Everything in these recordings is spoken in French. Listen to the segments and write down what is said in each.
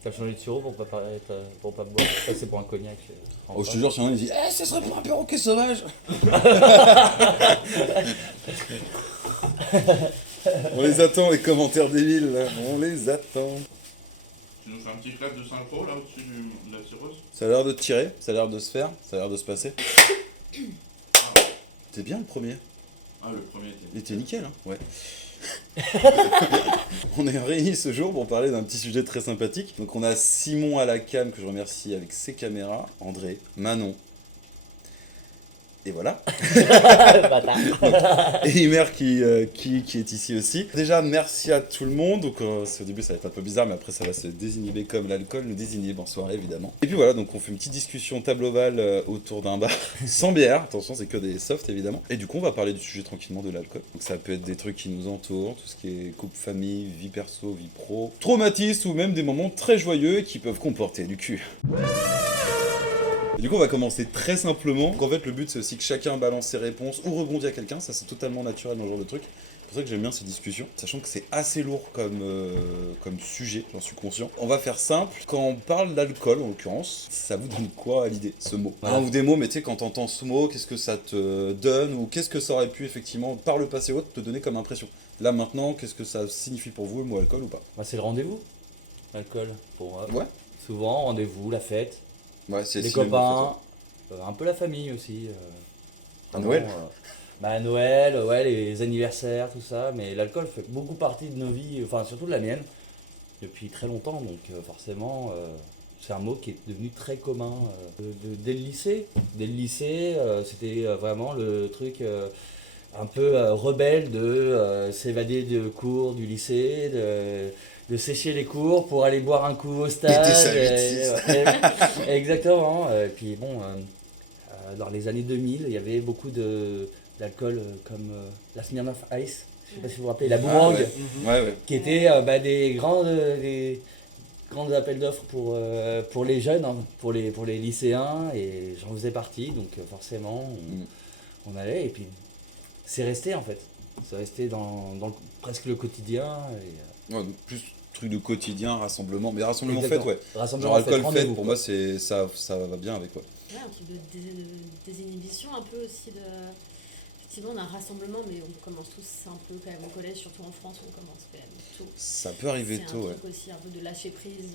T'as changé de sirop pour pas boire, passer pour un cognac. Oh, je te jure, si on dit ça serait pour un perroquet sauvage. On les attend, les commentaires débiles, là. On les attend. Tu nous fais un petit clap de synchro là au-dessus de la tireuse? Ça a l'air de tirer, ça a l'air de se faire, ça a l'air de se passer. C'était bien le premier. Ah, le premier était. Il était nickel, hein. Ouais. On est réunis ce jour pour parler d'un petit sujet très sympathique. Donc on a Simon à la cam que je remercie avec ses caméras, André, Manon. Et voilà. Et Imer qui est ici aussi. Déjà, merci à tout le monde. Donc, au début, ça va être un peu bizarre, mais après, ça va se désinhiber comme l'alcool nous désinhibe en soirée, évidemment. Et puis voilà, donc on fait une petite discussion table ovale autour d'un bar, sans bière. Attention, c'est que des softs, évidemment. Et du coup, on va parler du sujet tranquillement de l'alcool. Donc, ça peut être des trucs qui nous entourent, tout ce qui est couple, famille, vie perso, vie pro, traumatisme ou même des moments très joyeux qui peuvent comporter du cul. Et du coup, on va commencer très simplement. Donc, en fait, le but, c'est aussi que chacun balance ses réponses ou rebondit à quelqu'un. Ça, c'est totalement naturel dans ce genre de truc. C'est pour ça que j'aime bien ces discussions, sachant que c'est assez lourd comme sujet, j'en suis conscient. On va faire simple. Quand on parle d'alcool, en l'occurrence, ça vous donne quoi à l'idée, ce mot? Un ou des mots, mais tu sais, quand t'entends ce mot, qu'est-ce que ça te donne? Ou qu'est-ce que ça aurait pu, effectivement, par le passé ou autre, te donner comme impression? Là, maintenant, qu'est-ce que ça signifie pour vous, le mot alcool ou pas? Bah, c'est le rendez-vous, l'alcool, pour moi. Ouais. Souvent, rendez-vous, la fête, Ouais, c'est les synonyme de copains, un peu la famille aussi. À Noël Bah Noël, ouais, les anniversaires, tout ça. Mais l'alcool fait beaucoup partie de nos vies, enfin surtout de la mienne, depuis très longtemps. Donc forcément, c'est un mot qui est devenu très commun dès le lycée. Dès le lycée, c'était vraiment le truc un peu rebelle de s'évader de cours du lycée, de sécher les cours pour aller boire un coup au stade. Péter sa 8-6. Exactement. Et puis bon, dans les années 2000, il y avait beaucoup d'alcool comme la Smirnoff Ice, je sais pas si vous vous rappelez, la Boomerang, Ouais. qui était des grands appels d'offres pour les jeunes, hein, pour les lycéens, et j'en faisais partie, donc forcément on allait, et puis c'est resté en fait, c'est resté dans presque le quotidien. Ouais, donc plus truc de quotidien, rassemblement, mais rassemblement fête, Exactement. ouais. Rassemblement, Genre alcool rendez-vous, fête, pour quoi. moi, ça va bien avec, ouais. Ouais, un truc de désinhibition, un peu aussi de. Effectivement, on a un rassemblement, mais on commence tous un peu quand même au collège, surtout en France, on commence quand même tôt. Ça peut arriver C'est tôt, un ouais. truc aussi un peu de lâcher prise,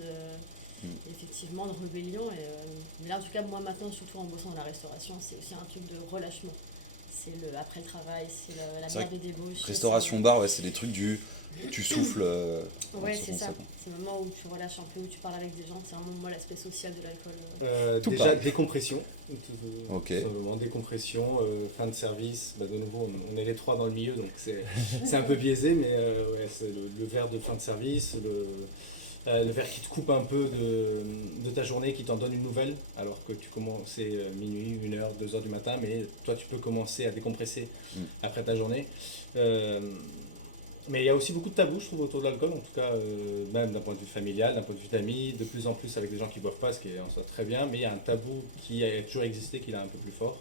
effectivement, de rébellion. Mais là, en tout cas, moi maintenant, surtout en bossant dans la restauration, c'est aussi un truc de relâchement. C'est après le travail, c'est la C'est merde vrai de débauche. Restauration bar, ouais, c'est des trucs tu souffles. Ouais, sur c'est ton ça. sac. C'est le moment où tu relâches un peu, où tu parles avec des gens. C'est vraiment moi l'aspect social de l'alcool. Tout Déjà, pareil. décompression. Ok. Simplement, décompression, fin de service. Bah, de nouveau, on est les trois dans le milieu, donc c'est un peu biaisé, mais ouais, c'est le verre de fin de service, le verre qui te coupe un peu de ta journée, qui t'en donne une nouvelle, alors que tu commences minuit, 1h, 2h du matin, mais toi tu peux commencer à décompresser après ta journée. Mais il y a aussi beaucoup de tabous, je trouve, autour de l'alcool, en tout cas, même d'un point de vue familial, d'un point de vue d'amis, de plus en plus avec des gens qui ne boivent pas, ce qui est en soi très bien, mais il y a un tabou qui a toujours existé, qui est un peu plus fort.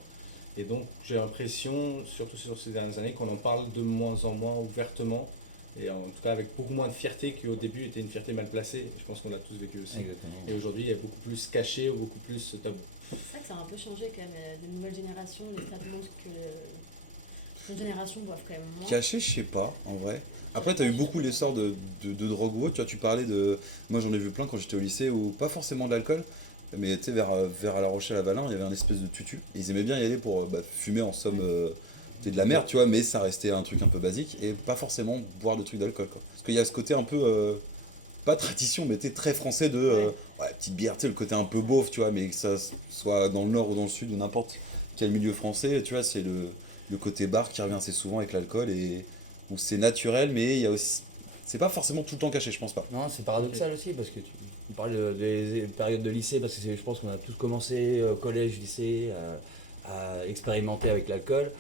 Et donc j'ai l'impression, surtout sur ces dernières années, qu'on en parle de moins en moins ouvertement, et en tout cas avec beaucoup moins de fierté qu'au début était une fierté mal placée. Je pense qu'on l'a tous vécu aussi. Exactement. Et aujourd'hui, il y a beaucoup plus caché, ou beaucoup plus tabou. C'est vrai que ça a un peu changé quand même. Des nouvelles générations, les stats montrent que les générations boivent quand même moins. Caché, je sais pas, en vrai. Après, t'as eu beaucoup l'essor de drogue ou autre. Tu vois, tu parlais de. Moi, j'en ai vu plein quand j'étais au lycée, où pas forcément de l'alcool, mais tu sais, vers La Rochelle à Valin, il y avait un espèce de tutu. Et ils aimaient bien y aller pour fumer en somme. C'était de la merde, tu vois, mais ça restait un truc un peu basique et pas forcément boire de trucs d'alcool, quoi. Parce qu'il y a ce côté un peu. Pas tradition, mais t'es très français de. Ouais, petite bière, tu sais, le côté un peu beauf, tu vois, mais que ça soit dans le nord ou dans le sud ou n'importe quel milieu français, tu vois, c'est le côté bar qui revient assez souvent avec l'alcool et où c'est naturel, mais il y a aussi. C'est pas forcément tout le temps caché, je pense pas. Non, c'est paradoxal aussi parce que tu parles des périodes de lycée parce que je pense qu'on a tous commencé collège, lycée à expérimenter avec l'alcool.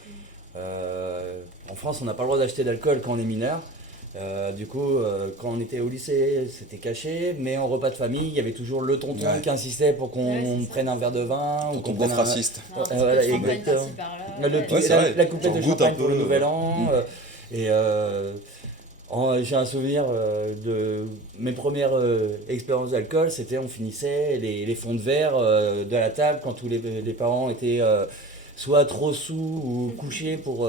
En France, on n'a pas le droit d'acheter d'alcool quand on est mineur. Du coup, quand on était au lycée, c'était caché, mais en repas de famille, il y avait toujours le tonton Ouais. qui insistait pour qu'on Ouais, c'est ça. prenne un verre de vin ou qu'on Ton prenne beau un, raciste. Non, un petit voilà, peu de champagne exactement. par-ci par-là. la, Ouais. Ouais, c'est vrai. la couplette Genre de goûte un champagne pour peu, le nouvel an. Et J'ai un souvenir de mes premières expériences d'alcool, c'était on finissait les fonds de verre de la table quand tous les parents étaient soit trop sous ou couchés pour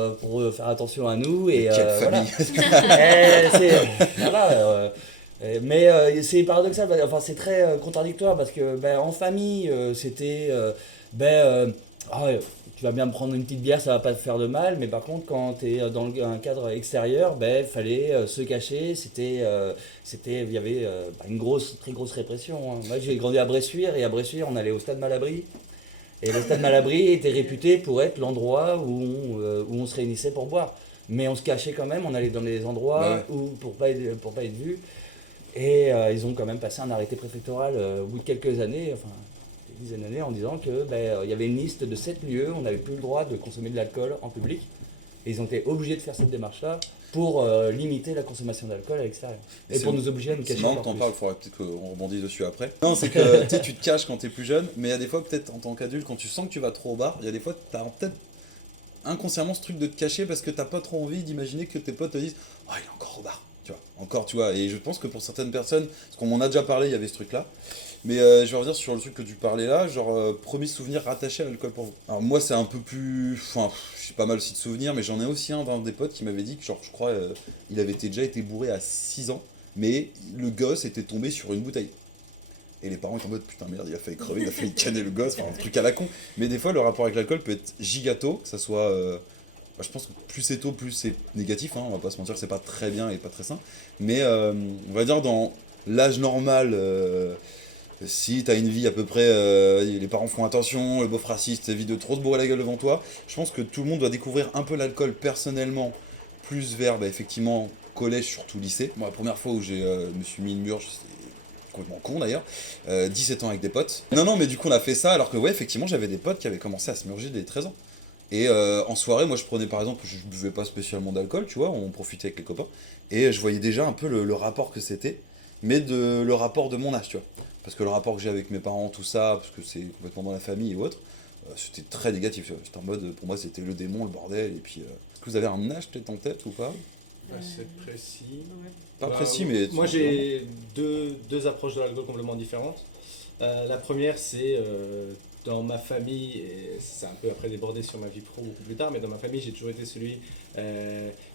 faire attention à nous. Et Quelle voilà. famille. Mais c'est paradoxal, enfin c'est très contradictoire parce que en famille c'était ah ouais, tu vas bien me prendre une petite bière, ça va pas te faire de mal, mais par contre quand tu es dans un cadre extérieur, fallait se cacher, il y avait une très grosse répression, hein. Moi j'ai grandi à Bressuire et à Bressuire on allait au stade Malabry. Et le stade Malabry était réputé pour être l'endroit où on se réunissait pour boire. Mais on se cachait quand même, on allait dans des endroits où, pour pas être vu. Et ils ont quand même passé un arrêté préfectoral au bout de quelques années, enfin des dizaines d'années, en disant que il y avait une liste de 7 lieux où on n'avait plus le droit de consommer de l'alcool en public. Et ils ont été obligés de faire cette démarche-là pour limiter la consommation d'alcool à l'extérieur. Et pour nous obliger à nous cacher. C'est marrant que t'en parles, il faudrait peut-être qu'on rebondisse dessus après. Non, c'est que tu te caches quand t'es plus jeune, mais il y a des fois, peut-être en tant qu'adulte, quand tu sens que tu vas trop au bar, il y a des fois, t'as peut-être inconsciemment ce truc de te cacher parce que t'as pas trop envie d'imaginer que tes potes te disent « Oh, il est encore au bar !» Tu vois, encore, tu vois. Et je pense que pour certaines personnes, parce qu'on m'en a déjà parlé, il y avait ce truc-là. Mais je vais revenir sur le truc que tu parlais là, genre premier souvenir rattaché à l'alcool pour vous. Alors moi c'est un peu plus... Enfin, j'ai pas mal aussi de souvenirs, mais j'en ai aussi un d'un des potes qui m'avait dit que genre je crois il avait déjà été bourré à 6 ans, mais le gosse était tombé sur une bouteille. Et les parents étaient en mode putain merde, il a failli crever, il a failli canner le gosse, enfin un truc à la con. Mais des fois le rapport avec l'alcool peut être gigato, que ça soit... je pense que plus c'est tôt, plus c'est négatif, hein, on va pas se mentir que c'est pas très bien et pas très sain. Mais on va dire dans l'âge normal... si t'as une vie à peu près, les parents font attention, le beauf raciste évite de trop se bourrer la gueule devant toi, je pense que tout le monde doit découvrir un peu l'alcool personnellement, plus vers effectivement collège, surtout lycée. Moi, la première fois où je me suis mis une murge, c'était complètement con d'ailleurs, 17 ans avec des potes. Non, mais du coup on a fait ça alors que ouais, effectivement j'avais des potes qui avaient commencé à se murger dès 13 ans. Et en soirée, moi je prenais par exemple, je buvais pas spécialement d'alcool, tu vois, on profitait avec les copains, et je voyais déjà un peu le rapport que c'était, mais le rapport de mon âge, tu vois. Parce que le rapport que j'ai avec mes parents, tout ça, parce que c'est complètement dans la famille et autres, c'était très négatif. J'étais en mode, pour moi, c'était le démon, le bordel. Et puis, est-ce que vous avez un âge peut-être en tête ou pas? Assez précis. Ouais. Pas précis, mais... Moi j'ai deux approches de l'alcool complètement différentes. La première c'est dans ma famille, et c'est un peu après débordé sur ma vie pro beaucoup plus tard, mais dans ma famille j'ai toujours été celui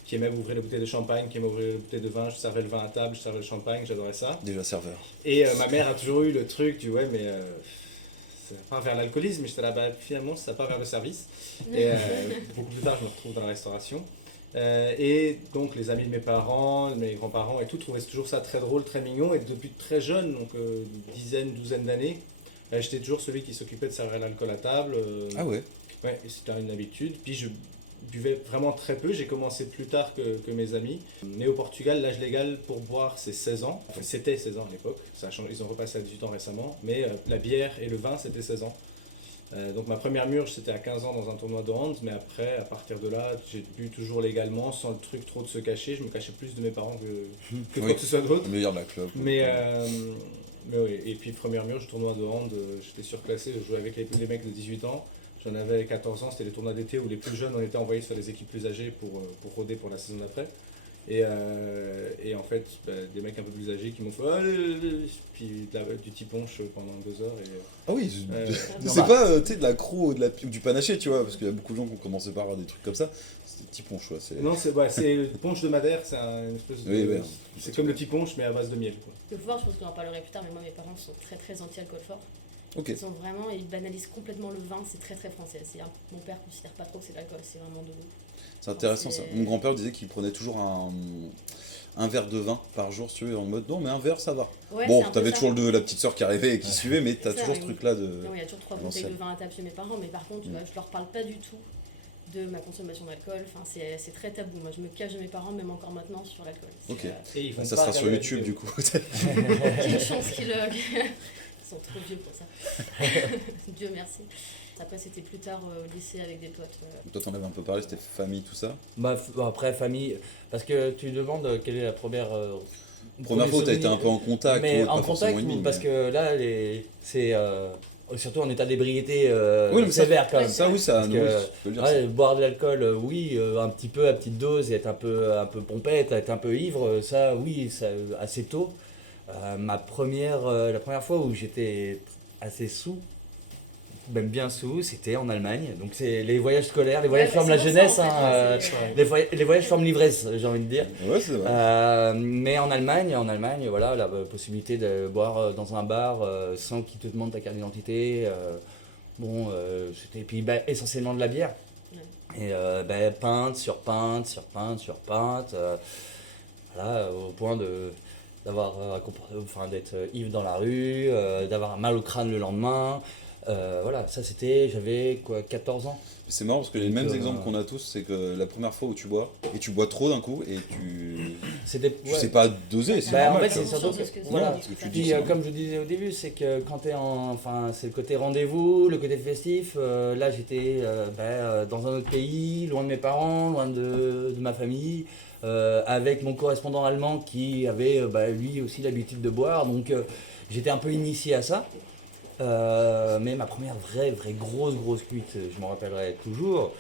qui aimait ouvrir les bouteilles de champagne, qui aimait ouvrir les bouteilles de vin, je servais le vin à table, je servais le champagne, j'adorais ça. Déjà serveur. Et ma mère a toujours eu le truc du ouais mais ça part vers l'alcoolisme, mais j'étais là finalement ça part vers le service. Et beaucoup plus tard je me retrouve dans la restauration. Et donc les amis de mes parents, mes grands-parents et tout trouvaient toujours ça très drôle, très mignon. Et depuis très jeune, donc douzaine d'années, j'étais toujours celui qui s'occupait de servir l'alcool à table. Ah ouais. Ouais, et c'était une habitude. Puis je buvais vraiment très peu, j'ai commencé plus tard que mes amis. Mais au Portugal, l'âge légal pour boire c'est 16 ans. Enfin c'était 16 ans à l'époque, ça a changé, ils ont repassé à 18 ans récemment. Mais la bière et le vin c'était 16 ans. Donc ma première murge c'était à 15 ans dans un tournoi de hand, mais après à partir de là j'ai bu toujours légalement sans le truc trop de se cacher, je me cachais plus de mes parents que quoi que ce soit d'autre. Le meilleur de la club. Mais oui, et puis première murge, tournoi de hand, j'étais surclassé, je jouais avec les mecs de 18 ans, j'en avais 14 ans, c'était les tournois d'été où les plus jeunes on était envoyés sur les équipes plus âgées pour rôder pour la saison d'après. Et en fait, des mecs un peu plus âgés qui m'ont fait allez, puis du petit punch pendant 2 heures. Et, Ah oui, non, c'est pas de l'accro ou du panaché, tu vois, parce qu'il y a beaucoup de gens qui ont commencé par avoir des trucs comme ça. C'est des petits punch, ouais. Non, c'est le punch de Madère, c'est une espèce de. Oui, c'est comme le petit punch, mais à base de miel. Quoi. Le pouvoir, je pense qu'on en parlerait plus tard, mais moi mes parents sont très très anti-alcool fort. Ok. Ils banalisent complètement le vin, c'est très très français. Mon père considère pas trop que c'est de l'alcool, c'est vraiment de l'eau. C'est intéressant ça. Mon grand-père disait qu'il prenait toujours un verre de vin par jour, si tu veux, en mode non, mais un verre ça va. Ouais, bon, t'avais toujours la petite sœur qui arrivait et qui suivait, mais t'as toujours ce truc-là de. Non, il y a toujours 3 bouteilles de vin à table chez mes parents, mais par contre, tu vois, je leur parle pas du tout de ma consommation d'alcool. Enfin, c'est très tabou. Moi, je me cache de mes parents, même encore maintenant, sur l'alcool. Ok. Et ils font ça pas sera sur regarder YouTube la du coup. Quelle chance qu'ils ils sont trop vieux pour ça. Dieu merci. Après, c'était plus tard au lycée avec des potes. Toi, t'en avais un peu parlé, c'était famille, tout ça. Après, famille, parce que tu demandes quelle est la première. Première fois, t'as été un peu en contact. Mais ou en pas forcément contact, une mine, parce mais- que là, c'est surtout en état d'ébriété Oui, mais ça- sévère quand même. Ça, oui, ça, Parce non, que, oui, tu peux le dire. ouais, boire de l'alcool, oui, un petit peu à petite dose et être un peu pompette, être un peu ivre, ça, oui, ça, assez tôt. La première fois où j'étais assez sous, même bien sous, c'était en Allemagne. Donc c'est les voyages scolaires, les voyages Ouais, forment la c'est pour jeunesse, ça, en fait, hein, c'est- les voyages forment l'ivresse, j'ai envie de dire. Ouais, c'est vrai. Mais en Allemagne, voilà, la possibilité de boire dans un bar sans qu'ils te demandent ta carte d'identité. C'était puis essentiellement de la bière. Et pinte sur pinte sur pinte sur pinte. Voilà, au point d'avoir d'être ivre dans la rue, d'avoir mal au crâne le lendemain. Voilà, ça c'était, j'avais quoi, 14 ans. C'est marrant parce que les mêmes Donc, exemples qu'on a tous, c'est que la première fois où tu bois, et tu bois trop d'un coup, et C'était, tu ouais. sais pas doser, c'est Bah, en normal. fait, tu c'est vois. surtout conscience de ce que, que voilà. Non, parce que tu dis Puis, ça. comme je disais au début, c'est que quand t'es enfin, c'est le côté rendez-vous, le côté festif. Là, j'étais dans un autre pays, loin de mes parents, loin de ma famille, avec mon correspondant allemand qui avait lui aussi l'habitude de boire. Donc, j'étais un peu initié à ça. Mais ma première vraie grosse cuite, je m'en rappellerai toujours.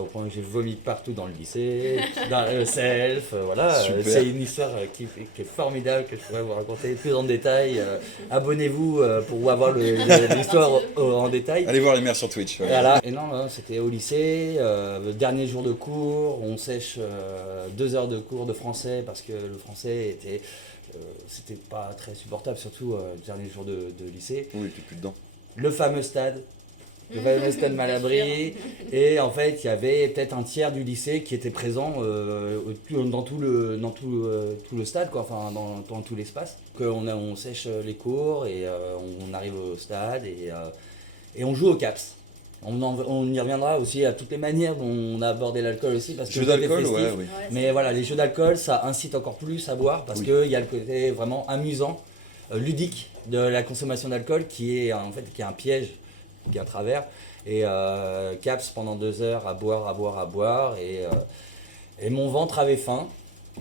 Au point que j'ai vomi partout dans le lycée, dans le self, voilà. Super. C'est une histoire qui est formidable, que je pourrais vous raconter plus en détail. Abonnez-vous pour avoir l'histoire en détail. Allez voir les mères sur Twitch. ouais. Voilà. Et non, c'était au lycée, le dernier jour de cours, on sèche 2 heures de cours de français parce que le français c'était pas très supportable, surtout le dernier jour de lycée. Oui, t'es plus dedans. Le fameux stade Malabry, et en fait il y avait peut-être un tiers du lycée qui était présent dans tout le stade, quoi, enfin dans tout l'espace. On sèche les cours et on arrive au stade et on joue au caps. On y reviendra aussi à toutes les manières dont on a abordé l'alcool aussi, parce que Jeu le côté d'alcool, festif, ouais, oui. Ouais, mais voilà, les jeux d'alcool, ça incite encore plus à boire parce Oui. qu'il y a le côté vraiment amusant, ludique de la consommation d'alcool qui est en fait qui est un piège, qui est un travers. Et caps pendant 2 heures à boire. Et mon ventre avait faim.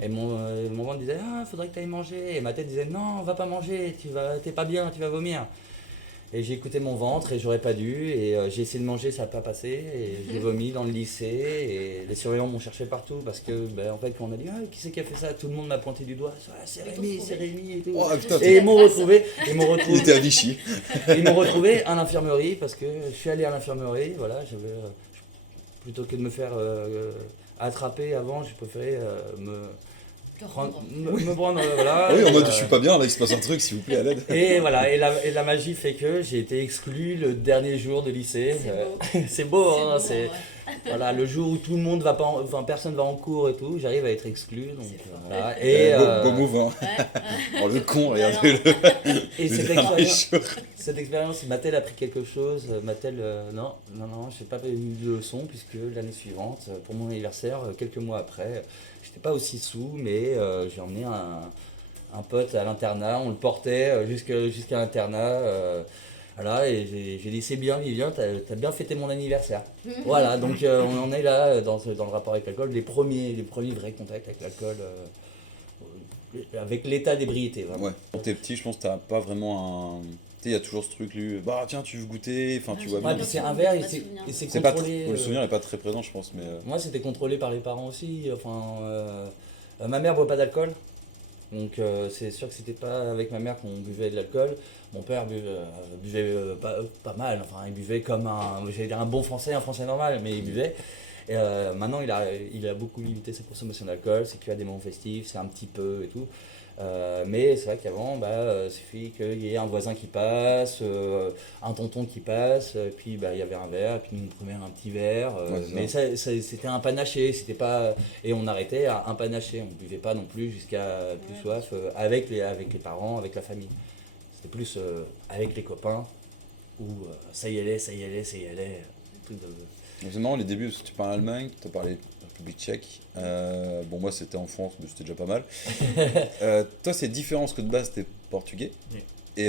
Et mon ventre disait ah, faudrait que tu ailles manger. Et ma tête disait non, va pas manger, t'es pas bien, tu vas vomir. Et j'ai écouté mon ventre et j'aurais pas dû. Et j'ai essayé de manger, ça n'a pas passé. Et j'ai vomi dans le lycée. Et les surveillants m'ont cherché partout parce que, en fait, quand on a dit ah, qui c'est qui a fait ça, tout le monde m'a pointé du doigt. Ah, c'est Rémi et tout. Oh putain, Et ils m'ont retrouvé. il était à Vichy. Ils m'ont retrouvé à l'infirmerie parce que je suis allé à l'infirmerie. Voilà, plutôt que de me faire attraper avant, j'ai préféré me prendre. Voilà. Oui, en mode Et, je suis pas bien, là il se passe un truc, s'il vous plaît, à l'aide. et voilà, et la magie fait que j'ai été exclu le dernier jour de lycée. C'est beau, hein, c'est voilà, le jour où tout le monde va pas, enfin personne va en cours et tout, j'arrive à être exclu. Donc C'est fort. voilà. Beau move, hein. Oh, le con, regardez-le. Et le cette dernier expérience, jour. cette expérience, m'a-t-elle appris quelque chose? M'a-t-elle non, j'ai pas eu de leçon puisque l'année suivante, pour mon anniversaire, quelques mois après, j'étais pas aussi sous, mais j'ai emmené un pote à l'internat, on le portait jusqu'à l'internat. Voilà, et j'ai dit c'est bien Vivien, t'as bien fêté mon anniversaire. Voilà, donc on en est là dans le rapport avec l'alcool, les premiers vrais contacts avec l'alcool, avec l'état d'ébriété. Vraiment. Ouais, quand t'es petit, je pense que t'as pas vraiment un. Tu sais, il y a toujours ce truc, lui, bah tiens, tu veux goûter, enfin tu vois Ouais, bien. puis c'est un verre et Pas de c'est souvenir. C'est pas contrôlé. le souvenir est pas très présent, je pense, mais. Moi, c'était contrôlé par les parents aussi. Enfin, ma mère boit pas d'alcool, donc c'est sûr que c'était pas avec ma mère qu'on buvait de l'alcool. Mon père buvait pas mal. Enfin, il buvait comme j'allais dire un bon français, un français normal, mais il buvait. Et, maintenant, il a beaucoup limité sa consommation d'alcool. C'est qu'il y a des moments festifs, c'est un petit peu et tout. Mais c'est vrai qu'avant, il suffit qu'il y ait un voisin qui passe, un tonton qui passe, puis il y avait un verre, puis nous prenons un petit verre. Ouais, c'est mais c'était un panaché, c'était pas. Et on arrêtait à un panaché, on ne buvait pas non plus jusqu'à plus soif avec les parents, avec la famille. C'était plus avec les copains, où ça y allait. Truc de... C'est marrant les débuts, parce que tu parles Allemagne, tu as parlé de République tchèque. Bon, moi c'était en France, mais c'était déjà pas mal. Toi, c'est différent parce que de base, t'es portugais. Oui. Et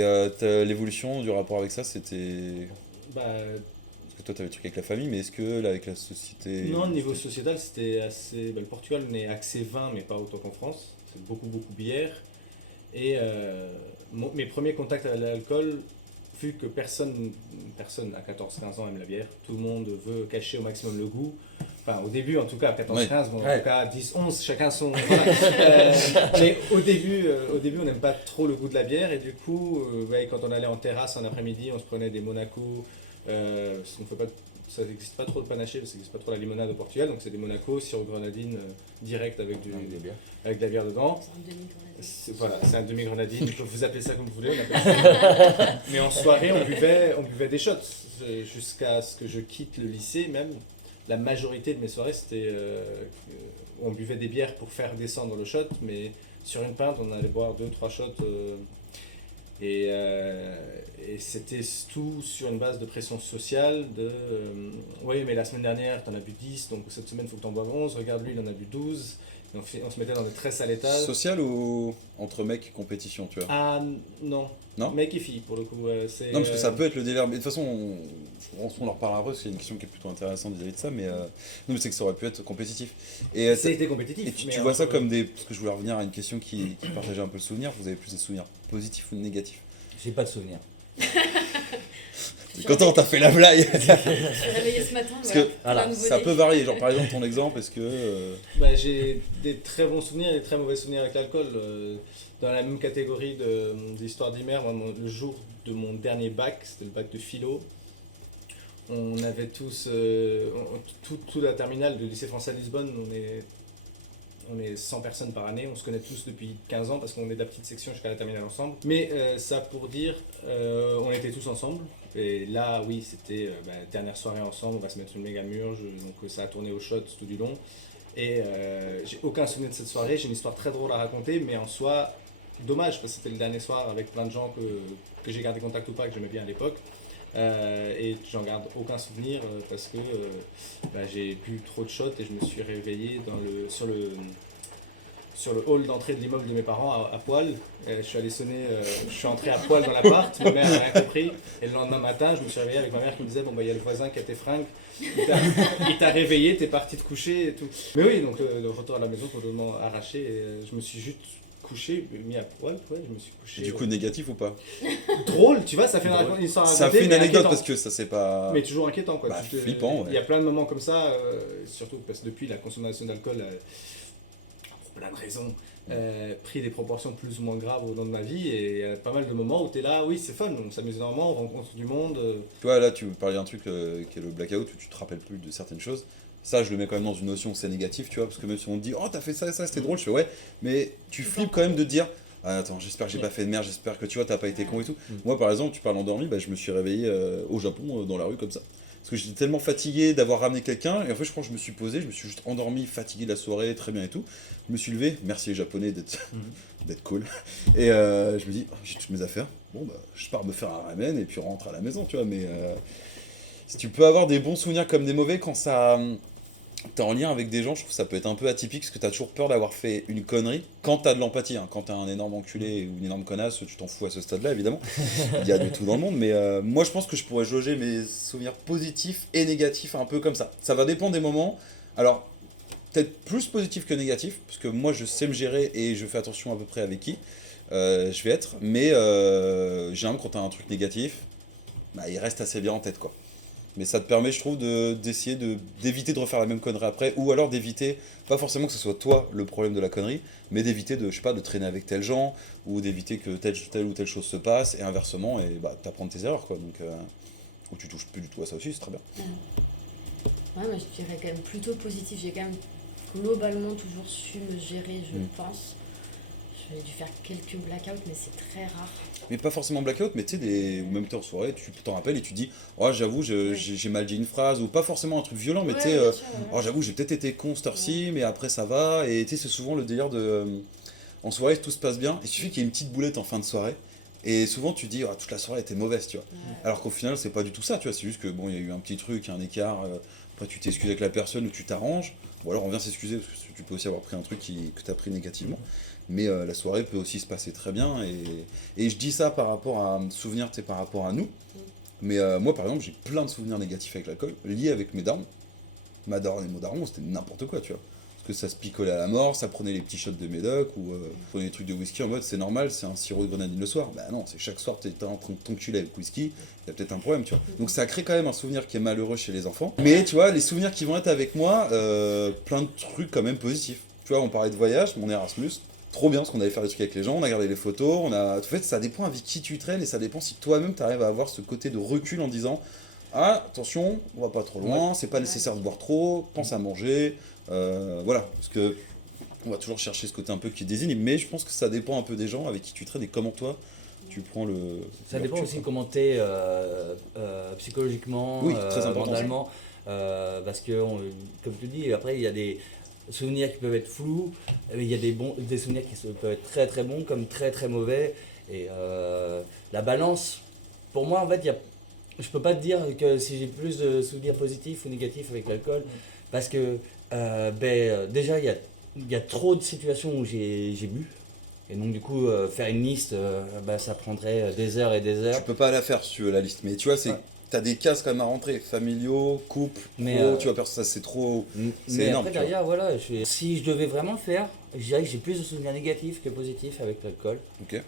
l'évolution du rapport avec ça, c'était. Bah, Parce que toi, t'avais le truc avec la famille, mais est-ce que là, avec la société. non, au niveau sociétal, c'était assez. Le Portugal, on est axé vin, mais pas autant qu'en France. C'est beaucoup bière. Et mes premiers contacts à l'alcool vu que personne à 14-15 ans aime la bière, tout le monde veut cacher au maximum le goût. Enfin, au début, en tout cas, à 14-15, bon, en tout cas, 10-11, chacun son... Voilà. Mais au début, on n'aime pas trop le goût de la bière. Et du coup, quand on allait en terrasse en après-midi, on se prenait des Monaco. On fait pas, ça n'existe pas trop de panaché, ça n'existe pas trop la limonade au Portugal. Donc c'est des Monaco, sirop grenadine direct avec de la bière dedans. C'est un demi-grenadine. Voilà, c'est un demi-grenadine. Vous appelez ça comme vous voulez. On appelle ça. Mais en soirée, on buvait des shots. Jusqu'à ce que je quitte le lycée même. La majorité de mes soirées, c'était on buvait des bières pour faire descendre le shot, mais sur une pinte, on allait boire 2-3 shots. Et c'était tout sur une base de pression sociale, oui, mais la semaine dernière, tu en as bu 10, donc cette semaine, il faut que tu en boives 11. Regarde, lui, il en a bu 12. Donc on se mettait dans des très sales états. Social ou entre mecs compétition, tu vois? Ah non. Non, mec et fille pour le coup. non, parce que ça peut être le délire. Mais de toute façon, on en reparlera après, parce qu'il y a une question qui est plutôt intéressante vis-à-vis de ça. Mais non, mais c'est que ça aurait pu être compétitif. Et c'était compétitif. Et tu mais vois ça comme des. Parce que je voulais revenir à une question qui partageait un peu le souvenir. Vous avez plus des souvenirs positifs ou négatifs? J'ai pas de souvenir. Quand on t'a fait la blague. Je suis réveillée ce matin, Parce que voilà, plein de ça volets. peut varier. Genre par exemple ton exemple, est-ce que. J'ai des très bons souvenirs et des très mauvais souvenirs avec l'alcool. Dans la même catégorie d'histoire d'hiver, le jour de mon dernier bac, c'était le bac de philo, on avait tous, toute la terminale du lycée français à Lisbonne, on est 100 personnes par année, on se connaît tous depuis 15 ans parce qu'on est de la petite section jusqu'à la terminale ensemble. Mais ça pour dire, on était tous ensemble. Et là, oui, c'était dernière soirée ensemble, on va se mettre une méga murge, donc ça a tourné au shot tout du long. Et j'ai aucun souvenir de cette soirée, j'ai une histoire très drôle à raconter, mais en soi, dommage parce que c'était le dernier soir avec plein de gens que j'ai gardé contact ou pas, que j'aimais bien à l'époque. Et j'en garde aucun souvenir parce que j'ai bu trop de shots et je me suis réveillé sur le hall d'entrée de l'immeuble de mes parents à poil. Je suis allé sonner, je suis entré à poil dans l'appart, ma mère n'a rien compris. Et le lendemain matin, je me suis réveillé avec ma mère qui me disait il y a le voisin qui a tes fringues, il t'a réveillé, t'es parti te coucher et tout. Mais oui, donc le retour à la maison complètement arraché et je me suis juste couché, mis à poil, je me suis couché. Et du coup, négatif ou pas? Drôle, tu vois, ça fait une histoire à Ça raconter, fait une mais anecdote inquiétant. parce que ça c'est pas. Mais toujours inquiétant quoi. Bah, flippant, ouais. Il y a plein de moments comme ça, surtout parce que depuis la consommation d'alcool, pour plein de raisons, pris des proportions plus ou moins graves au long de ma vie et il y a pas mal de moments où tu es là, oui c'est fun, on s'amuse énormément, on rencontre du monde. Tu vois, là tu parlais d'un truc qui est le blackout où tu te rappelles plus de certaines choses. Ça, je le mets quand même dans une notion où c'est négatif, tu vois, parce que même si on te dit, oh, t'as fait ça et ça, c'était drôle, je fais ouais, mais tu flippes quand même de te dire, ah, attends, j'espère que j'ai pas fait de merde, j'espère que tu vois, t'as pas été con et tout. Moi, par exemple, tu parles endormi, je me suis réveillé au Japon, dans la rue, comme ça. Parce que j'étais tellement fatigué d'avoir ramené quelqu'un, et en fait, je crois que je me suis posé, je me suis juste endormi, fatigué de la soirée, très bien et tout. Je me suis levé, merci les Japonais d'être cool. Et je me dis, oh, j'ai toutes mes affaires, bon, je pars me faire un ramen et puis on rentre à la maison, tu vois, mais si tu peux avoir des bons souvenirs comme des mauvais quand ça. T'es en lien avec des gens, je trouve que ça peut être un peu atypique parce que t'as toujours peur d'avoir fait une connerie quand t'as de l'empathie. Hein. Quand t'es un énorme enculé ou une énorme connasse, tu t'en fous à ce stade-là, évidemment. Il y a de tout dans le monde, mais moi je pense que je pourrais jauger mes souvenirs positifs et négatifs un peu comme ça. Ça va dépendre des moments. Alors, peut-être plus positif que négatif, parce que moi je sais me gérer et je fais attention à peu près avec qui je vais être, mais généralement quand t'as un truc négatif, il reste assez bien en tête, quoi. Mais ça te permet, je trouve, d'essayer d'éviter de refaire la même connerie après, ou alors d'éviter, pas forcément que ce soit toi le problème de la connerie, mais d'éviter de, je sais pas, de traîner avec tel gens, ou d'éviter que telle ou telle chose se passe, et inversement, et t'apprends tes erreurs, quoi. Donc, ou tu touches plus du tout à ça aussi, c'est très bien. Ouais, moi je dirais quand même plutôt positif. J'ai quand même globalement toujours su me gérer, je pense. J'ai dû faire quelques blackouts, mais c'est très rare. Mais pas forcément blackout, mais tu sais, ou même t'es en soirée, tu t'en rappelles et tu dis, oh j'avoue, j'ai mal dit une phrase, ou pas forcément un truc violent, mais tu sais, oh j'avoue, j'ai peut-être été con cette heure-ci, mais après ça va, et tu sais, c'est souvent le délire de. En soirée, tout se passe bien, il suffit qu'il y ait une petite boulette en fin de soirée, et souvent tu dis, oh, toute la soirée était mauvaise, tu vois. Ouais. Alors qu'au final, c'est pas du tout ça, tu vois, c'est juste que bon, il y a eu un petit truc, un écart, après tu t'excuses avec la personne ou tu t'arranges, ou alors on vient s'excuser parce que tu peux aussi avoir pris un truc que t'as pris négativement. Mais la soirée peut aussi se passer très bien. Et je dis ça par rapport à un souvenir, par rapport à nous. Mais moi, par exemple, j'ai plein de souvenirs négatifs avec l'alcool, liés avec mes darons. Ma daronne et mon daron, c'était n'importe quoi, tu vois. Parce que ça se picolait à la mort, ça prenait les petits shots de médoc ou prenait des trucs de whisky en mode c'est normal, c'est un sirop de grenadine le soir. Bah non, c'est chaque soir t'es en train de t'enculer avec whisky, il y a peut-être un problème, tu vois. Donc ça crée quand même un souvenir qui est malheureux chez les enfants. Mais tu vois, les souvenirs qui vont être avec moi, plein de trucs quand même positifs. Tu vois, on parlait de voyage, mon Erasmus, trop bien parce qu'on allait faire des trucs avec les gens, on a gardé les photos, en fait ça dépend avec qui tu traînes et ça dépend si toi-même t'arrives à avoir ce côté de recul en disant ah attention, on va pas trop loin, c'est pas nécessaire de boire trop, pense à manger, voilà, parce que on va toujours chercher ce côté un peu qui désigne, mais je pense que ça dépend un peu des gens avec qui tu traînes et comment toi tu prends le... Ça le dépend recul, aussi quoi. comment t'es psychologiquement, Oui, très important, mentalement, parce que, comme tu dis, après il y a des souvenirs qui peuvent être flous, il y a des souvenirs qui peuvent être très très bons comme très très mauvais, et la balance, pour moi en fait, je peux pas te dire que si j'ai plus de souvenirs positifs ou négatifs avec l'alcool, parce que déjà il y a trop de situations où j'ai bu. Et donc du coup, faire une liste, ça prendrait des heures et des heures. Tu peux pas la faire si tu veux la liste, mais tu vois, c'est... Ouais. T'as des cases quand même à rentrer, familiaux, couple, Mais, pro, tu vois, ça c'est trop... C'est Mais énorme, après tu vois. derrière, voilà, si je devais vraiment le faire, je dirais que j'ai plus de souvenirs négatifs que positifs avec l'alcool. Ok.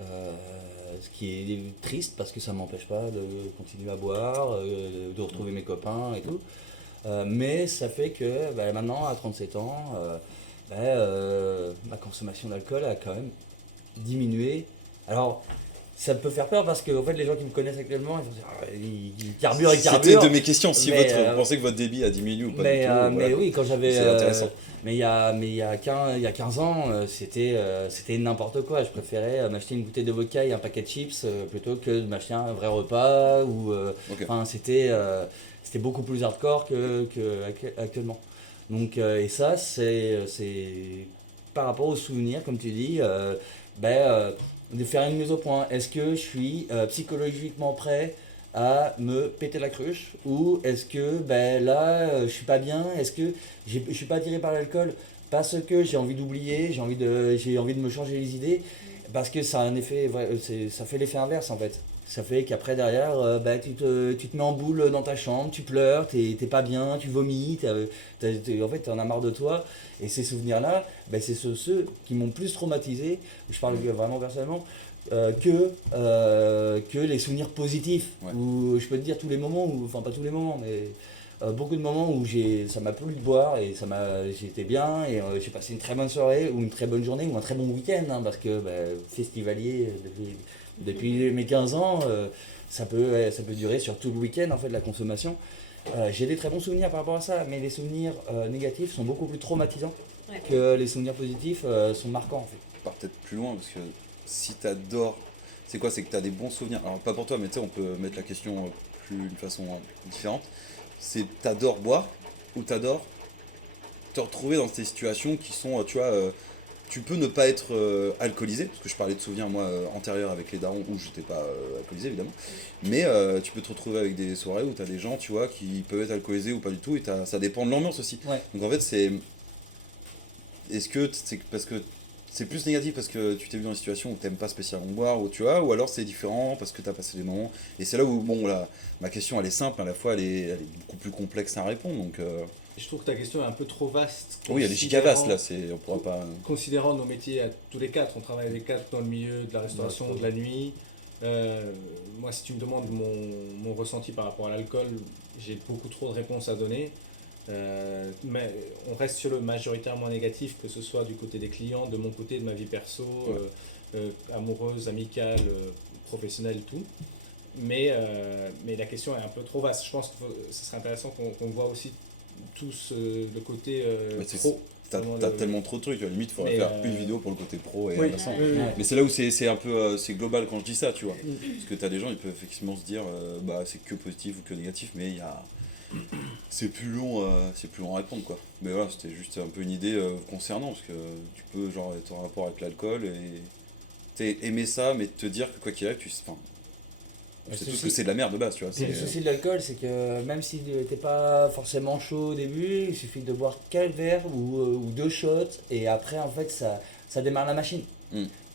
Ce qui est triste parce que ça m'empêche pas de continuer à boire, de retrouver mes copains et tout. Mais ça fait que maintenant, à 37 ans, ma consommation d'alcool a quand même diminué. Alors, ça peut faire peur parce que en fait, les gens qui me connaissent actuellement, ils vont dire il carbure, il C'était carbure. de mes questions, si Mais, vous pensez que votre débit a diminué ou pas Mais, du tout. Voilà. mais oui, quand j'avais. C'est intéressant. Mais il y a 15 ans, c'était n'importe quoi. Je préférais m'acheter une bouteille de vodka et un paquet de chips plutôt que de m'acheter un vrai repas. Ok. Enfin, c'était beaucoup plus hardcore actuellement. Donc, et ça, c'est par rapport aux souvenirs, comme tu dis, de faire une mise au point. Est-ce que je suis psychologiquement prêt à me péter la cruche, ou est-ce que je suis pas bien, est-ce que je suis pas attiré par l'alcool parce que j'ai envie d'oublier, j'ai envie de me changer les idées, parce que ça a un effet, ça fait l'effet inverse en fait. Ça fait qu'après derrière, tu te mets en boule dans ta chambre, tu pleures, t'es pas bien, tu vomis, en fait t'en as marre de toi. Et ces souvenirs-là, c'est ceux qui m'ont plus traumatisé, je parle vraiment personnellement, que les souvenirs positifs. Ouais. Où je peux te dire tous les moments, enfin pas tous les moments, mais beaucoup de moments où ça m'a plu de boire et j'étais bien et j'ai passé une très bonne soirée ou une très bonne journée ou un très bon week-end, hein, parce que festivalier depuis mes 15 ans, ça peut durer sur tout le week-end en fait, la consommation. J'ai des très bons souvenirs par rapport à ça, mais les souvenirs négatifs sont beaucoup plus traumatisants Ouais. que les souvenirs positifs sont marquants en fait. On part peut-être plus loin, parce que si t'adores... C'est quoi? C'est que t'as des bons souvenirs. Alors pas pour toi, mais tu sais, on peut mettre la question d'une façon différente. C'est t'adores boire ou t'adores te retrouver dans ces situations qui sont, tu vois... tu peux ne pas être alcoolisé, parce que je parlais de souvenirs moi antérieurs avec les darons où j'étais pas alcoolisé évidemment, mais tu peux te retrouver avec des soirées où tu as des gens, tu vois, qui peuvent être alcoolisés ou pas du tout, et ça dépend de l'ambiance aussi. Ouais. Donc en fait c'est... Est-ce que c'est parce que c'est plus négatif parce que tu t'es vu dans une situation où t'aimes pas spécialement boire, ou tu vois, ou alors c'est différent parce que t'as passé des moments, et c'est là où, bon, ma question elle est simple, mais à la fois elle est beaucoup plus complexe à répondre, donc... Je trouve que ta question est un peu trop vaste. Oui, elle est gigavaste là, on pourra pas... Considérant nos métiers à tous les quatre, on travaille les quatre dans le milieu de la restauration, de la nuit. Moi, si tu me demandes mon ressenti par rapport à l'alcool, j'ai beaucoup trop de réponses à donner. Mais on reste sur le majoritairement négatif, que ce soit du côté des clients, de mon côté, de ma vie perso, amoureuse, amicale, professionnelle, tout. Mais la question est un peu trop vaste. Je pense que ce serait intéressant qu'on voit aussi tous le côté pro. T'as tellement trop de trucs, à la limite, il faudrait faire une vidéo pour le côté pro et Oui. inversement. Ouais. Mais c'est là où c'est un peu c'est global quand je dis ça, tu vois. Parce que t'as des gens, ils peuvent effectivement se dire c'est que positif ou que négatif, mais c'est plus long à répondre, quoi. Mais voilà, c'était juste un peu une idée concernant, parce que tu peux genre être en rapport avec l'alcool et aimer ça, mais te dire que quoi qu'il arrive, c'est tout ce que c'est de la merde de base, tu vois. Puis le souci de l'alcool, c'est que même si t'es pas forcément chaud au début, il suffit de boire quelques verres ou deux shots, et après, en fait, ça démarre la machine.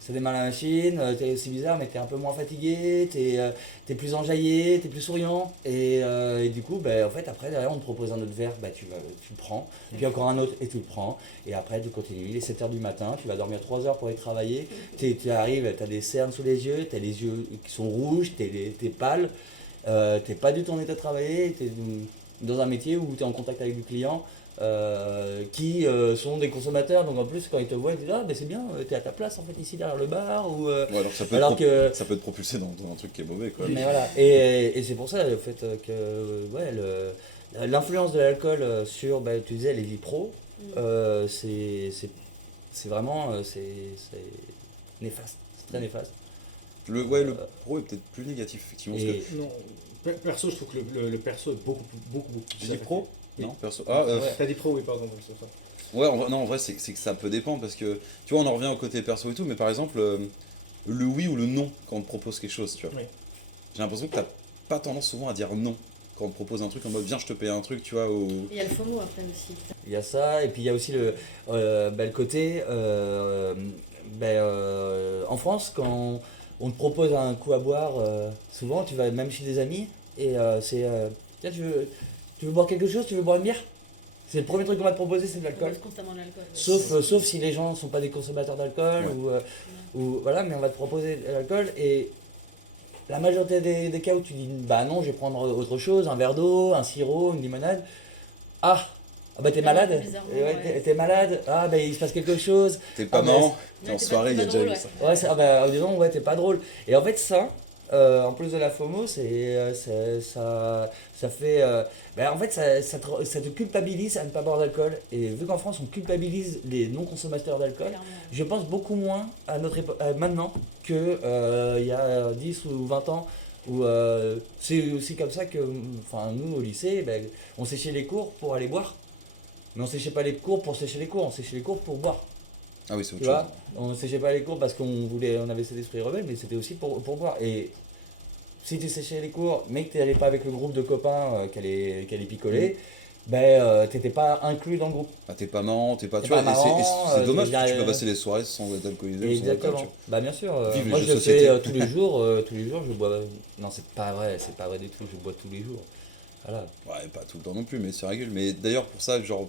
ça démarre la machine, c'est bizarre, mais t'es un peu moins fatigué, t'es plus enjaillé, t'es plus souriant. Et du coup, en fait, après, derrière, on te propose un autre verre, tu le prends. Puis encore un autre, et tu le prends. Et après, tu continues. Il est 7h du matin, tu vas dormir 3 heures pour aller travailler. Tu arrives, t'as des cernes sous les yeux, t'as les yeux qui sont rouges, t'es pâle. T'es pas du tout en état de travailler, t'es dans un métier où t'es en contact avec du client. Qui sont des consommateurs, donc en plus quand ils te voient ils disent ah c'est bien, t'es à ta place en fait ici derrière le bar ou Ouais, alors ça peut, alors que ça peut te propulser dans un truc qui est mauvais quoi. mais voilà et c'est pour ça le fait que ouais l'influence de l'alcool sur tu disais les vies pro c'est vraiment c'est néfaste, c'est très néfaste. Le pro est peut-être plus négatif effectivement. Parce que, Non, perso, je trouve que le perso est beaucoup plus. tu dis pro? Oui. Non, perso. Ouais, t'as dit pro, oui, pardon, c'est ça. Ouais, en vrai c'est que ça peut dépendre parce que tu vois, on en revient au côté perso et tout, mais par exemple, le oui ou le non quand on te propose quelque chose, tu vois. Oui. J'ai l'impression que t'as pas tendance souvent à dire non quand on te propose un truc en mode viens, je te paye un truc, tu vois. Ou... Il y a le FOMO après aussi. Il y a ça, et puis il y a aussi le côté. En France, quand on te propose un coup à boire, souvent tu vas même chez des amis, et tiens, tu veux boire quelque chose, tu veux boire une bière? C'est le premier truc qu'on va te proposer, c'est de On l'alcool. boit constamment de l'alcool. Sauf si les gens ne sont pas des consommateurs d'alcool, Ouais. ou voilà, mais on va te proposer de l'alcool, et la majorité des cas où tu dis bah non, je vais prendre autre chose, un verre d'eau, un sirop, une limonade. Ah bah t'es Ah, malade? bizarrement, T'es malade? Ah bah il se passe quelque chose. T'es pas Ah, marrant, mais- t'es en t'es pas- soirée, t'es il y a pas déjà drôle, eu ça. Ouais, disons, ouais, t'es pas drôle. Et en fait, ça, en plus de la FOMO, ça fait. En fait, ça te culpabilise à ne pas boire d'alcool. Et vu qu'en France, on culpabilise les non-consommateurs d'alcool, Clairement. je pense beaucoup moins à notre maintenant que il y a 10 ou 20 ans. Où c'est aussi comme ça que, enfin, nous au lycée, on séchait les cours pour aller boire. Mais on séchait pas les cours pour sécher les cours, on séchait les cours pour boire. Ah oui, c'est Tu autre chose. vois, on séchait pas les cours parce on avait cet esprit rebelle, mais c'était aussi pour boire. Et si tu séchais les cours, mais que tu n'allais pas avec le groupe de copains qui allait picoler, t'étais pas inclus dans le groupe. Ah, t'es pas marrant, t'es pas. T'es Tu vois, pas marrant, et c'est dommage je parce que tu veux peux dire, passer les soirées sans être alcoolisé ou sans alcool. Exactement. Tu vois. Bah bien sûr, Vive les moi jeux je le de société. fais tous les jours, je bois. Non, c'est pas vrai du tout, je bois tous les jours. Voilà. Ouais, pas tout le temps non plus, mais c'est régule. Mais d'ailleurs, pour ça, genre,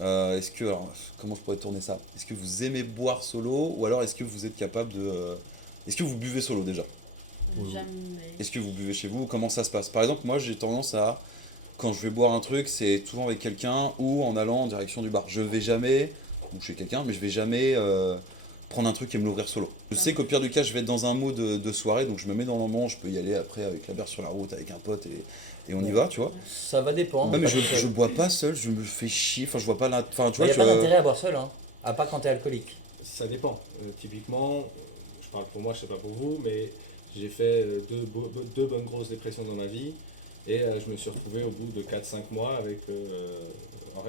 est-ce que. Alors, comment je pourrais tourner ça? Est-ce que vous aimez boire solo ou alors est-ce que vous êtes capable de. Est-ce que vous buvez solo déjà? Jamais. Est-ce que vous buvez chez vous? Comment ça se passe? Par exemple, moi j'ai tendance à. Quand je vais boire un truc, c'est souvent avec quelqu'un ou en allant en direction du bar. Je vais jamais, ou chez quelqu'un, mais je vais jamais prendre un truc et me l'ouvrir solo. Je sais qu'au pire du cas, je vais être dans un mood de soirée, donc je me mets dans le moment, je peux y aller après avec la bière sur la route, avec un pote et on y va, tu vois. Ça va dépendre. Ouais, mais Pas tout je seul. bois pas seul, je me fais chier, enfin je vois pas la. Enfin, tu Il vois, n'y a pas d'intérêt à boire seul, hein, à part quand t'es alcoolique. Ça dépend. Typiquement, je parle pour moi, je sais pas pour vous, mais j'ai fait deux bonnes grosses dépressions dans ma vie. Et je me suis retrouvé au bout de 4-5 mois avec,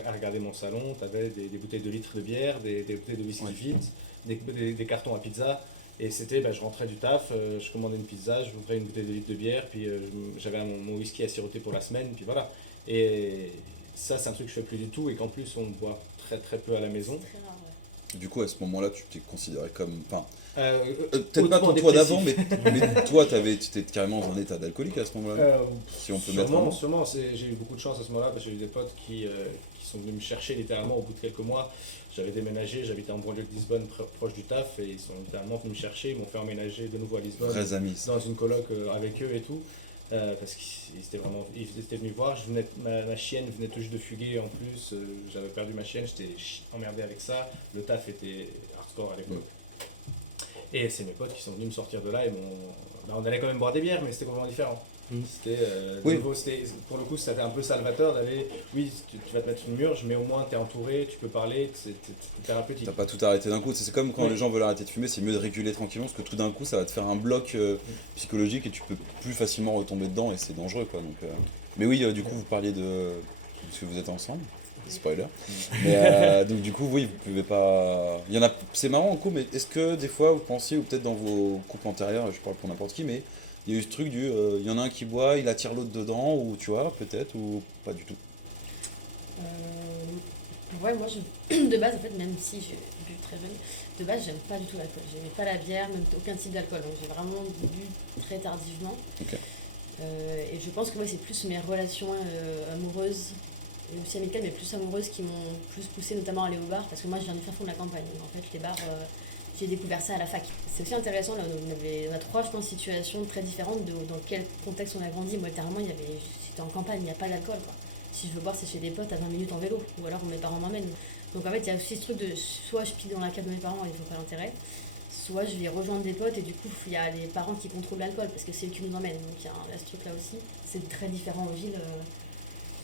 à regarder mon salon. Tu avais des bouteilles de litres de bière, des bouteilles de whisky Ouais. vide, des cartons à pizza. Et c'était, je rentrais du taf, je commandais une pizza, je m'ouvrais une bouteille de litres de bière, puis j'avais mon whisky à siroter pour la semaine, puis voilà. Et ça, c'est un truc que je fais plus du tout et qu'en plus, on boit très très peu à la maison. Très rare, ouais. du coup à ce moment-là, tu t'es considéré comme. Enfin, Euh, peut-être pas hautement ton toi d'avant, dépressif. mais toi, tu étais carrément dans un état d'alcoolique à ce moment-là. Si on peut mettre un mot. Sûrement, j'ai eu beaucoup de chance à ce moment-là parce que j'ai eu des potes qui sont venus me chercher littéralement au bout de quelques mois. J'avais déménagé, j'habitais en banlieue de Lisbonne, proche du taf, et ils sont littéralement venus me chercher, ils m'ont fait emménager de nouveau à Lisbonne, Vrais amis. Ça. dans une coloc avec eux et tout, parce qu'ils étaient venus voir. Ma chienne venait tout juste de fuguer en plus, j'avais perdu ma chienne, j'étais emmerdé avec ça, le taf était hardcore à l'époque. Et c'est mes potes qui sont venus me sortir de là et on allait quand même boire des bières, mais c'était complètement différent. C'était, Oui. pour le coup, c'était un peu salvateur d'aller, oui, tu vas te mettre une murge, mais au moins tu es entouré, tu peux parler, c'est thérapeutique. T'as pas tout arrêté d'un coup. C'est comme quand Ouais. les gens veulent arrêter de fumer, c'est mieux de réguler tranquillement parce que tout d'un coup ça va te faire un bloc psychologique et tu peux plus facilement retomber dedans et c'est dangereux quoi. Donc, Mais oui, du coup vous parliez de. Parce que vous êtes ensemble, spoiler. Mais donc du coup, oui, vous pouvez pas. Il y en a. C'est marrant en coup, mais est-ce que des fois vous pensiez, ou peut-être dans vos couples antérieurs, je parle pour n'importe qui, mais il y a eu ce truc du. Il y en a un qui boit, il attire l'autre dedans, ou tu vois, peut-être, ou pas du tout. Ouais, moi, de base, en fait, même si j'ai bu très jeune. De base, j'aime pas du tout l'alcool. J'aimais pas la bière, même aucun type d'alcool. Donc j'ai vraiment bu très tardivement. Ok. Et je pense que moi, c'est plus mes relations amoureuses et aussi amicales, mais plus amoureuses qui m'ont plus poussé notamment à aller au bar. Parce que moi, je viens du fin fond de la campagne. Donc, en fait, les bars, j'ai découvert ça à la fac. C'est aussi intéressant, là, on a trois, je pense, situations très différentes dans quel contexte on a grandi. Moi, littéralement, j'étais en campagne, il n'y a pas d'alcool, quoi. Si je veux boire, c'est chez des potes à 20 minutes en vélo, ou alors mes parents m'emmènent. Donc en fait, il y a aussi ce truc de soit je pile dans la cave de mes parents et il faut pas l'intérêt, soit je vais rejoindre des potes et du coup, il y a les parents qui contrôlent l'alcool parce que c'est eux qui nous emmènent. Donc il y a ce truc là aussi. C'est très différent aux villes.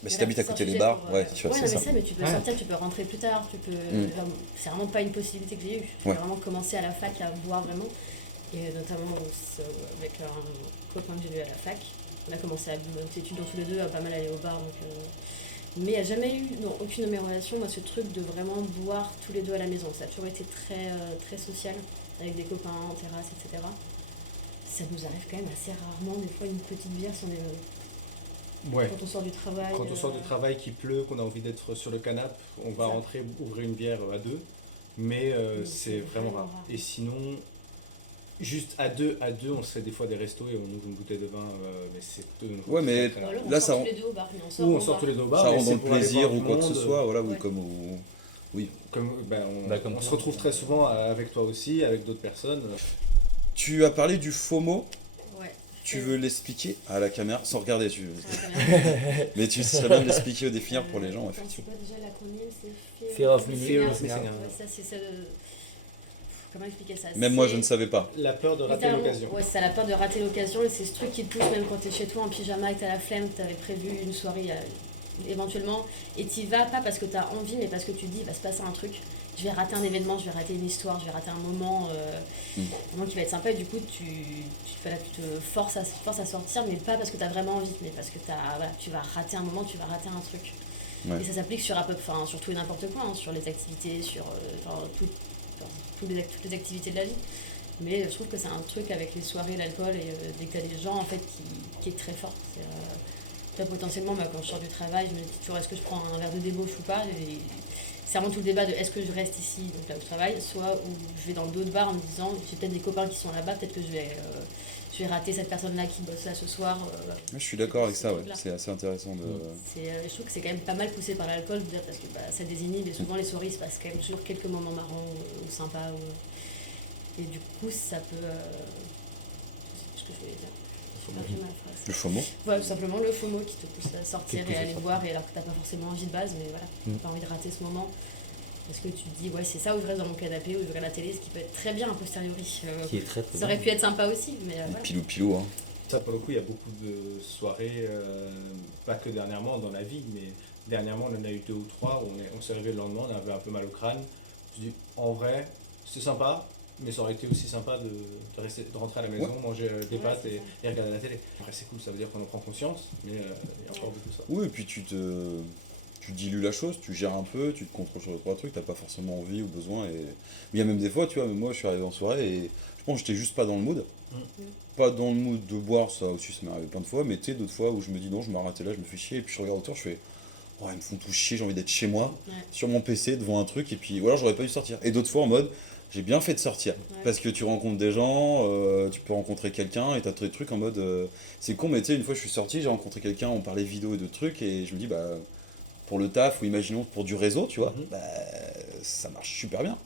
Mais si Voilà, t'habites à c'est un côté des sujet bars, pour, ouais, tu vois, ouais, c'est non, mais ça. ça, mais tu peux Ouais. sortir, tu peux rentrer plus tard, tu peux. Genre, c'est vraiment pas une possibilité que j'ai eue. J'ai Ouais. vraiment commencé à la fac à boire vraiment. Et notamment avec un copain que j'ai vu à la fac. On a commencé à nos études tous les deux, à pas mal aller au bar. Donc, mais il n'y a jamais eu, dans aucune de mes relations, moi, ce truc de vraiment boire tous les deux à la maison. Ça a toujours été très, très social, avec des copains en terrasse, etc. Ça nous arrive quand même assez rarement, des fois, une petite bière si on est, Ouais. quand on sort du travail. Quand on sort du travail, qu'il pleut, qu'on a envie d'être sur le canapé, on va Ça. rentrer, ouvrir une bière à deux. Mais Mais c'est vraiment rare. Et sinon, juste à deux, on se fait des fois des restos et on ouvre une bouteille de vin, mais c'est Ouais, mais Ou alors, on là, sort ça tous les deux au bar. Mais on sort Ou au on sort bar. tous les deux au bar. ça mais rend c'est dans le pour aller plaisir voir ou du quoi que ce monde. soit, voilà, oui, Ouais. comme Comme, Comme on se toi. retrouve très souvent avec toi aussi, avec d'autres personnes. Tu as parlé du FOMO, Ouais. tu veux l'expliquer à la caméra, sans regarder, Sur la caméra. mais tu serais bien de l'expliquer ou définir pour les gens, Attends, effectivement. c'est quoi déjà l'acronyme? C'est Fear of Fear of missing missing out. out. Ouais, ça, c'est ça. Comment expliquer ça? Même moi, C'est- je ne savais pas. La peur de rater Littéralement, l'occasion. Ouais, c'est la peur de rater l'occasion et c'est ce truc qui te pousse même quand t'es chez toi en pyjama et que t'as la flemme, t'avais prévu une soirée éventuellement et t'y vas pas parce que t'as envie mais parce que tu te dis il va se passer un truc, je vais rater un événement, je vais rater une histoire, je vais rater un moment, un moment qui va être sympa et du coup voilà, tu te forces à sortir mais pas parce que t'as vraiment envie mais parce que voilà, tu vas rater un moment, tu vas rater un truc. Ouais. Et ça s'applique sur sur tout et n'importe quoi, hein, sur les activités, sur toutes les activités de la vie. Mais je trouve que c'est un truc avec les soirées, l'alcool et dès que t'as des gens en fait qui est très fort. Toi, potentiellement, quand je sors du travail, je me dis toujours est-ce que je prends un verre de débauche ou pas. Et c'est vraiment tout le débat de est-ce que je reste ici, donc là où je travaille, soit où je vais dans d'autres bars en me disant j'ai peut-être des copains qui sont là-bas, peut-être que je vais rater cette personne-là qui bosse là ce soir. Ouais, je suis d'accord avec ça, ouais. Là. C'est assez intéressant de. Je trouve que c'est quand même pas mal poussé par l'alcool, déjà parce que ça désinhibe et souvent les soirées il se passe quand même toujours quelques moments marrants ou sympas. Et du coup ça peut. Je sais plus ce que je voulais dire. J'ai perdu ma phrase. Le FOMO. Voilà, tout simplement le FOMO qui te pousse à sortir Qui te et pousse à à aller sortir. boire et alors que t'as pas forcément envie de base, mais voilà, t'as pas envie de rater ce moment. Parce que tu te dis ouais c'est ça ou je reste dans mon canapé ou je regarde la télé, ce qui peut être très bien a posteriori. Qui est très très Ça aurait bien. pu être sympa aussi, mais voilà. Pilou, hein. Ça, pour le coup, il y a beaucoup de soirées, pas que dernièrement dans la vie, mais dernièrement, on en a eu 2 ou 3 où on s'est réveillé le lendemain, on avait un peu mal au crâne. Je dis, en vrai, c'est sympa, mais ça aurait été aussi sympa de rentrer à la maison, manger des Ouais, pâtes c'est et ça. regarder la télé. Après, c'est cool, ça veut dire qu'on en prend conscience, mais il y a encore beaucoup ça. Oui, et puis tu dilues la chose, tu gères un peu, tu te contrôles sur 2-3 trucs, t'as pas forcément envie ou besoin. Mais il y a même des fois, tu vois, même moi je suis arrivé en soirée et je pense que j'étais juste pas dans le mood. Pas dans le mood de boire, ça aussi ça m'est arrivé plein de fois, mais tu sais, d'autres fois où je me dis non, je m'arrête là, je me fais chier, et puis je regarde autour, je fais oh, ils me font tout chier, j'ai envie d'être chez moi, Ouais. sur mon PC, devant un truc, et puis voilà, j'aurais pas dû sortir. Et d'autres fois en mode j'ai bien fait de sortir, parce que tu rencontres des gens, tu peux rencontrer quelqu'un, et t'as des trucs en mode c'est con, mais tu sais, une fois je suis sorti, j'ai rencontré quelqu'un, on parlait vidéo et de trucs, et je me dis bah pour le taf, ou imaginons pour du réseau, tu vois, Mhm. bah ça marche super bien.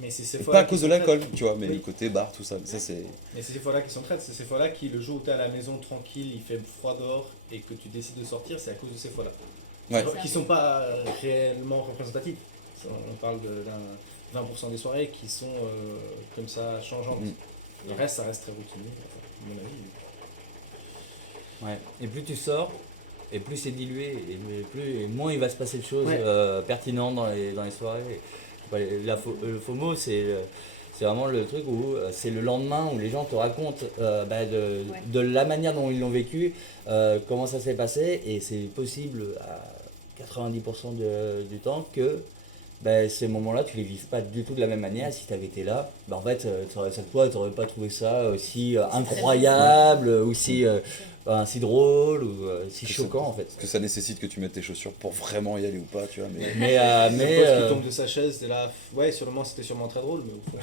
Mais c'est ces Et fois-là pas à cause qui de sont l'alcool, traites. tu vois, mais Oui. le côté bar, tout ça, ça c'est. Mais c'est ces fois-là qui sont traites, c'est ces fois-là qui, le jour où tu es à la maison tranquille, il fait froid dehors et que tu décides de sortir, c'est à cause de ces fois-là. Ouais. Qui sont pas réellement représentatifs. On parle d'un 20% des soirées qui sont comme ça changeantes. Mm. Le reste, ça reste très routinier, enfin, à mon avis. Ouais. Et plus tu sors, et plus c'est dilué, et moins il va se passer de choses Ouais. pertinentes dans les soirées. Le FOMO, c'est vraiment le truc où c'est le lendemain où les gens te racontent de la manière dont ils l'ont vécu, comment ça s'est passé, et c'est possible à 90% du temps que ces moments-là, tu les vives pas du tout de la même manière. Si tu avais été là, en fait, toi, tu n'aurais pas trouvé ça aussi incroyable, aussi si drôle ou si Que ça- choquant en fait. Est-ce que ça nécessite que tu mettes tes chaussures pour vraiment y aller ou pas, tu vois, mais... Mais Il tombe de sa chaise, t'es là. Ouais, sur le moment c'était sûrement très drôle, mais au fond.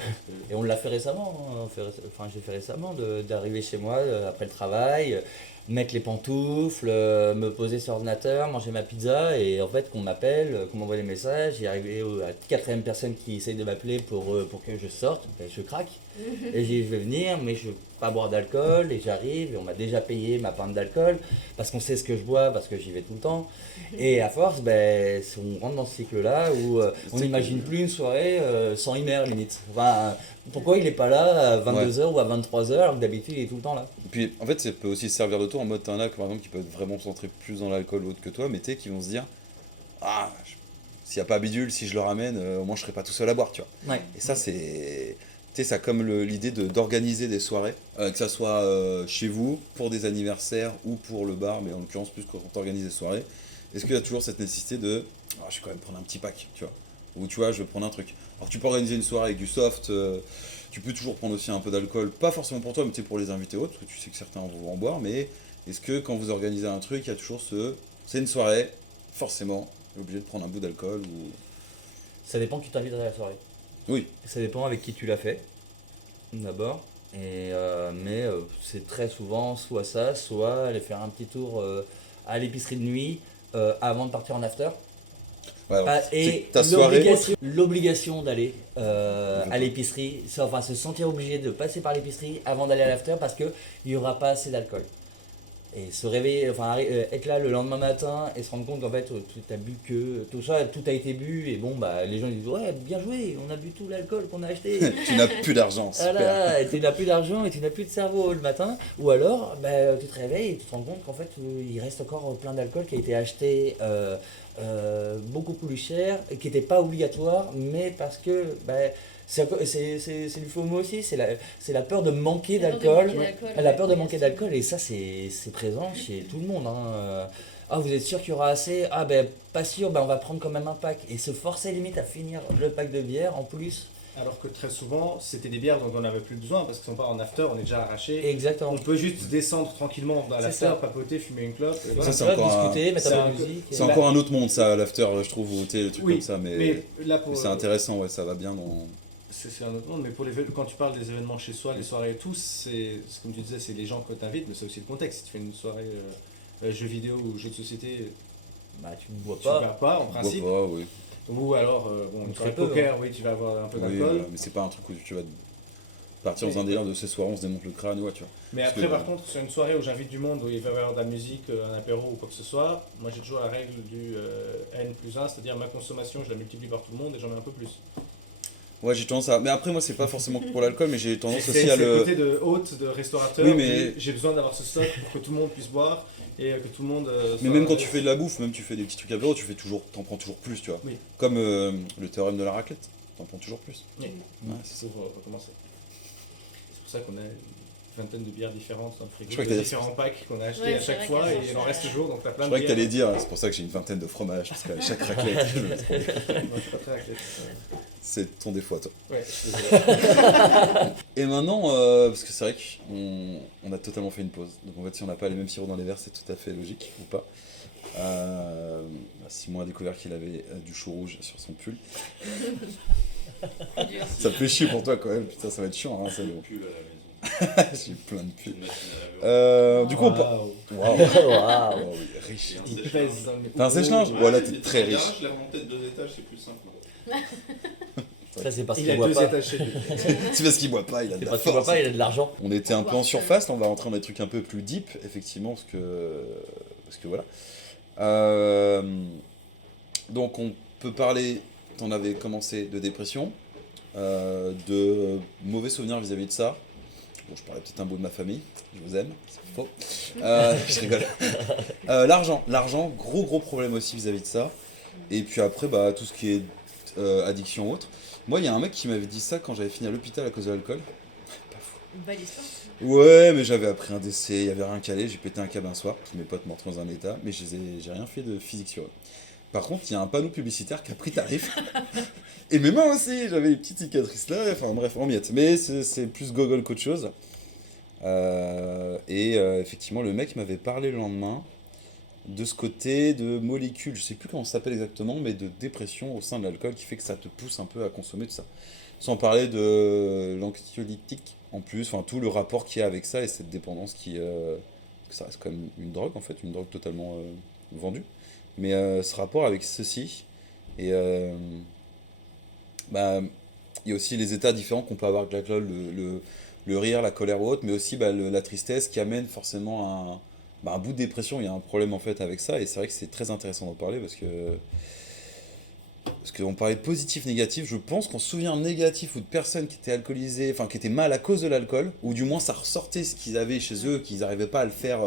et on l'a fait récemment, hein, enfin j'ai fait récemment d'arriver chez moi après le travail, mettre les pantoufles, me poser sur l'ordinateur, manger ma pizza et en fait qu'on m'appelle, qu'on m'envoie des messages, j'y arrivé à la quatrième personne qui essaye de m'appeler pour que je sorte, ben, je craque et je dis je vais venir mais je veux pas boire d'alcool et j'arrive et on m'a déjà payé ma pinte d'alcool parce qu'on sait ce que je bois parce que j'y vais tout le temps et à force ben, on rentre dans ce cycle là où on n'imagine plus une soirée sans Imer limite. Enfin, pourquoi il n'est pas là à 22h ou à 23h alors que d'habitude il est tout le temps là. Et puis, en fait, ça peut aussi servir de toi en mode, t'en as, par exemple, qui peuvent être vraiment centrés plus dans l'alcool ou autre que toi, mais tu sais, qui vont se dire, ah, s'il n'y a pas bidule, si je le ramène, au moins je serai pas tout seul à boire, tu vois. Ouais. Et ça, c'est... Tu sais, ça a comme l'idée d'organiser des soirées, que ça soit chez vous, pour des anniversaires ou pour le bar, mais en l'occurrence plus quand on organise des soirées. Est-ce qu'il y a toujours cette nécessité de, ah, je vais quand même prendre un petit pack, tu vois, ou tu vois, je vais prendre un truc. Alors tu peux organiser une soirée avec du soft, tu peux toujours prendre aussi un peu d'alcool, pas forcément pour toi, mais tu sais, pour les invités autres, parce que tu sais que certains vont en boire, mais est-ce que quand vous organisez un truc, il y a toujours c'est une soirée, forcément, tu es obligé de prendre un bout d'alcool ou... Ça dépend qui t'invite à la soirée. Oui. Ça dépend avec qui tu l'as fait, d'abord. Mais c'est très souvent soit ça, soit aller faire un petit tour à l'épicerie de nuit avant de partir en after. Ouais, alors, c'est Et que ta soirée... l'obligation d'aller à l'épicerie, enfin se sentir obligé de passer par l'épicerie avant d'aller à l'after parce qu'il n'y aura pas assez d'alcool. Et se réveiller, enfin être là le lendemain matin et se rendre compte qu'en fait tu as bu que tout ça, tout a été bu et bon bah les gens disent ouais bien joué, on a bu tout l'alcool qu'on a acheté. Tu n'as plus d'argent, super. Voilà, et tu n'as plus d'argent et tu n'as plus de cerveau le matin. Ou alors bah, tu te réveilles et tu te rends compte qu'en fait il reste encore plein d'alcool qui a été acheté beaucoup plus cher, qui n'était pas obligatoire, mais parce que bah, c'est du FOMO aussi, c'est la peur de manquer d'alcool. La peur de manquer d'alcool, et ça c'est présent chez tout le monde. Hein. Ah, vous êtes sûr qu'il y aura assez? Ah, ben pas sûr, ben on va prendre quand même un pack. Et se forcer limite à finir le pack de bière en plus. Alors que très souvent, c'était des bières dont on n'avait plus besoin parce qu'ils sont pas en after, on est déjà arraché. Exactement. On peut juste descendre tranquillement dans C'est l'after, ça. papoter, fumer une clope. Et Ça, voilà. c'est encore discuter, mettre c'est un un peu de peu- musique. C'est encore un autre monde, ça, l'after, je trouve, ou tu sais, le truc Oui, comme ça, mais là pour c'est intéressant, ouais, ça va bien dans... c'est un autre monde, mais quand tu parles des événements chez soi, les soirées et tout, c'est comme tu disais, c'est les gens que tu invites, mais c'est aussi le contexte. Si tu fais une soirée jeux vidéo ou jeux de société, Bah, tu ne bois tu vas pas. pas en principe. Ouais, oui. Ou alors, une Très soirée peu, poker, oui, tu vas avoir un peu Oui, d'alcool. voilà, mais c'est pas un truc où tu vas partir dans un délire de ce soir, on se démonte le crâne, ouais, tu vois. Mais Parce après, que- par contre, sur une soirée où j'invite du monde, où il va y avoir de la musique, un apéro ou quoi que ce soit, moi j'ai toujours la règle du N+1, c'est-à-dire ma consommation, je la multiplie par tout le monde et j'en mets un peu plus. Ouais, j'ai tendance à... Mais après, moi, c'est pas forcément que pour l'alcool, mais j'ai tendance C'est aussi à le le... côté de hôte, de restaurateur, Oui, mais- j'ai besoin d'avoir ce stock pour que tout le monde puisse boire et que tout le monde... Mais même quand tu fais de la bouffe, même tu fais des petits trucs apéro, t'en prends toujours plus, tu vois. Oui. Comme le théorème de la raclette, t'en prends toujours plus. Oui. Ouais, c'est ça. Pour recommencer. C'est pour ça qu'on a une vingtaine de bières différentes dans le frigo, Je crois que de t'allais- différents packs qu'on a achetés Ouais, à c'est chaque vrai fois qu'à et chaque il en fois, reste toujours, donc t'as plein Je de croyais que bières. t'allais dire, c'est pour ça que j'ai une vingtaine de fromages, parce qu'à chaque raclette, je mets trop. Moi, je suis pas très raclette. C'est ton défaut à toi. Ouais, je suis désolé. Et maintenant, parce que c'est vrai qu'on a totalement fait une pause. Donc en fait, si on n'a pas les mêmes sirops dans les verres, c'est tout à fait logique, ou pas. Simon a découvert qu'il avait du chou rouge sur son pull. Ça me fait chier pour toi quand même, putain, ça va être chiant, hein, ça. Pull à la maison. J'ai plein de pulls. Une machine à laver. Du coup, on Waouh. Waouh, Waouh. oh, oui, riche. Et un Il sèche-linge. pèse dans le- T'as un sèche-linge Oh. Voilà, Ouais, t'es très riche. garage, je l'ai remonté de 2 étages, c'est plus simple. Ça c'est parce Il qu'il a boit 2 pas. étages chez lui. C'est parce qu'il boit pas, il a de C'est la parce qu'il boit force. pas, il a de l'argent. On était un peu en surface, là on va rentrer dans des trucs un peu plus deep, effectivement, parce que voilà. Donc on peut parler, t'en avais commencé de dépression, de mauvais souvenirs vis-à-vis de ça. Bon, je parlais peut-être un mot de ma famille, je vous aime, c'est faux. Je rigole. L'argent, gros problème aussi vis-à-vis de ça. Et puis après, bah, tout ce qui est addiction autre. Moi, il y a un mec qui m'avait dit ça quand j'avais fini à l'hôpital à cause de l'alcool. Pas fou. Une belle histoire. Ouais, mais j'avais appris un décès, il y avait rien calé, j'ai pété un câble un soir, tous mes potes m'ont dans un état, mais j'ai rien fait de physique sur eux. Par contre, il y a un panneau publicitaire qui a pris tarif. Et mes mains aussi, j'avais des petites cicatrices là, enfin bref, en miettes. Mais c'est plus gogol qu'autre chose. Effectivement, le mec m'avait parlé le lendemain de ce côté de molécules, je sais plus comment ça s'appelle exactement, mais de dépression au sein de l'alcool qui fait que ça te pousse un peu à consommer tout ça. Sans parler de l'anxiolytique en plus, enfin tout le rapport qu'il y a avec ça et cette dépendance ça reste quand même une drogue en fait, une drogue totalement vendue. Mais ce rapport avec ceci, et bah, il y a aussi les états différents qu'on peut avoir avec l'alcool, le rire, la colère ou autre, mais aussi la tristesse qui amène forcément un bout de dépression. Il y a un problème en fait avec ça, et c'est vrai que c'est très intéressant d'en parler parce qu'on parlait de positif, négatif. Je pense qu'on se souvient négatif ou de personnes qui étaient alcoolisées, enfin qui étaient mal à cause de l'alcool, ou du moins ça ressortait ce qu'ils avaient chez eux, qu'ils n'arrivaient pas à le faire.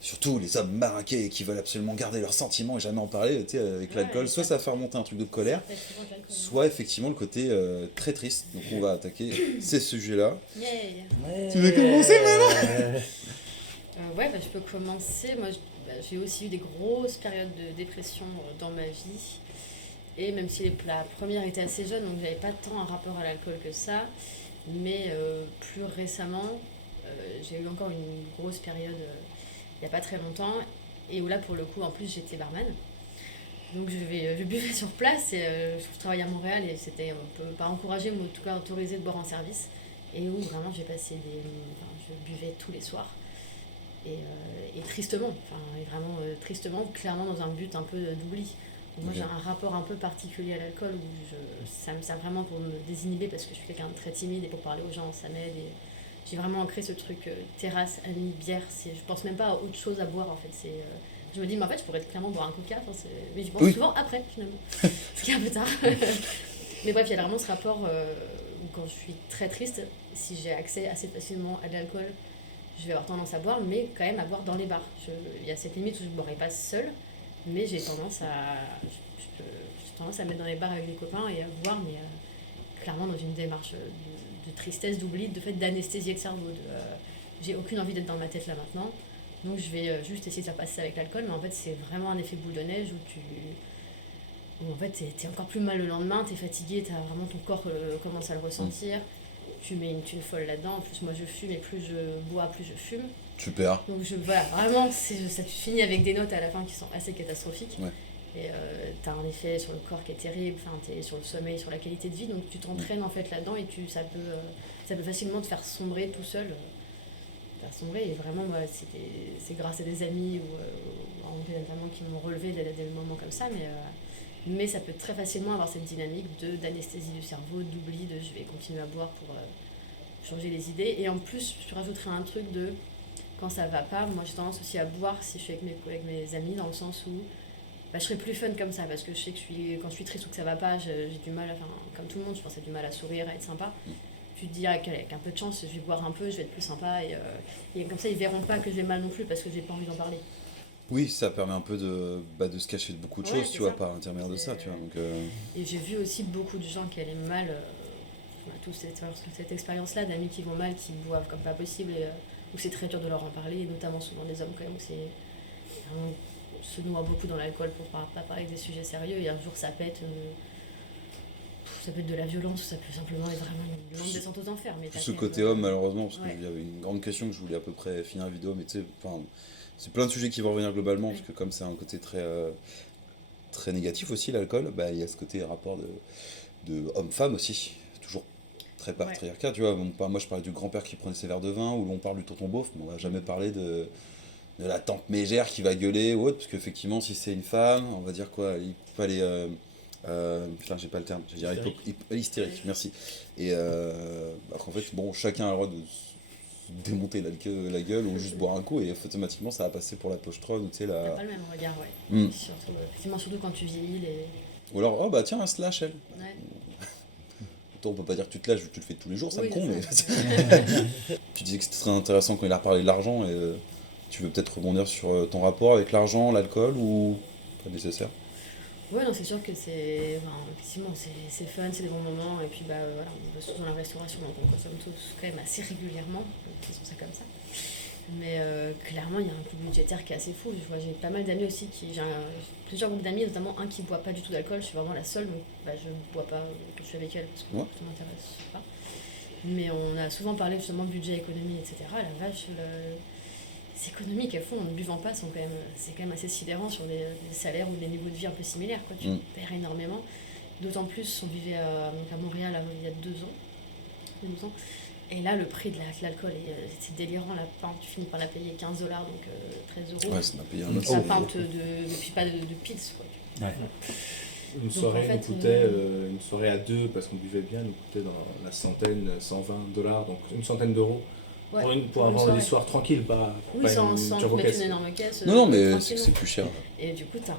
Surtout les hommes maraqués qui veulent absolument garder leurs sentiments et jamais en parler, tu sais, avec Ouais, l'alcool. Soit ça fait remonter un truc de colère, Ça fait souvent de l'alcool. soit effectivement le côté très triste. Donc on va attaquer ces sujets-là. Yay. Tu veux commencer, Ouais, bah, je peux commencer. Moi, j'ai aussi eu des grosses périodes de dépression dans ma vie. Et même si la première était assez jeune, donc j'avais pas tant un rapport à l'alcool que ça. Mais plus récemment, j'ai eu encore une grosse période il n'y a pas très longtemps. Et où là, pour le coup, en plus, j'étais barman. Donc je buvais sur place et je travaillais à Montréal et c'était un peu, pas encouragé, mais en tout cas autorisé de boire en service. Et où vraiment j'ai passé je buvais tous les soirs. Et tristement, et vraiment tristement, clairement dans un but un peu d'oubli. Donc moi Ok. j'ai un rapport un peu particulier à l'alcool où ça me sert vraiment pour me désinhiber parce que je suis quelqu'un de très timide et pour parler aux gens ça m'aide. Et j'ai vraiment ancré ce truc terrasse, amis, bière. Je pense même pas à autre chose à boire en fait. Je me dis, mais en fait je pourrais clairement boire un coca, mais j'y pense Oui. souvent après finalement, ce qui est un peu tard. Mais bref, il y a vraiment ce rapport où quand je suis très triste, si j'ai accès assez facilement à de l'alcool, je vais avoir tendance à boire, mais quand même à boire dans les bars. Il y a cette limite où je ne boirai pas seule, mais j'ai tendance j'ai tendance à me mettre dans les bars avec des copains et à boire, mais clairement dans une démarche de tristesse, d'oubli, de fait d'anesthésier le cerveau. J'ai aucune envie d'être dans ma tête là maintenant, donc je vais juste essayer de faire passer ça avec l'alcool, mais en fait c'est vraiment un effet boule de neige où en fait t'es encore plus mal le lendemain, t'es fatigué, vraiment ton corps commence à le ressentir. Tu mets une thune folle là-dedans. En plus, moi je fume et plus je bois, plus je fume. Super. Donc voilà, vraiment, ça finit avec des notes à la fin qui sont assez catastrophiques. Ouais. Et t'as un effet sur le corps qui est terrible, t'es sur le sommeil, sur la qualité de vie. Donc tu t'entraînes en fait là-dedans et ça peut facilement te faire sombrer tout seul. Faire sombrer. Et vraiment, moi, c'est grâce à des amis ou à André notamment qui m'ont relevé des moments comme ça. Mais ça peut très facilement avoir cette dynamique d'anesthésie du cerveau, d'oubli, je vais continuer à boire pour changer les idées. Et en plus, je rajouterai un truc quand ça va pas, moi j'ai tendance aussi à boire si je suis avec mes amis, dans le sens où je serai plus fun comme ça, parce que je sais que quand je suis triste ou que ça va pas, j'ai du mal, comme tout le monde, je pense que j'ai du mal à sourire, à être sympa. Tu te dis avec un peu de chance, je vais boire un peu, je vais être plus sympa, et comme ça ils verront pas que je vais mal non plus, parce que j'ai pas envie d'en parler. Oui, ça permet un peu de se cacher de beaucoup de Ouais, choses, c'est tu vois, ça. par l'intermédiaire de ça, tu vois. Donc, Et j'ai vu aussi beaucoup de gens qui allaient mal, on a tous cette expérience-là, d'amis qui vont mal, qui boivent comme pas possible, où c'est très dur de leur en parler, et notamment souvent des hommes quand même, où c'est vraiment se noie beaucoup dans l'alcool pour pas parler des sujets sérieux, et un jour ça pète, ça peut être de la violence, ou ça peut simplement être vraiment une longue descente aux enfers. Mais ce côté homme, malheureusement, parce Ouais. qu'il y avait une grande question que je voulais à peu près finir la vidéo, mais tu sais, enfin, c'est plein de sujets qui vont revenir globalement, parce que comme c'est un côté très négatif aussi, l'alcool, bah, il y a ce côté rapport de homme-femme aussi, toujours très patriarcat, tu vois. Moi, je parlais du grand-père qui prenait ses verres de vin, ou l'on parle du tonton beauf, mais on va jamais parler de la tante mégère qui va gueuler ou autre, parce qu'effectivement, si c'est une femme, on va dire quoi, il fallait... putain, j'ai pas le terme, je vais dire hystérique, merci. Et alors qu'en fait, bon, chacun a le droit de se démonter la gueule ou juste boire un coup, et automatiquement, ça va passer pour la pochetronne, ou tu sais, T'as pas le même regard, ouais. Mm. Surtout quand tu vieillis, Ou alors, oh bah tiens, un slash, elle. Ouais. Autant on peut pas dire que tu te lâches, vu que tu le fais tous les jours, ça Oui, me con, mais... c'est ça. Tu disais que c'était très intéressant quand il a parlé de l'argent, et tu veux peut-être rebondir sur ton rapport avec l'argent, l'alcool, ou pas nécessaire? Ouais, non, c'est sûr que effectivement, c'est fun, c'est des bons moments, et puis voilà, on bosse tous dans la restauration, donc on consomme tous quand même assez régulièrement, disons ça comme ça. Mais clairement, il y a un coût budgétaire qui est assez fou. J'ai pas mal d'amis aussi j'ai plusieurs groupes d'amis, notamment un qui boit pas du tout d'alcool. Je suis vraiment la seule, donc je bois pas quand je suis avec elle parce que Ouais. ça m'intéresse pas. Mais on a souvent parlé justement de budget, économie, etc. La vache, les économies qu'elles font en ne buvant pas sont c'est quand même assez sidérant sur des salaires ou des niveaux de vie un peu similaires, quoi. Tu perds énormément. D'autant plus, on vivait donc à Montréal il y a 2 ans. 12 ans. Et là, le prix de l'alcool, c'est délirant. La pinte, tu finis par la payer 15 $, donc 13 €. Ouais, ça m'a payé un La autre. pinte puis pas de pils, quoi. Ouais. Une Donc, soirée en fait, nous coûtait, une soirée à 2, parce qu'on buvait bien, nous coûtait dans la centaine, 120 $, donc une centaine d'euros. Ouais, Pour une avoir soirée. des soirs tranquilles, Oui, pas sans une te turbo mettre caisse. une énorme caisse. Non, mais tranquillement. c'est plus cher. Et du coup, t'as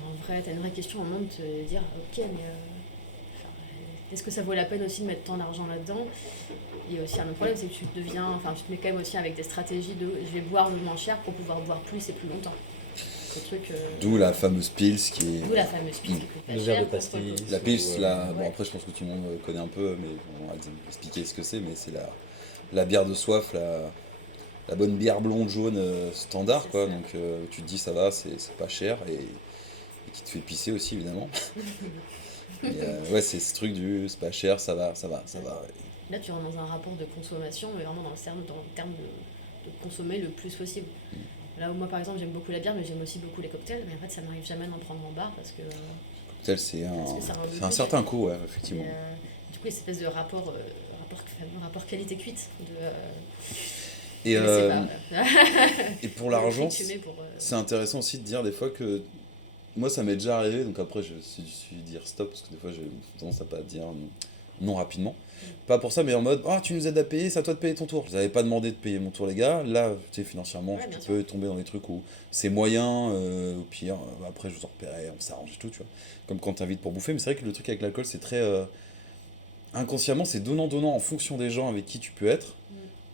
une vraie question au moment de te dire, ok, mais est-ce que ça vaut la peine aussi de mettre tant d'argent là-dedans? Et aussi, un autre problème, c'est que tu te mets quand même aussi avec des stratégies de je vais boire le moins cher pour pouvoir boire plus et plus longtemps. Ce truc. D'où la fameuse Pils qui est. D'où la fameuse pile qui coûte pas Le cher. verre de pastilles. La Pils, Ouais. bon après je pense que tout le monde connaît un peu, mais on va expliquer ce que c'est, mais c'est la bière de soif, la bonne bière blonde jaune standard C'est quoi, ça. donc tu te dis ça va, c'est pas cher et qui te fait pisser aussi évidemment. Mais ouais, c'est ce truc c'est pas cher, ça va. Là, tu rentres dans un rapport de consommation, mais vraiment dans le terme de consommer le plus possible. Là où moi, par exemple, j'aime beaucoup la bière, mais j'aime aussi beaucoup les cocktails. Mais en fait, ça m'arrive jamais d'en prendre en bar parce que Cocktail, c'est Parce que ça a un c'est un goût, certain tu vois. coût, ouais, effectivement. Du coup, il y a cette espèce de rapport qualité-cuite. Et, Je sais pas. et pour l'argent, Le prix que tu mets pour, c'est intéressant aussi de dire des fois que moi ça m'est déjà arrivé, donc après je suis dire stop parce que des fois j'ai tendance à pas dire non rapidement. Pas pour ça, mais en mode ah tu nous aides à payer, c'est à toi de payer ton tour. Je vous avais pas demandé de payer mon tour les gars. Là, tu sais financièrement, Ouais, tu bien peux tomber dans des trucs où c'est moyen, au pire. Après je vous en repaierai, on s'arrange et tout, tu vois. Comme quand t'invites pour bouffer, mais c'est vrai que le truc avec l'alcool c'est très inconsciemment c'est donnant en fonction des gens avec qui tu peux être.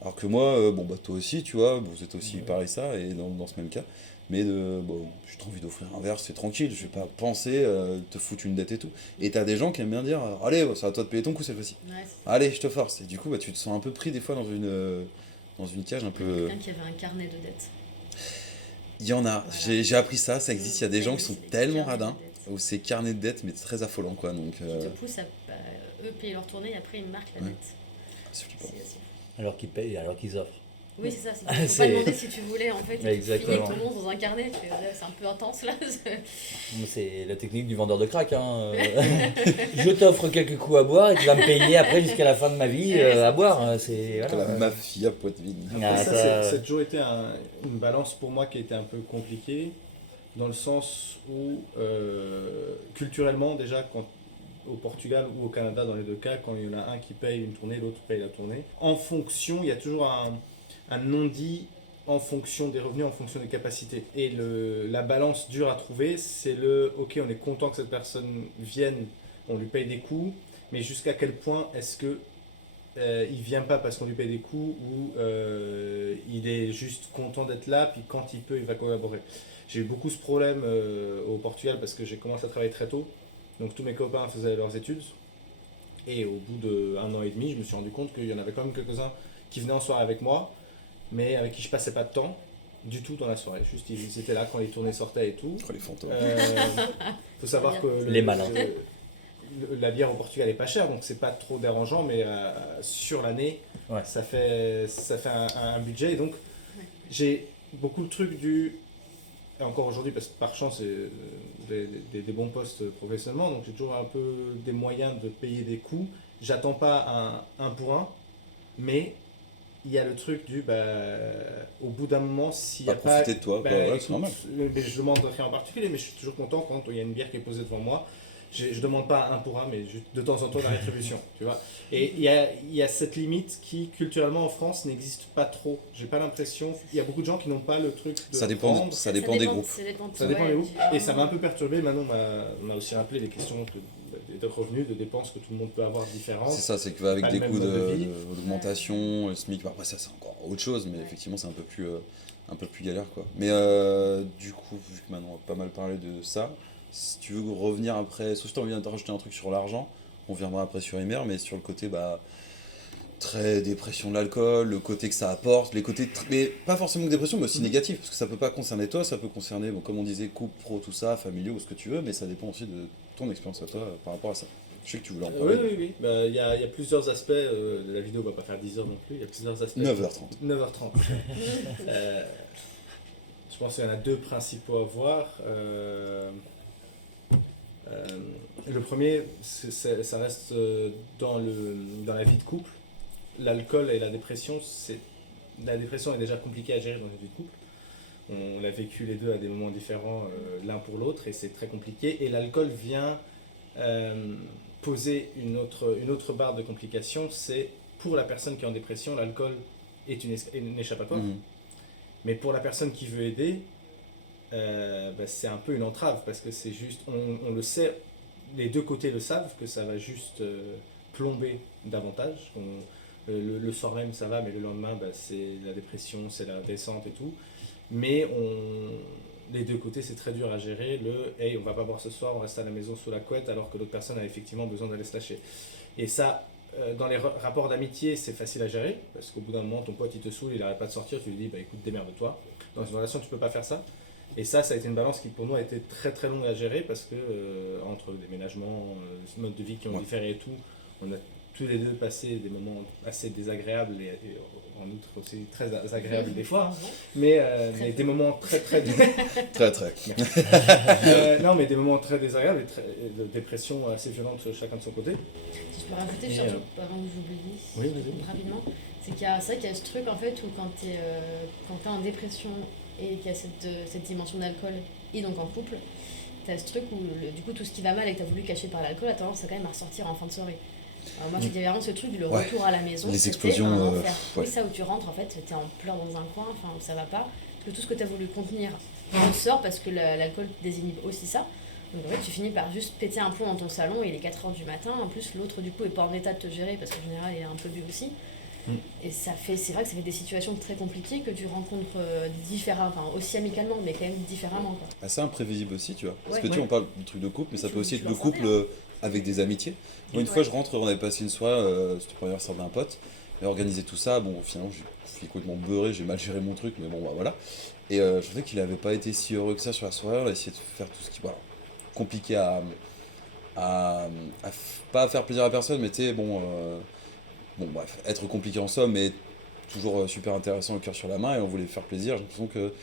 Alors que moi, bon bah toi aussi, tu vois, vous êtes aussi pareil ça, et dans ce même cas. Mais bon, j'ai trop envie d'offrir un verre, c'est tranquille, je vais pas penser te foutre une dette et tout. Et t'as des gens qui aiment bien dire, allez, c'est à toi de payer ton coup cette fois-ci. Ouais, Allez, je te force. Et du coup, bah, tu te sens un peu pris des fois dans une cage un peu. quelqu'un qui avait un carnet de dettes. Il y en a, Voilà. j'ai appris ça existe, il y a des gens qui sont C'est des tellement carnets de radins, dettes. où c'est carnet de dette, mais c'est très affolant quoi, donc Qui te poussent à eux payer leur tournée et après ils marquent la Ouais. dette. c'est flippant. C'est- Alors qu'ils payent, alors qu'ils offrent. Oui, c'est ça. Faut C'est- pas demander si tu voulais en fait. Et tu finis Exactement. ton nom dans un carnet. C'est un peu intense là. C'est la technique du vendeur de crack. Hein. Je t'offre quelques coups à boire et tu vas me payer après jusqu'à la fin de ma vie à boire. Hein. C'est Comme voilà. la mafia Poitvine. Ah, Après, ça, ça- c'est toujours été une balance pour moi qui a été un peu compliquée, dans le sens où, culturellement, déjà, au Portugal ou au Canada, dans les deux cas, quand il y en a un qui paye une tournée, l'autre paye la tournée, en fonction, il y a toujours un non-dit en fonction des revenus, en fonction des capacités. Et la balance dure à trouver, c'est ok, on est content que cette personne vienne, on lui paye des coûts, mais jusqu'à quel point est-ce que il vient pas parce qu'on lui paye des coûts ou il est juste content d'être là, puis quand il peut, il va collaborer. J'ai eu beaucoup ce problème au Portugal parce que j'ai commencé à travailler très tôt, donc tous mes copains faisaient leurs études, et au bout d'1 an et demi, je me suis rendu compte qu'il y en avait quand même quelques-uns qui venaient en soirée avec moi, mais avec qui je passais pas de temps du tout dans la soirée, juste ils étaient là quand les tournées sortaient et tout. Oh, les fantômes. Faut savoir que Les malins. la bière au Portugal est pas chère, donc c'est pas trop dérangeant, mais sur l'année, Ouais. ça fait un budget. Et donc, j'ai beaucoup le truc et encore aujourd'hui, parce que par chance, j'ai des bons postes professionnellement, donc j'ai toujours un peu des moyens de payer des coûts. J'attends pas un pour un, mais il y a le truc au bout d'un moment, s'il n'y a Pas pas. profiter de toi, quoi, ouais, c'est écoute, normal. mais je demande rien en particulier, mais je suis toujours content quand il y a une bière qui est posée devant moi. Je demande pas un pour un, mais juste de temps en temps la rétribution, tu vois. Et il y a cette limite qui, culturellement en France, n'existe pas trop. J'ai pas l'impression. Il y a beaucoup de gens qui n'ont pas le truc de Ça dépend, prendre. ça dépend des groupes. Ça dépend des groupes. Et ça m'a un peu perturbé. Manon m'a aussi rappelé les questions de revenus, de dépenses que tout le monde peut avoir différentes. C'est ça, c'est qu'avec Pas des le coûts même mode de vie. d'augmentation, le SMIC, après ça c'est encore autre chose, mais Ouais. effectivement c'est un peu plus galère quoi. Mais du coup, vu que maintenant on a pas mal parlé de ça, si tu veux revenir après, sauf si tu as envie de rajouter un truc sur l'argent, on viendra après sur Emer, mais sur le côté très dépression de l'alcool, le côté que ça apporte, les côtés, mais pas forcément que dépression, mais aussi négatif, parce que ça peut pas concerner toi, ça peut concerner, bon, comme on disait, couple, pro, tout ça, familiaux, ou ce que tu veux, mais ça dépend aussi de ton expérience à toi par rapport à ça. Je sais que tu voulais en Oui, parler. oui. Il y a plusieurs aspects. La vidéo ne va pas faire 10 heures non plus. Il y a plusieurs aspects. 9h30. 9h30. Je pense qu'il y en a deux principaux à voir. Le premier, ça reste dans la vie de couple. L'alcool et la dépression est déjà compliquée à gérer dans une vie de couple. On l'a vécu les deux à des moments différents l'un pour l'autre et c'est très compliqué. Et l'alcool vient poser une autre barre de complications. C'est pour la personne qui est en dépression, l'alcool est une échappatoire. Mais pour la personne qui veut aider, c'est un peu une entrave parce que c'est juste, on le sait, les deux côtés le savent que ça va juste plomber davantage. Le soir même ça va, mais le lendemain c'est la dépression, c'est la descente et tout. Mais les deux côtés c'est très dur à gérer. Hey, on va pas boire ce soir, on reste à la maison sous la couette alors que l'autre personne a effectivement besoin d'aller se lâcher. Et ça, dans les rapports d'amitié, c'est facile à gérer parce qu'au bout d'un moment, ton pote il te saoule, il n'arrête pas de sortir, tu lui dis écoute, démerde-toi. Dans une relation, tu peux pas faire ça. Et ça a été une balance qui pour nous a été très très longue à gérer parce que entre déménagements, modes de vie qui ont différé et tout, on a tous les deux passé des moments assez désagréables et en outre aussi très agréables des fois, hein. Mais des moments très très non mais des moments très désagréables et de dépression assez violente chacun de son côté. Si je peux rajouter surtout avant que j'oublie rapidement, c'est vrai qu'il y a ce truc en fait où quand t'es en dépression et qu'il y a cette dimension d'alcool et donc en couple, t'as ce truc où du coup tout ce qui va mal et que t'as voulu cacher par l'alcool a tendance à quand même à ressortir en fin de soirée. Alors moi il y avait vraiment ce truc du retour à la maison, les explosions, un enfer. Oui, ça où tu rentres en fait, t'es en pleurs dans un coin, enfin ça va pas, parce que tout ce que t'as voulu contenir ressort parce que l'alcool désinhibe aussi ça. Donc en fait tu finis par juste péter un plomb dans ton salon et il est 4h du matin, en plus l'autre du coup est pas en état de te gérer parce qu'en général il est un peu bu aussi. Et c'est vrai que ça fait des situations très compliquées que tu rencontres différemment, enfin aussi amicalement, mais quand même différemment. Quoi. Assez imprévisible aussi, tu vois. Parce Ouais. que on parle du truc de couple, mais ça peut aussi être tu le l'en couple savais, hein. avec des amitiés. Moi, une fois, je rentre, on avait passé une soirée, c'était pour l'anniversaire d'un pote, et organisé tout ça. Bon, finalement, je suis complètement beurré, j'ai mal géré mon truc, mais bon, voilà. Et je trouvais qu'il avait pas été si heureux que ça sur la soirée. On a essayé de faire tout ce qui, voilà, compliqué pas à faire plaisir à personne, mais tu sais, bon, bref, être compliqué en somme, mais toujours super intéressant, le cœur sur la main, et on voulait faire plaisir. J'ai l'impression que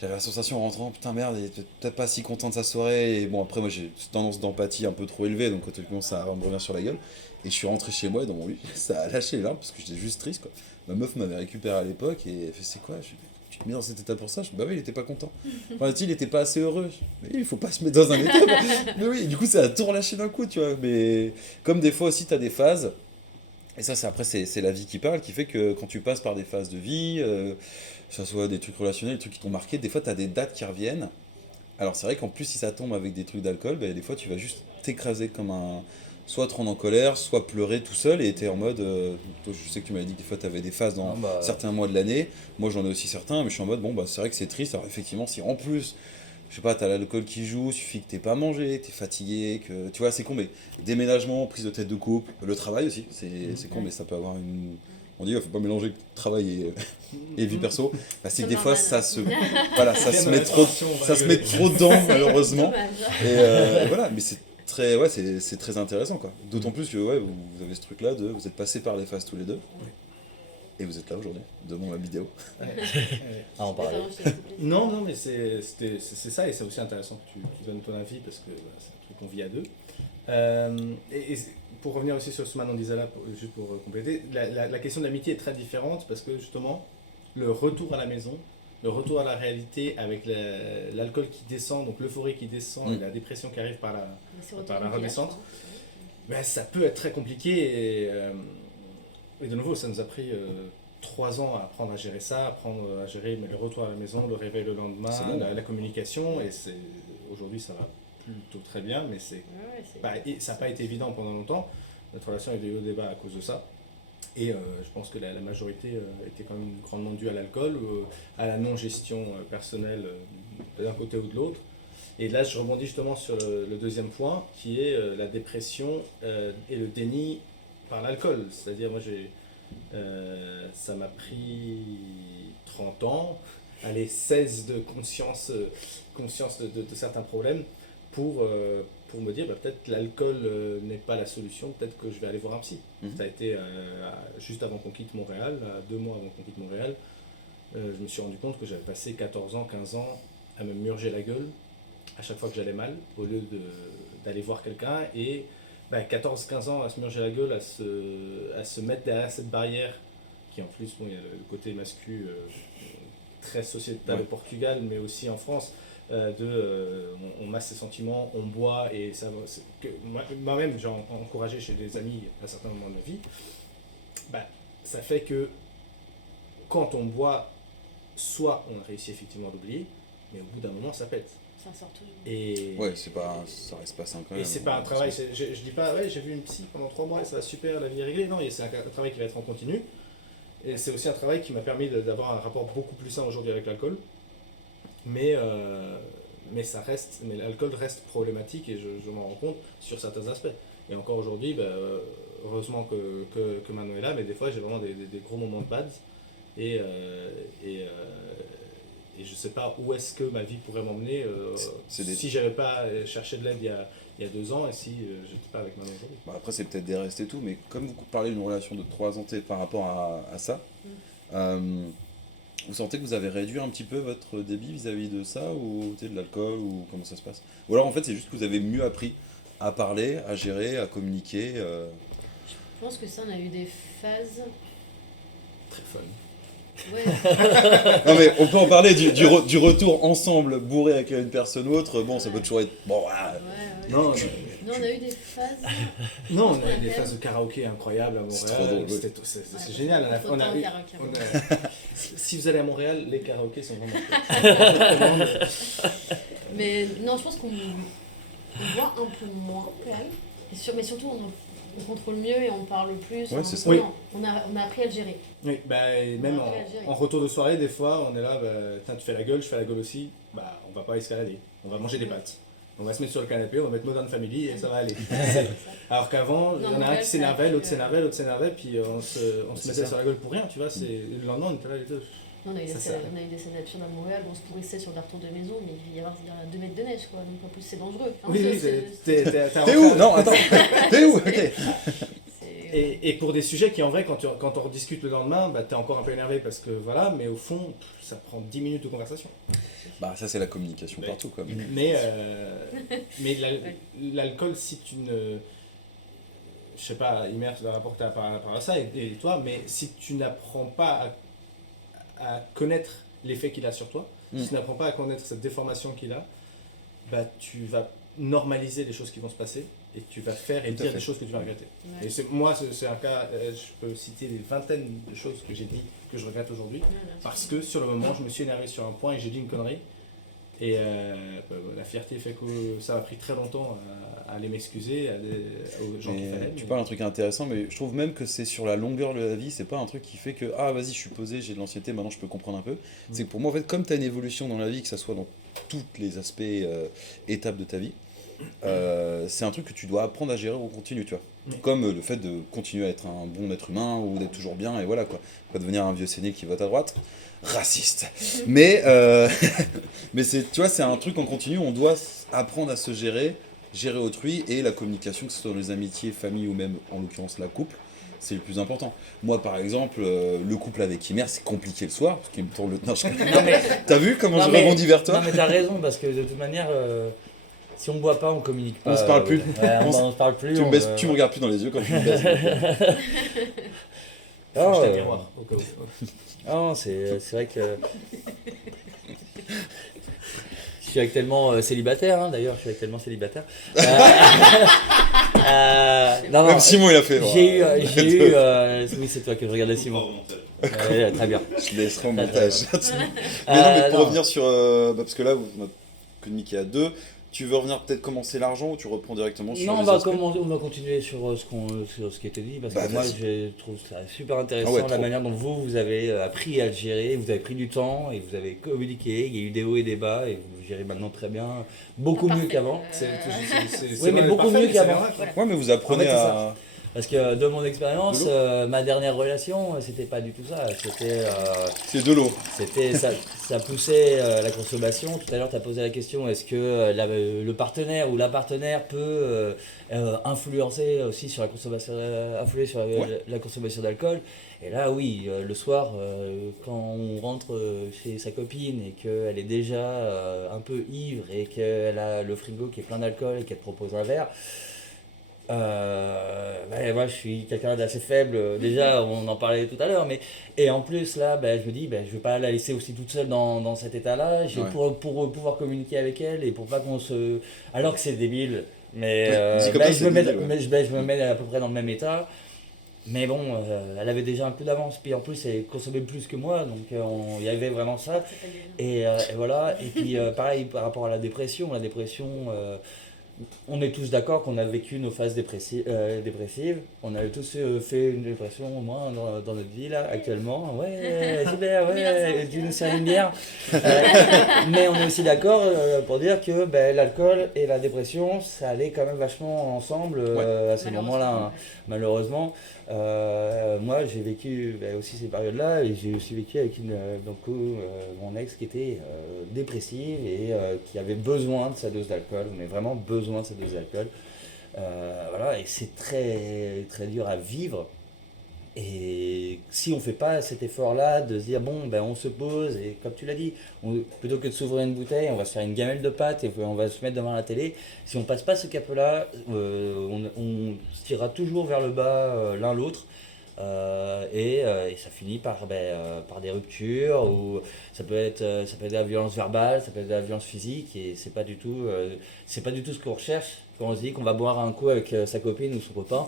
j'avais la sensation en rentrant, putain merde, il était peut-être pas si content de sa soirée. Et bon, après, moi j'ai une tendance d'empathie un peu trop élevée, donc automatiquement ça me revient sur la gueule. Et je suis rentré chez moi, et dans mon lit, ça a lâché les larmes parce que j'étais juste triste, quoi. Ma meuf m'avait récupéré à l'époque et elle fait c'est quoi? Tu te mets dans cet état pour ça? Bah oui, il était pas content. Enfin, il était pas assez heureux. Mais il faut pas se mettre dans un état. Mais oui, du coup, ça a tout relâché d'un coup, tu vois. Mais comme des fois aussi, t'as des phases. Et ça, c'est la vie qui parle, qui fait que quand tu passes par des phases de vie, que ce soit des trucs relationnels, des trucs qui t'ont marqué, des fois, tu as des dates qui reviennent. Alors, c'est vrai qu'en plus, si ça tombe avec des trucs d'alcool, des fois, tu vas juste t'écraser comme un. Soit te rendre en colère, soit pleurer tout seul et t'es en mode. Toi, je sais que tu m'avais dit que des fois, tu avais des phases dans certains mois de l'année. Moi, j'en ai aussi certains, mais je suis en mode, c'est vrai que c'est triste. Alors, effectivement, si en plus. Je sais pas, t'as l'alcool qui joue, suffit que t'aies pas mangé, que t'es fatigué, que. Tu vois, c'est con, mais déménagement, prise de tête de couple, le travail aussi, c'est con, mais ça peut avoir une. On dit, il faut pas mélanger travail et vie perso. C'est que des fois, ça se. Voilà, ça se met trop dedans, malheureusement. Et voilà, mais c'est très, c'est très intéressant, quoi. D'autant plus que vous avez ce truc-là vous êtes passés par les phases tous les deux. Et vous êtes là aujourd'hui, devant la vidéo. Ah, on parlait. Non, mais c'est ça, et c'est aussi intéressant que tu donnes ton avis, parce que c'est un truc qu'on vit à deux. Et pour revenir aussi sur ce que Manon disait là, juste pour compléter, la question de l'amitié est très différente, parce que justement, le retour à la maison, le retour à la réalité avec l'alcool qui descend, donc l'euphorie qui descend et la dépression qui arrive par la redescente, ça peut être très compliqué. Et de nouveau, ça nous a pris 3 ans à apprendre à gérer ça, apprendre à gérer le retour à la maison, le réveil le lendemain, la communication. Et aujourd'hui, ça va plutôt très bien, mais ça n'a pas été évident pendant longtemps. Notre relation a eu des hauts débats à cause de ça. Et je pense que la majorité était quand même grandement due à l'alcool, à la non-gestion personnelle d'un côté ou de l'autre. Et là, je rebondis justement sur le deuxième point, qui est la dépression et le déni par l'alcool. C'est-à-dire, moi, ça m'a pris 30 ans, 16 de conscience de certains problèmes pour pour me dire peut-être l'alcool n'est pas la solution, peut-être que je vais aller voir un psy. Ça a été juste avant qu'on quitte Montréal, 2 mois avant qu'on quitte Montréal, je me suis rendu compte que j'avais passé 14 ans, 15 ans à me murger la gueule à chaque fois que j'allais mal, au lieu d'aller voir quelqu'un. Et 14-15 ans à se murger la gueule, à se mettre derrière cette barrière, qui en plus, il y a le côté mascu très sociétal au Portugal, mais aussi en France, on masse ses sentiments, on boit, et ça moi-même j'ai encouragé chez des amis à un certain moment de ma vie, ça fait que quand on boit, soit on a réussi effectivement à l'oublier, mais au bout d'un moment ça pète. Ça sort toujours. Et Ouais, ça reste pas sain quand même. et c'est pas un travail, je dis pas ouais j'ai vu une psy pendant 3 mois et ça va super, la vie est réglée, non, c'est un travail qui va être en continu. Et c'est aussi un travail qui m'a permis d'avoir un rapport beaucoup plus sain aujourd'hui avec l'alcool. Mais l'alcool reste problématique, et je m'en rends compte sur certains aspects. Et encore aujourd'hui, heureusement que Manon est là, mais des fois j'ai vraiment des gros moments de bad. Et je sais pas où est-ce que ma vie pourrait m'emmener si j'avais pas cherché de l'aide il y a 2 ans, et si j'étais pas avec Manon aujourd'hui. Après, c'est peut-être des restes et tout, mais comme vous parlez d'une relation de 3 ans par rapport à ça, vous sentez que vous avez réduit un petit peu votre débit vis-à-vis de ça, ou de l'alcool, ou comment ça se passe? Ou alors en fait c'est juste que vous avez mieux appris à parler, à gérer, à communiquer. Je pense que ça, on a eu des phases. Très fun. Ouais. Non mais on peut en parler du retour ensemble bourré avec une personne ou autre. Bon, ça peut toujours être bon. Ouais. Non, Non, on a eu des phases. non, on a eu des phases de karaoké incroyables à Montréal. C'est trop drôle, oui. C'est génial. Si vous allez à Montréal, les karaokés sont vraiment cool. Mais non, je pense qu'on boit un peu moins quand même. Mais surtout, on contrôle mieux et on parle plus. Ouais, c'est ça. Oui. On a appris à le gérer. Oui, et même en retour de soirée, des fois, on est là, tu fais la gueule, je fais la gueule aussi. On va pas escalader. On va manger des pâtes. On va se mettre sur le canapé, on va mettre Modern Family et ça va aller. Alors qu'avant, il y en a un qui s'énervait, l'autre s'énervait, puis on se mettait sur la gueule pour rien, tu vois. Le lendemain, on était là les deux. On a eu des scènes absurdes à Montréal, on se pourrissait sur des retours de maison, mais il devait y avoir 2 mètres de neige, quoi. Donc en plus, c'est dangereux. Enfin, Oui, t'es où? Non, attends. T'es où? Ok. Et pour des sujets qui, en vrai, quand on rediscute le lendemain, t'es encore un peu énervé parce que voilà, mais au fond, ça prend 10 minutes de conversation. Ça c'est la communication partout quoi. Mais l'alcool, si tu ne... Je sais pas, Imer, tu dois rapporter par rapport à ça, et toi, mais si tu n'apprends pas à connaître l'effet qu'il a sur toi, si tu n'apprends pas à connaître cette déformation qu'il a, tu vas normaliser les choses qui vont se passer, et tu vas faire et dire des choses que tu vas regretter. Ouais. Et c'est un cas, je peux citer des vingtaines de choses que j'ai dit que je regrette aujourd'hui, parce que sur le moment, je me suis énervé sur un point et j'ai dit une connerie. Et la fierté fait que ça a pris très longtemps à aller m'excuser aux gens qu'il fallait. Tu parles un truc intéressant, mais je trouve même que c'est sur la longueur de la vie, c'est pas un truc qui fait que vas-y, je suis posé, j'ai de l'anxiété, maintenant je peux comprendre un peu. C'est que pour moi, en fait, comme tu as une évolution dans la vie, que ça soit dans tous les aspects, étapes de ta vie, c'est un truc que tu dois apprendre à gérer au continu, tu vois. Comme le fait de continuer à être un bon être humain ou d'être toujours bien, et voilà quoi. Pas devenir un vieux séné qui vote à droite. Raciste. Mais c'est, tu vois, c'est un truc en continu, on doit apprendre à se gérer autrui, et la communication, que ce soit dans les amitiés, famille ou même en l'occurrence la couple, c'est le plus important. Moi par exemple, le couple avec Imer, c'est compliqué le soir, parce qu'il me tourne le... Non, t'as vu comment je rebondis vers toi? Non mais t'as raison, parce que de toute manière, si on boit pas, on communique pas. On se parle plus. On se parle plus. Tu me regardes plus dans les yeux quand tu me baisses. Oh, miroir, au cas où. Non, c'est vrai que... Je suis actuellement célibataire, hein, d'ailleurs, je suis actuellement célibataire. Non, même Simon, il a fait. J'ai eu oui, c'est toi que je regardais, Simon. Très bien. Je laisserai au montage. Mais non, mais pour revenir sur... parce que là, on a communiqué à 2. Tu veux revenir peut-être commencer l'argent, ou tu reprends directement sur les aspects? Non, on va continuer sur ce qui a été dit, parce que moi je trouve ça super intéressant, la manière dont vous avez appris à le gérer, vous avez pris du temps et vous avez communiqué, il y a eu des hauts et des bas et vous gérez maintenant très bien, beaucoup mieux qu'avant. C'est oui, mais beaucoup mieux qu'avant. Ouais, mais vous apprenez Parce que de mon expérience, De l'eau ma dernière relation, c'était pas du tout ça. C'est de l'eau. Ça poussait la consommation. Tout à l'heure, tu as posé la question, est-ce que le partenaire ou la partenaire peut influencer aussi sur la consommation, influer sur la consommation d'alcool? Et là, oui, le soir, quand on rentre chez sa copine et qu'elle est déjà un peu ivre et qu'elle a le frigo qui est plein d'alcool et qu'elle te propose un verre, moi je suis quelqu'un d'assez faible, déjà on en parlait tout à l'heure, mais et en plus là je me dis je vais pas la laisser aussi toute seule dans cet état-là, Ouais. pour pouvoir communiquer avec elle et pour pas qu'on se... Alors que c'est débile, mais Ouais, dit comme ça, je c'est me mets, débile, ouais. je me mets à peu près dans le même état. Mais bon, elle avait déjà un coup d'avance, puis en plus elle consommait plus que moi, donc il y avait vraiment ça. C'est pas bien. Et voilà, et puis pareil par rapport à la dépression, on est tous d'accord qu'on a vécu nos phases dépressives. On a tous fait une dépression au moins dans notre vie là actuellement. Ouais, super, ouais, tu nous sers une bière. Mais on est aussi d'accord pour dire que l'alcool et la dépression, ça allait quand même vachement ensemble à ces moments-là, hein. Malheureusement, moi j'ai vécu aussi ces périodes-là et j'ai aussi vécu avec mon ex qui était dépressive et qui avait besoin de sa dose d'alcool, mais vraiment besoin de sa dose d'alcool. Voilà, et c'est très, très dur à vivre. Et si on fait pas cet effort-là de se dire bon on se pose et comme tu l'as dit, plutôt que de s'ouvrir une bouteille, on va se faire une gamelle de pâtes et on va se mettre devant la télé. Si on passe pas ce cap-là, on se tirera toujours vers le bas l'un l'autre. Et ça finit par des ruptures ou ça peut être de la violence verbale, ça peut être de la violence physique et c'est pas du tout ce qu'on recherche quand on se dit qu'on va boire un coup avec sa copine ou son copain.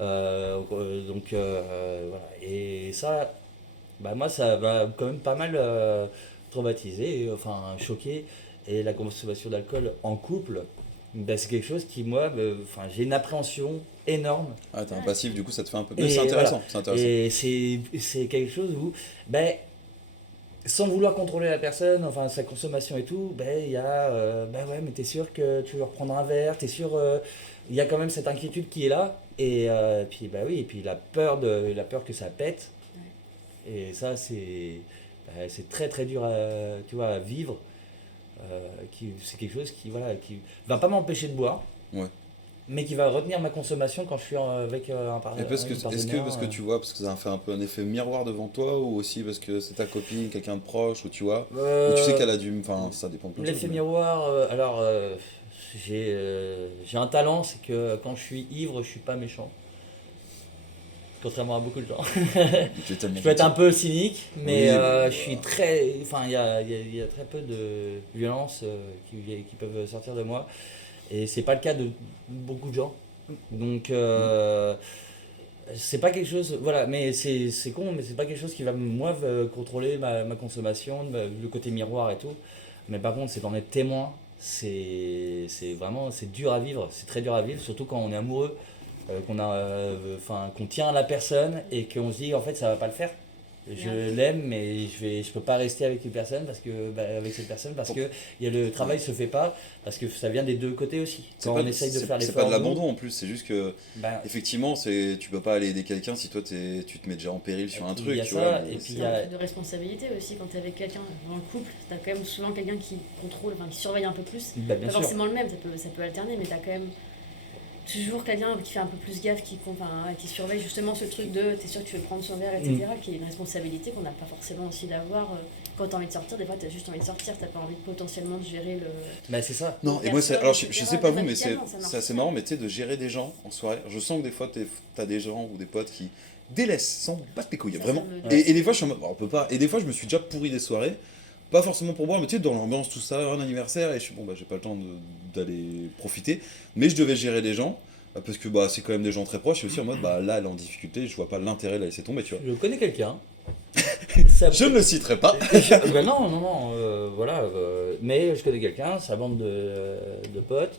Voilà. Et ça, moi ça m'a quand même pas mal traumatisé, enfin choqué. Et la consommation d'alcool en couple, c'est quelque chose qui moi, j'ai une appréhension énorme. Ah, t'as un passif, du coup, ça te fait un peu. Et Mais c'est intéressant, voilà. c'est intéressant. Et c'est quelque chose où, sans vouloir contrôler la personne, enfin sa consommation et tout, il y a, ouais, mais t'es sûr que tu veux reprendre un verre, t'es sûr, il y a quand même cette inquiétude qui est là. Et puis, oui, et puis la peur que ça pète. Et ça, c'est très très dur à vivre. C'est quelque chose qui va pas m'empêcher de boire. Ouais. Mais qui va retenir ma consommation quand je suis avec un Et partenaire. est-ce que parce que tu vois, parce que ça fait un peu un effet miroir devant toi, ou aussi parce que c'est ta copine, quelqu'un de proche, ou tu vois, ou tu sais qu'elle a du. Enfin, ça dépend de plein de choses. L'effet mais- miroir, j'ai un talent, c'est que quand je suis ivre, je suis pas méchant. Contrairement à beaucoup de gens. Tu es tellement Je peux être un petit. peu cynique, mais Oui, bah, je suis très. Enfin, il y a très peu de violences qui peuvent sortir de moi. Et c'est pas le cas de beaucoup de gens. Donc, c'est pas quelque chose. Voilà, mais c'est con, mais c'est pas quelque chose qui va, moi, contrôler ma consommation, le côté miroir et tout. Mais par contre, c'est d'en être témoin. C'est vraiment. C'est dur à vivre. C'est très dur à vivre, surtout quand on est amoureux, qu'on tient à la personne et qu'on se dit, en fait, ça va pas le faire. Je l'aime, mais je peux pas rester avec une personne avec cette personne parce que le travail se fait pas, parce que ça vient des deux côtés aussi. Quand on essaye de faire C'est l'effort. pas de l'abandon en plus, c'est juste que Ben, effectivement, tu peux pas aller aider quelqu'un si toi tu te mets déjà en péril sur un il y truc, a tu ça, vois. et mais puis c'est- il y a- Un truc de responsabilité aussi quand t'es avec quelqu'un dans le couple, t'as quand même souvent quelqu'un qui contrôle, enfin qui surveille un peu plus. bien Pas sûr. forcément le même, ça peut alterner, mais t'as quand même toujours quelqu'un qui fait un peu plus gaffe, qui surveille justement ce truc de t'es sûr que tu veux prendre son verre, etc. Qui est une responsabilité qu'on n'a pas forcément aussi d'avoir quand t'as envie de sortir. Des fois, t'as juste envie de sortir, t'as pas envie potentiellement de gérer le. C'est ça. Non, et moi, personne, alors je etc. sais pas vous, mais Amicalement, ça marche c'est assez pas. marrant, mais tu sais, de gérer des gens en soirée. Je sens que des fois, t'as des gens ou des potes qui délaissent, sans battre les couilles, Ça vraiment. me délaisse. Et des fois, je suis en mode, bon, on peut pas. Et des fois, je me suis déjà pourri des soirées, pas forcément pour boire, mais tu sais, dans l'ambiance, tout ça, un anniversaire, et je suis bon, j'ai pas le temps d'aller profiter, mais je devais gérer des gens. Parce que c'est quand même des gens très proches, et aussi en mode, là, elle est en difficulté, je vois pas l'intérêt de la laisser tomber, tu vois. Je connais quelqu'un. Je ne le citerai pas. Non, voilà. Mais je connais quelqu'un, sa bande de potes,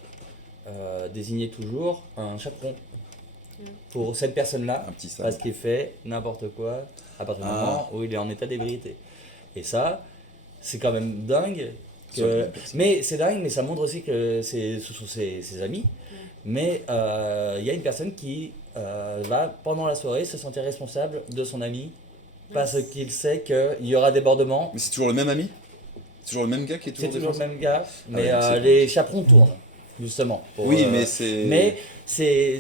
désignait toujours un chaperon pour cette personne-là, Un petit ça. parce qu'il fait n'importe quoi à partir du moment où il est en état d'ébriété. Et ça, c'est quand même dingue. Sur la Que... même personne. Mais c'est dingue, mais ça montre aussi que ce sont ses amis. Mais il y a une personne qui va, pendant la soirée, se sentir responsable de son ami parce qu'il sait qu'il y aura débordement. Mais c'est toujours le même ami? C'est toujours le même gars qui est C'est toujours toujours le défoncé? même gars, mais ouais, donc c'est- les chaperons tournent, justement. Oui, mais c'est... Mais c'est.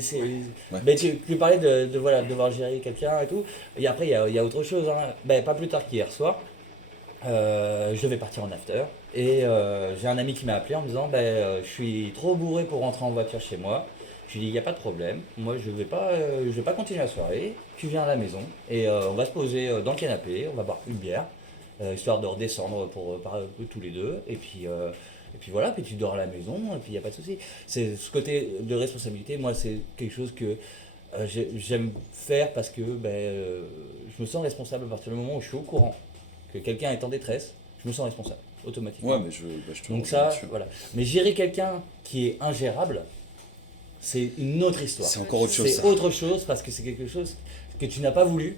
Ouais. Ben, tu parlais voilà, de devoir gérer quelqu'un et tout. Et après, il y a autre chose. Hein. Ben, pas plus tard qu'hier soir, je devais partir en after. Et j'ai un ami qui m'a appelé en me disant je suis trop bourré pour rentrer en voiture chez moi. Je lui ai dit il n'y a pas de problème. Moi, je vais pas continuer la soirée. Tu viens à la maison et on va se poser dans le canapé. On va boire une bière, histoire de redescendre par tous les deux. Et puis voilà, puis tu dors à la maison, et puis il n'y a pas de souci. C'est ce côté de responsabilité, moi, c'est quelque chose que j'aime faire parce que je me sens responsable à partir du moment où je suis au courant que quelqu'un est en détresse, je me sens responsable, automatiquement. Ouais, mais je te Donc rejoins ça, là-dessus. voilà. Mais gérer quelqu'un qui est ingérable, c'est une autre histoire. C'est encore autre chose, C'est ça. autre chose parce que c'est quelque chose que tu n'as pas voulu.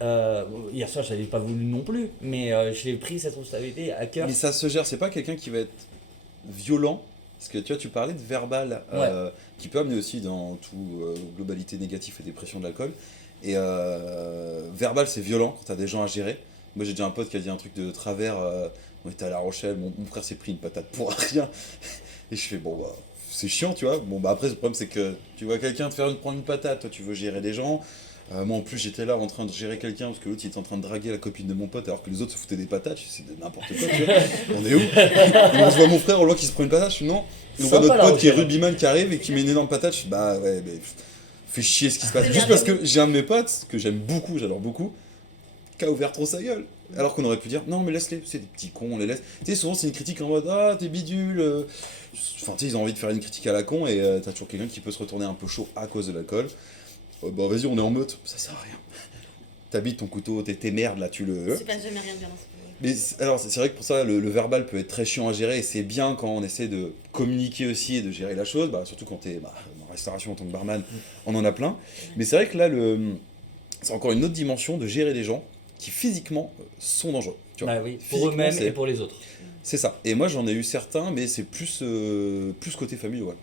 Hier soir, je n'avais pas voulu non plus, mais j'ai pris cette responsabilité à cœur. Mais ça se gère, c'est pas quelqu'un qui va être violent, parce que tu vois, tu parlais de verbal, qui peut amener aussi dans tout globalité négative et dépression de l'alcool. Et verbal, c'est violent quand t'as des gens à gérer. Moi, j'ai déjà un pote qui a dit un truc de travers. On était à La Rochelle, mon frère s'est pris une patate pour rien. Et je fais, bon, bah, c'est chiant, tu vois. Bon, bah, après, le problème, c'est que tu vois quelqu'un te faire prendre une patate, toi, tu veux gérer des gens. Moi en plus j'étais là en train de gérer quelqu'un parce que l'autre il était en train de draguer la copine de mon pote alors que les autres se foutaient des patates, c'est de n'importe quoi tu vois. On est où? Et moi je vois mon frère au loin qui se prend une patate, je suis non. Et on voit Sympa, notre La pote qui est Rochelle. rugbyman qui arrive et qui met une énorme patate, je suis bah ouais mais fais chier ce qui se passe. Juste parce que j'ai un de mes potes que j'aime beaucoup, j'adore beaucoup, qui a ouvert trop sa gueule. Alors qu'on aurait pu dire non mais laisse-les, c'est des petits cons, on les laisse. Tu sais souvent c'est une critique en mode ah t'es bidule. Enfin tu sais ils ont envie de faire une critique à la con et t'as toujours quelqu'un qui peut se retourner un peu chaud à cause de l'alcool. Bah vas-y on est en meute, ça sert à rien. T'habites ton couteau, tes merdes là, tu le... C'est pas jamais rien de bien dans ce moment. Mais alors c'est vrai que pour ça le verbal peut être très chiant à gérer et c'est bien quand on essaie de communiquer aussi et de gérer la chose, bah, surtout quand t'es en restauration en tant que barman, on en a plein. Mais c'est vrai que là c'est encore une autre dimension de gérer les gens qui physiquement sont dangereux. Tu vois. Bah oui, pour Physiquement, eux-mêmes c'est- et pour les autres. C'est ça. Et moi j'en ai eu certains, mais c'est plus côté familial.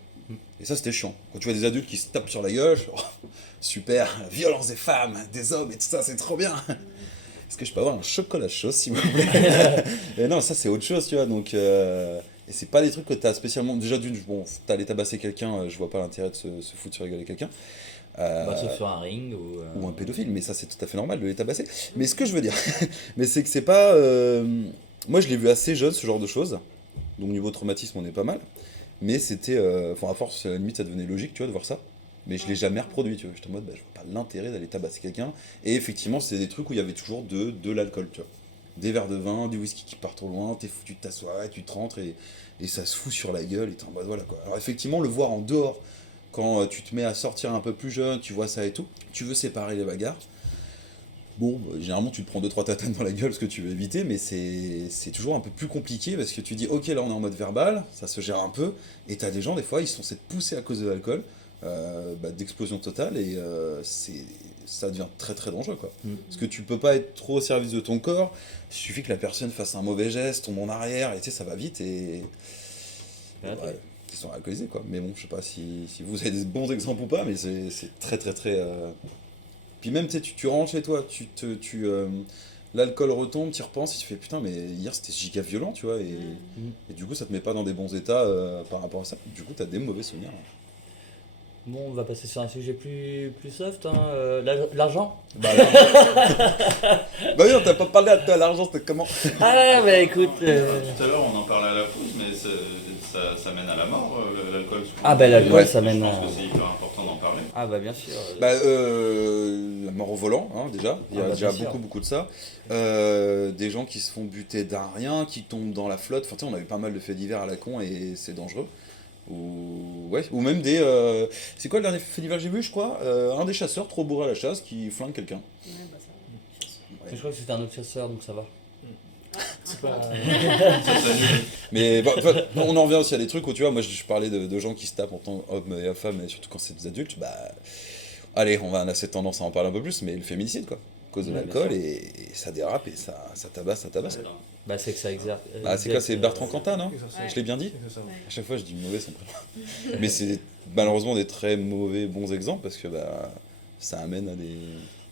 Et ça c'était chiant. Quand tu vois des adultes qui se tapent sur la gueule, oh, super, violence des femmes, des hommes et tout ça, c'est trop bien. Est-ce que je peux avoir un chocolat chaud s'il vous plaît? Et non, ça c'est autre chose, tu vois. Donc, et c'est pas des trucs que t'as spécialement. Déjà d'une, bon, t'allais tabasser quelqu'un, je vois pas l'intérêt de se foutre sur la gueule de quelqu'un. Sauf sur un ring Ou un pédophile, mais ça c'est tout à fait normal de les tabasser. Mais ce que je veux dire, mais c'est que c'est pas. Moi je l'ai vu assez jeune ce genre de choses. Donc niveau traumatisme on est pas mal. Mais c'était. Enfin à force, à la limite ça devenait logique, tu vois, de voir ça. Mais je l'ai jamais reproduit, tu vois. J'étais en mode, je vois pas l'intérêt d'aller tabasser quelqu'un. Et effectivement, c'est des trucs où il y avait toujours de l'alcool, tu vois. Des verres de vin, du whisky qui part trop loin, t'es foutu de t'asseoir, tu te rentres et ça se fout sur la gueule et t'es en mode voilà quoi. Alors effectivement, le voir en dehors, quand tu te mets à sortir un peu plus jeune, tu vois ça et tout, tu veux séparer les bagarres. Bon, généralement tu te prends 2-3 tatanes dans la gueule parce que tu veux éviter, mais c'est toujours un peu plus compliqué parce que tu dis ok là on est en mode verbal, ça se gère un peu, et t'as des gens des fois ils sont poussés à cause de l'alcool. D'explosion totale et ça devient très très dangereux quoi. Parce que tu peux pas être trop au service de ton corps, il suffit que la personne fasse un mauvais geste, tombe en arrière et tu sais ça va vite et ouais, ils sont alcoolisés quoi. Mais bon je sais pas si vous avez des bons exemples ou pas mais c'est très très très puis même tu sais tu rentres chez toi, l'alcool retombe, tu y repenses et tu fais putain mais hier c'était giga violent tu vois et du coup ça te met pas dans des bons états par rapport à ça, du coup t'as des mauvais souvenirs. Bon, on va passer sur un sujet plus soft, hein, l'argent. Bah oui, on t'a pas parlé à toi, l'argent, c'était comment? Ah ouais, écoute... Tout à l'heure, on en parlait à la pause, mais ça mène à la mort, l'alcool. Ah bah l'alcool, Ouais. ça mène Je à... pense que c'est hyper important d'en parler. Ah bah bien sûr. La mort au volant, hein, déjà. Il y a Ah bah, déjà bien sûr. beaucoup de ça. Des gens qui se font buter d'un rien, qui tombent dans la flotte. Enfin, tu sais, on a eu pas mal de faits divers à la con et c'est dangereux. Ou même des... c'est quoi le dernier fait divers que j'ai vu, je crois? Un des chasseurs trop bourré à la chasse qui flingue quelqu'un. Ouais, bah ça, chasse. Je crois que c'était un autre chasseur, donc ça va. C'est pas... Ça s'annule. Mais bon, on en revient aussi à des trucs où tu vois, moi je parlais de gens qui se tapent en tant qu'hommes et femmes, et surtout quand c'est des adultes, bah allez, on a cette tendance à en parler un peu plus, mais le féminicide quoi, à cause de Ouais, l'alcool, bien et ça dérape et ça tabasse. Ouais, Bah, c'est que ça exerce. Bah, c'est quoi, c'est Bertrand Cantat, non? C'est ça, Ouais. Je l'ai bien dit? c'est ça. Ouais. À chaque fois, je dis mauvais son prénom. Mais c'est malheureusement des très mauvais bons exemples parce que bah, ça amène à des.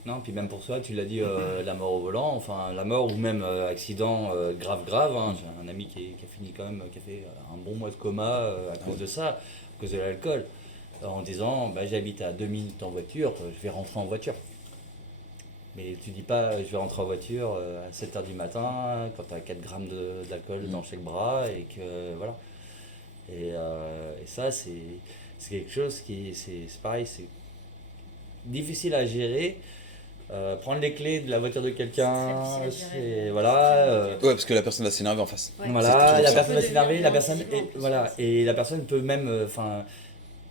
Non, puis même pour soi, tu l'as dit, la mort au volant, enfin la mort ou même accident grave. Hein. J'ai un ami qui a fini quand même, qui a fait un bon mois de coma à cause de ça, à cause de l'alcool, en disant bah, j'habite à 2 minutes en voiture, je vais rentrer en voiture. Mais tu dis pas je vais rentrer en voiture à 7h du matin quand tu as 4 grammes d'alcool dans chaque bras et que voilà. Et ça, c'est quelque chose qui, c'est pareil, c'est difficile à gérer. Prendre les clés de la voiture de quelqu'un, C'est difficile à gérer. c'est voilà. Ouais, parce que la personne va s'énerver en face. Ouais. Voilà, C'est la toujours personne va ça. s'énerver, la personne Physiquement, et, en plus, voilà, ouais. et la personne peut même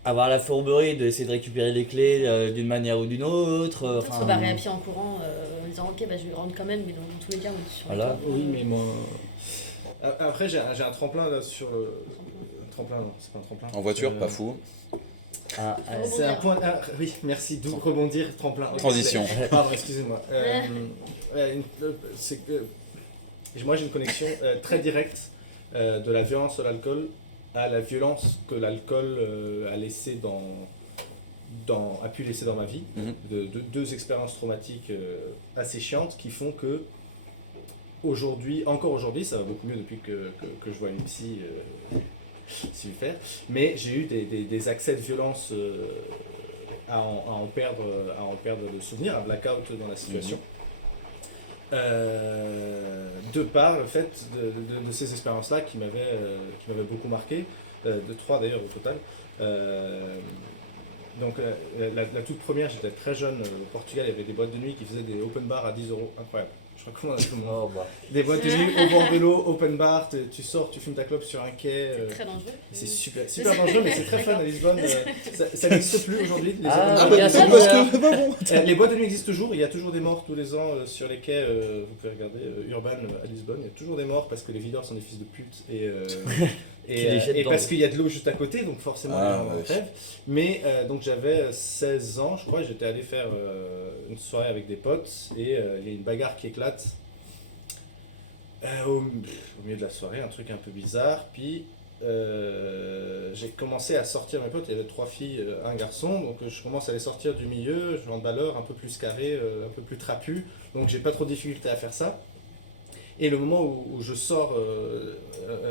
avoir la fourberie d'essayer de récupérer les clés d'une manière ou d'une autre. On peut se barrer à pied en courant en disant ok bah je vais rentrer quand même mais dans tous les cas on est sur le Voilà. toit. Oui, mais moi. Après, j'ai un tremplin là sur le. Un tremplin, non, c'est pas un tremplin. En voiture, pas fou. C'est un point. Oui, merci. D'où rebondir, tremplin. Ok, Transition. Pardon, excusez-moi. C'est que moi j'ai une connexion très directe de la violence de l'alcool à la violence que l'alcool a pu laisser dans ma vie. Mhm. De deux expériences traumatiques assez chiantes qui font que encore aujourd'hui, ça va beaucoup mieux depuis que je vois une psy s'y faire, mais j'ai eu des accès de violence à en perdre le souvenir, un blackout dans la situation. De par le fait de ces expériences-là qui m'avaient beaucoup marqué, de 3 d'ailleurs au total. Donc la toute première, j'étais très jeune au Portugal, il y avait des boîtes de nuit qui faisaient des open bars à 10 €, incroyable. Je recommande à tout le monde. Oh, bah. Des boîtes de nuit au bord de l'eau, open bar, tu sors, tu fumes ta clope sur un quai. C'est très dangereux. C'est super dangereux, mais c'est très fun à Lisbonne. Ça n'existe plus aujourd'hui. Les Ah, open bah, bars. bien sûr. Les boîtes de nuit existent toujours, il y a toujours des morts tous les ans sur les quais, vous pouvez regarder Urban à Lisbonne, il y a toujours des morts parce que les videurs sont des fils de pute Qui les jettent et dans parce l'eau. qu'il y a de l'eau juste à côté, donc forcément les gens ouais. crèvent. Mais donc j'avais 16 ans, je crois, et j'étais allé faire une soirée avec des potes et il y a une bagarre qui éclate au milieu de la soirée, un truc un peu bizarre, puis j'ai commencé à sortir mes potes, il y avait 3 filles, un garçon, donc je commence à les sortir du milieu, je handballeur, un peu plus carré, un peu plus trapu, donc j'ai pas trop de difficulté à faire ça. Et le moment où je sors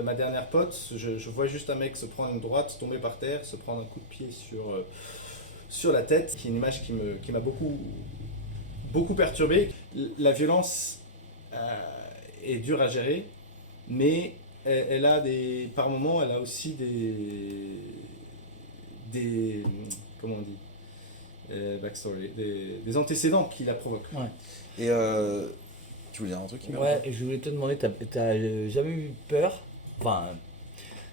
ma dernière pote, je vois juste un mec se prendre une droite, tomber par terre, se prendre un coup de pied sur la tête, qui est une image qui m'a beaucoup perturbé. La violence est dure à gérer, mais elle a par moments, elle a aussi des comment on dit, backstory, des antécédents qui la provoquent. Et tu voulais dire un truc qui m'a. Ouais, et je voulais te demander, t'as jamais eu peur, enfin,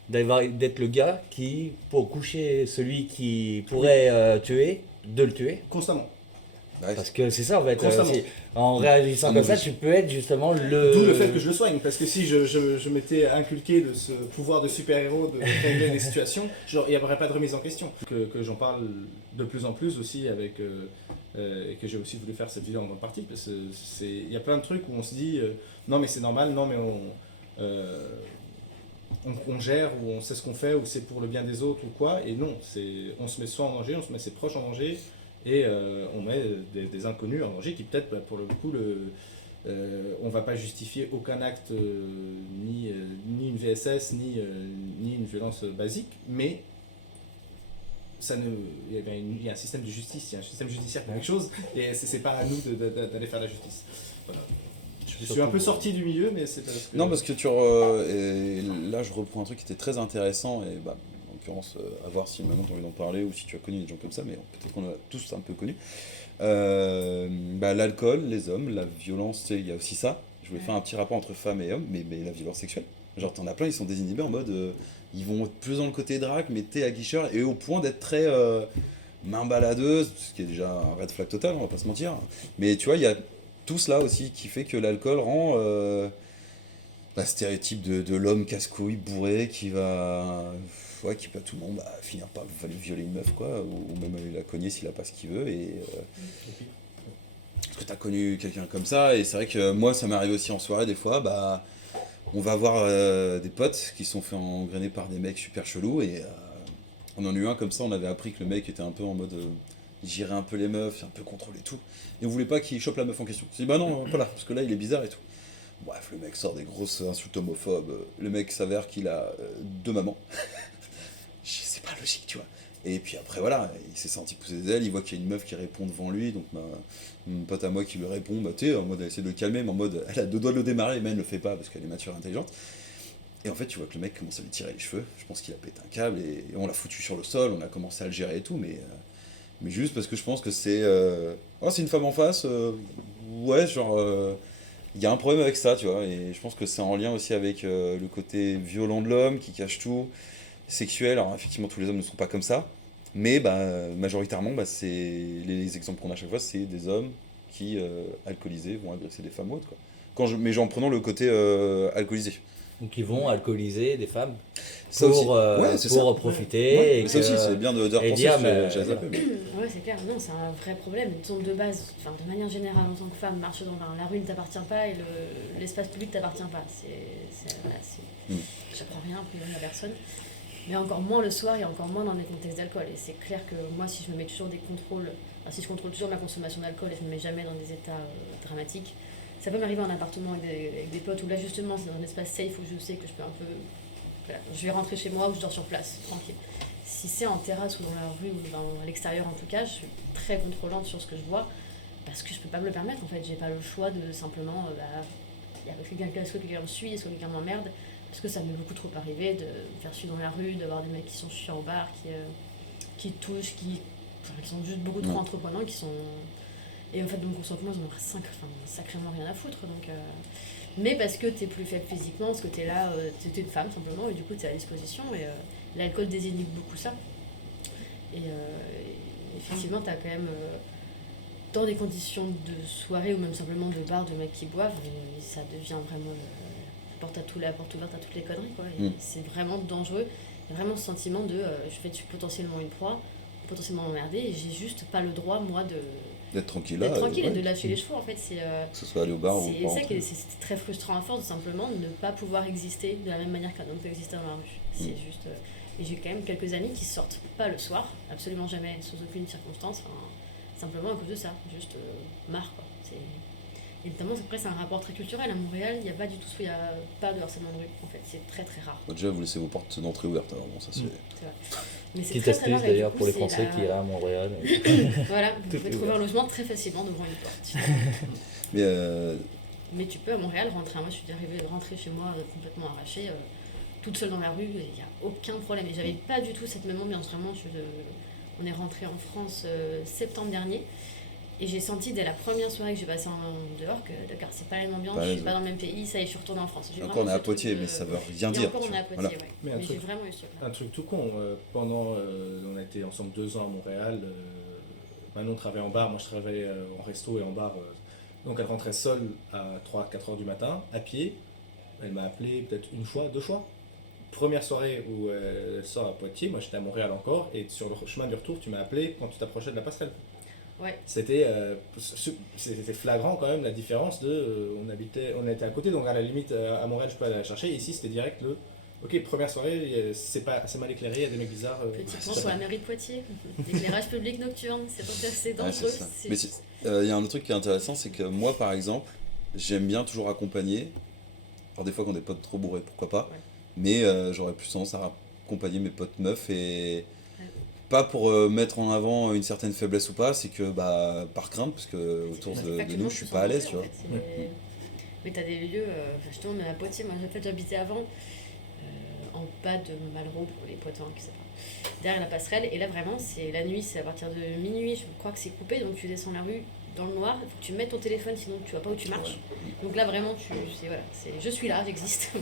d'être le gars qui, pour coucher celui qui pourrait tuer, de le tuer? Constamment. Ouais. Parce que c'est ça en fait, Constamment. en réagissant comme ça, tu peux être justement le... D'où le fait que je le soigne, parce que si je m'étais inculqué de ce pouvoir de super-héros de régler des situations, il n'y aurait pas de remise en question. Que j'en parle de plus en plus aussi avec... et que j'ai aussi voulu faire cette vidéo en grande partie, parce qu'il y a plein de trucs où on se dit non mais c'est normal, non mais on gère, ou on sait ce qu'on fait, ou c'est pour le bien des autres ou quoi, et non, on se met soit en danger, on se met ses proches en danger, et on met des inconnus en danger qui peut-être pour le coup on va pas justifier aucun acte ni une VSS ni une violence basique, mais il y a un système de justice, il y a un système judiciaire pour quelque chose, et c'est pas à nous d'aller faire la justice. Voilà. Je suis un peu sorti du milieu, mais c'est parce que... Non, parce que et là, je reprends un truc qui était très intéressant, et bah, en l'occurrence, à voir si maintenant tu as envie d'en parler ou si tu as connu des gens comme ça, mais peut-être qu'on a tous un peu connu. Bah, l'alcool, les hommes, la violence, tu sais, il y a aussi ça. Je voulais faire un petit rapport entre femmes et hommes, mais la violence sexuelle. Genre, t'en as plein, ils sont désinhibés en mode. Ils vont plus dans le côté drague, mais t'es aguicheur, et au point d'être très main baladeuse, ce qui est déjà un red flag total, on va pas se mentir. Mais tu vois, il y a tout cela aussi qui fait que l'alcool rend le stéréotype de l'homme casse-couille, bourré, qui va tout le monde finir par violer une meuf, quoi, ou même aller la cogner s'il a pas ce qu'il veut. Parce que t'as connu quelqu'un comme ça, et c'est vrai que moi, ça m'arrive aussi en soirée des fois, on va avoir des potes qui sont fait engrainer par des mecs super chelous et on en a eu un comme ça, on avait appris que le mec était un peu en mode il gérait un peu les meufs, un peu contrôlait tout et on voulait pas qu'il chope la meuf en question. On s'est dit bah non, pas là, parce que là il est bizarre et tout. Bref, le mec sort des grosses insultes homophobes, le mec s'avère qu'il a 2 mamans. C'est pas logique, tu vois. Et puis après, voilà, il s'est senti pousser des ailes, il voit qu'il y a une meuf qui répond devant lui, donc une pote à moi qui lui répond, bah tu sais, en mode elle essaie de le calmer, mais en mode elle a 2 doigts de le démarrer, mais elle ne le fait pas parce qu'elle est mature et intelligente. Et en fait, tu vois que le mec commence à lui tirer les cheveux, je pense qu'il a pété un câble, et on l'a foutu sur le sol, on a commencé à le gérer et tout, mais juste parce que je pense que c'est une femme en face, ouais, genre. Il y a un problème avec ça, tu vois, et je pense que c'est en lien aussi avec le côté violent de l'homme qui cache tout, sexuel. Alors effectivement, tous les hommes ne sont pas comme ça, mais majoritairement, c'est les exemples qu'on a à chaque fois, c'est des hommes qui, alcoolisés, vont agresser des femmes ou autres, quoi. Mais en prenant le côté alcoolisé. Donc ils vont alcooliser des femmes Ça aussi. Ouais, c'est ça. pour profiter. Ouais, et mais ça aussi, c'est bien de repenser, dire, mais, j'avais zappé, mais- Ouais, c'est clair, non, c'est un vrai problème. Donc, de base, enfin, de manière générale, en tant que femme, marcher dans la rue ne t'appartient pas et l'espace public ne t'appartient pas. J'apprends rien, a priori, à personne. Mais encore moins le soir et encore moins dans des contextes d'alcool. Et c'est clair que moi, si je me mets toujours des contrôles, enfin, si je contrôle toujours ma consommation d'alcool et je ne me mets jamais dans des états dramatiques, ça peut m'arriver en appartement avec des potes où là, justement, c'est dans un espace safe où je sais que je peux un peu. Voilà, je vais rentrer chez moi ou je dors sur place, tranquille. Si c'est en terrasse ou dans la rue ou à l'extérieur en tout cas, je suis très contrôlante sur ce que je bois parce que je peux pas me le permettre en fait. J'ai pas le choix de simplement. Il y a quelqu'un, soit quelqu'un me suit, soit quelqu'un m'emmerde. Parce que ça m'est beaucoup trop arrivé de me faire suivre dans la rue, d'avoir des mecs qui sont chiants au bar, qui touchent, qui sont juste beaucoup trop entreprenants, qui sont. Et en fait, donc consentement, ils en ont sacrément rien à foutre. Donc, mais parce que t'es plus faible physiquement, parce que t'es là, t'es une femme simplement, et du coup t'es à disposition. Et l'alcool désinhibe beaucoup ça. Et effectivement, t'as quand même. Dans des conditions de soirée ou même simplement de bar, de mecs qui boivent, et ça devient vraiment. Porte ouverte à toutes les conneries, quoi. Et c'est vraiment dangereux. Il y a vraiment ce sentiment de je suis potentiellement une proie, potentiellement emmerdée, et j'ai juste pas le droit, moi, d'être tranquille d'être là, tranquille et ouais. de lâcher les chevaux, en fait. Que ce soit aller au bar ou C'est pas ça rentrer. c'est très frustrant à force, de simplement ne pas pouvoir exister de la même manière qu'un homme peut exister dans la rue. C'est juste. Et j'ai quand même quelques amis qui sortent pas le soir, absolument jamais, sous aucune circonstance, simplement à cause de ça, juste marre, quoi. Et notamment, après, c'est un rapport très culturel. À Montréal, il n'y a pas du tout, il y a pas de harcèlement de rue. En fait, c'est très très rare. Bon, déjà, vous laissez vos portes d'entrée ouvertes, alors bon, ça c'est. C'est vrai. Mais c'est Petite très, très astuce rare, et du d'ailleurs coup, pour les c'est Français la- qui iraient à Montréal. Voilà, vous Tout pouvez est trouver un ouvert. logement très facilement devant une porte. Mais Mais tu peux à Montréal rentrer. Moi, je suis arrivée rentrer chez moi complètement arrachée, toute seule dans la rue, il n'y a aucun problème. Et j'avais pas du tout cette même ambiance. Vraiment, on est rentré en France septembre dernier. Et j'ai senti dès la première soirée que j'ai passée en dehors que d'accord, c'est pas la même ambiance, Pas je la suis pas même. dans le même pays, ça y est, je suis retournée en France. J'ai encore vraiment on est à ce truc Poitiers, de- mais ça veut rien Et dire. encore tu on est à vois. Poitiers, Voilà. ouais. Mais un Mais j'ai truc- vraiment eu ce truc-là. Un truc tout con, on a été ensemble 2 ans à Montréal, Manon travaillait en bar, moi je travaillais en resto et en bar, donc elle rentrait seule à 3-4 heures du matin, à pied, elle m'a appelé peut-être une fois, 2 fois. Première soirée où elle sort à Poitiers, moi j'étais à Montréal encore, et sur le chemin du retour tu m'as appelé quand tu t'approchais de la passerelle. Ouais. C'était flagrant quand même la différence on était à côté, donc à la limite à Montréal je peux aller la chercher, ici c'était direct ok, première soirée, c'est mal éclairé, il y a des mecs bizarres. Petit ça point sur va. la mairie de Poitiers. L'éclairage public nocturne, c'est Ouais, dangereux. c'est ça. Mais il y a un autre truc qui est intéressant, c'est que moi par exemple, j'aime bien toujours accompagner. Alors des fois quand des potes trop bourrés, pourquoi pas. Ouais. Mais j'aurais plus tendance à accompagner mes potes meufs et Ouais. pas pour mettre en avant une certaine faiblesse ou pas, c'est que par crainte, parce que autour C'est de exactement nous, ce je suis que pas à sont l'aise, pensés, tu vois. en fait. Mais t'as des lieux, justement, mais à Poitiers, moi en fait j'habitais avant en bas de Malraux pour les Poitevins qui savent pas. Derrière la passerelle, et là vraiment c'est la nuit, c'est à partir de minuit, je crois que c'est coupé, donc tu descends la rue dans le noir, il faut que tu mettes ton téléphone sinon tu vois pas où tu marches. Donc là vraiment je suis là, j'existe.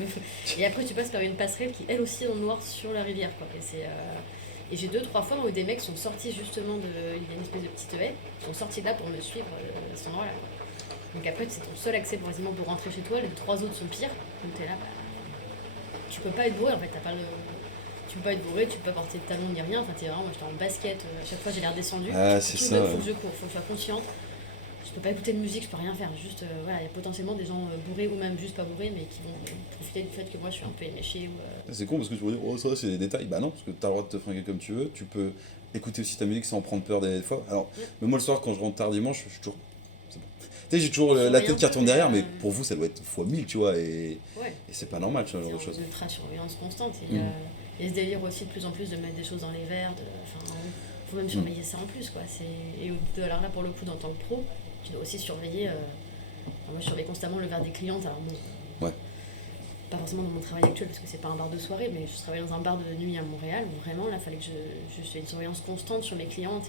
Et après tu passes par une passerelle qui elle aussi est dans le noir sur la rivière, quoi. Et j'ai 2-3 fois où des mecs sont sortis justement il y a une espèce de petite haie, ils sont sortis de là pour me suivre à cet endroit-là, quoi. Donc après c'est ton seul accès quasiment pour rentrer chez toi, les 3 autres sont pires, donc t'es là, tu peux pas être bourré en fait, tu peux pas être bourré, tu peux pas porter de talons ni rien, enfin t'es vraiment, moi j'étais en basket, à chaque fois j'ai l'air descendu. Ah, c'est Tout ça. faut Ouais. que je cours, faut que je sois consciente. je peux pas écouter de musique, je peux rien faire. Juste, voilà, il y a potentiellement des gens bourrés ou même juste pas bourrés, mais qui vont profiter du fait que moi je suis un peu éméchée. C'est con parce que tu vas dire, oh, ça, c'est des détails. Bah non, parce que t'as le droit de te fringuer comme tu veux. Tu peux écouter aussi ta musique sans prendre peur des fois. Alors, mais moi, le soir, quand je rentre tard dimanche, je suis toujours. C'est bon. Tu sais, j'ai toujours la tête qui retourne derrière, mais pour vous, ça doit être fois 1000, tu vois. Et c'est pas normal, ce genre de choses. C'est une ultra-surveillance constante. Et il y a ce délire aussi de plus en plus de mettre des choses dans les verres. Faut même surveiller ça en plus, quoi. Alors là, pour le coup, en tant que pro, tu dois aussi surveiller. Moi, je surveille constamment le verre des clientes. Alors, bon, pas forcément dans mon travail actuel, parce que c'est pas un bar de soirée, mais je travaille dans un bar de nuit à Montréal, où vraiment, là, il fallait que je fasse une surveillance constante sur mes clientes.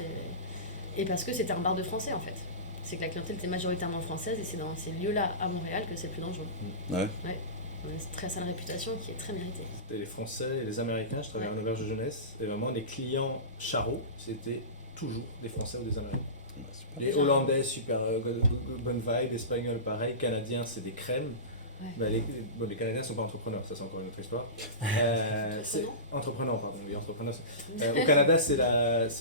Et parce que c'était un bar de français, en fait. C'est que la clientèle était majoritairement française, et c'est dans ces lieux-là, à Montréal, que c'est le plus dangereux. Ouais. On a une très sale réputation qui est très méritée. Les Français et les Américains, je travaillais en auberge de jeunesse, et vraiment les clients charros, c'était toujours des Français ou des Américains. Ouais, super. Les Hollandais, super bonne vibe, Espagnols, pareil, Canadiens, c'est des crèmes. Ouais. Bah, les Canadiens ne sont pas entrepreneurs, ça c'est encore une autre histoire. Entrepreneurs, pardon, oui, entrepreneurs. Au Canada, c'est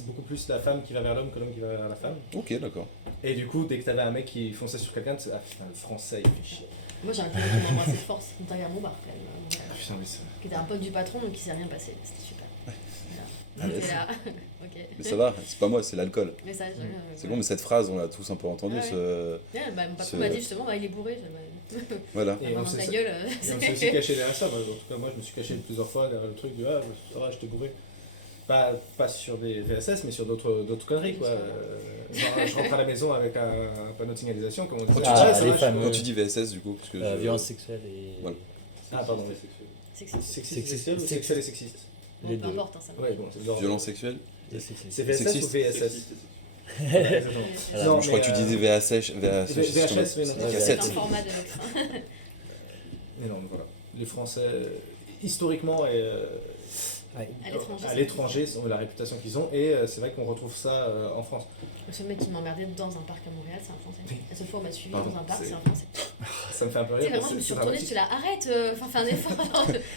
beaucoup plus la femme qui va vers l'homme que l'homme qui va vers la femme. Ok, d'accord. Et du coup, dès que tu avais un mec qui fonçait sur quelqu'un, tu disais, ah putain, le français il fait chier. Moi, j'ai un client qui m'a embrassé de force, on à mon bar, quand même. Ah putain, mais ça. Qui était un pote du patron, donc il s'est rien passé. C'était super. Voilà. Ah, J'étais là. Ok. Mais ça va, c'est pas moi, c'est l'alcool. Message. C'est bon, mais cette phrase, on l'a tous un peu entendue. Ouais. Mon patron m'a dit justement, il est bourré. Voilà. Et on dans ta s'est gueule. aussi caché derrière ça. En tout cas, moi, je me suis caché plusieurs fois derrière le truc du ah, ça va, je t'ai bourré. Pas sur des VSS, mais sur d'autres conneries, quoi. Genre, je rentre à la maison avec un panneau de signalisation, comme on disait. les fameux. Quand tu dis VSS, du coup, parce que Violence sexuelle et. Voilà. Ah, pardon. Sexiste. Sexiste, sexuel ou sexuel et sexiste? Les Peu deux. importe, hein, ça Ouais, bon, c'est le violence sexuelle. C'est VSS Sexiste. ou VSS? Exactement. Non, Je crois que tu disais VHS. VHS, oui, non, La C'est cassette. un format de l'écran. Mais non, mais voilà. Les Français, historiquement, À à l'étranger, ont la réputation qu'ils ont, et c'est vrai qu'on retrouve ça en France. Le seul mec qui m'emmerdait dans un parc à Montréal, c'est un Français. La seule fois où on m'a suivi Pardon, dans un parc, c'est- c'est un Français. Ça me fait un peu Tu sais, rire. vraiment, je me suis retournée, j'étais là, arrête, fais un effort.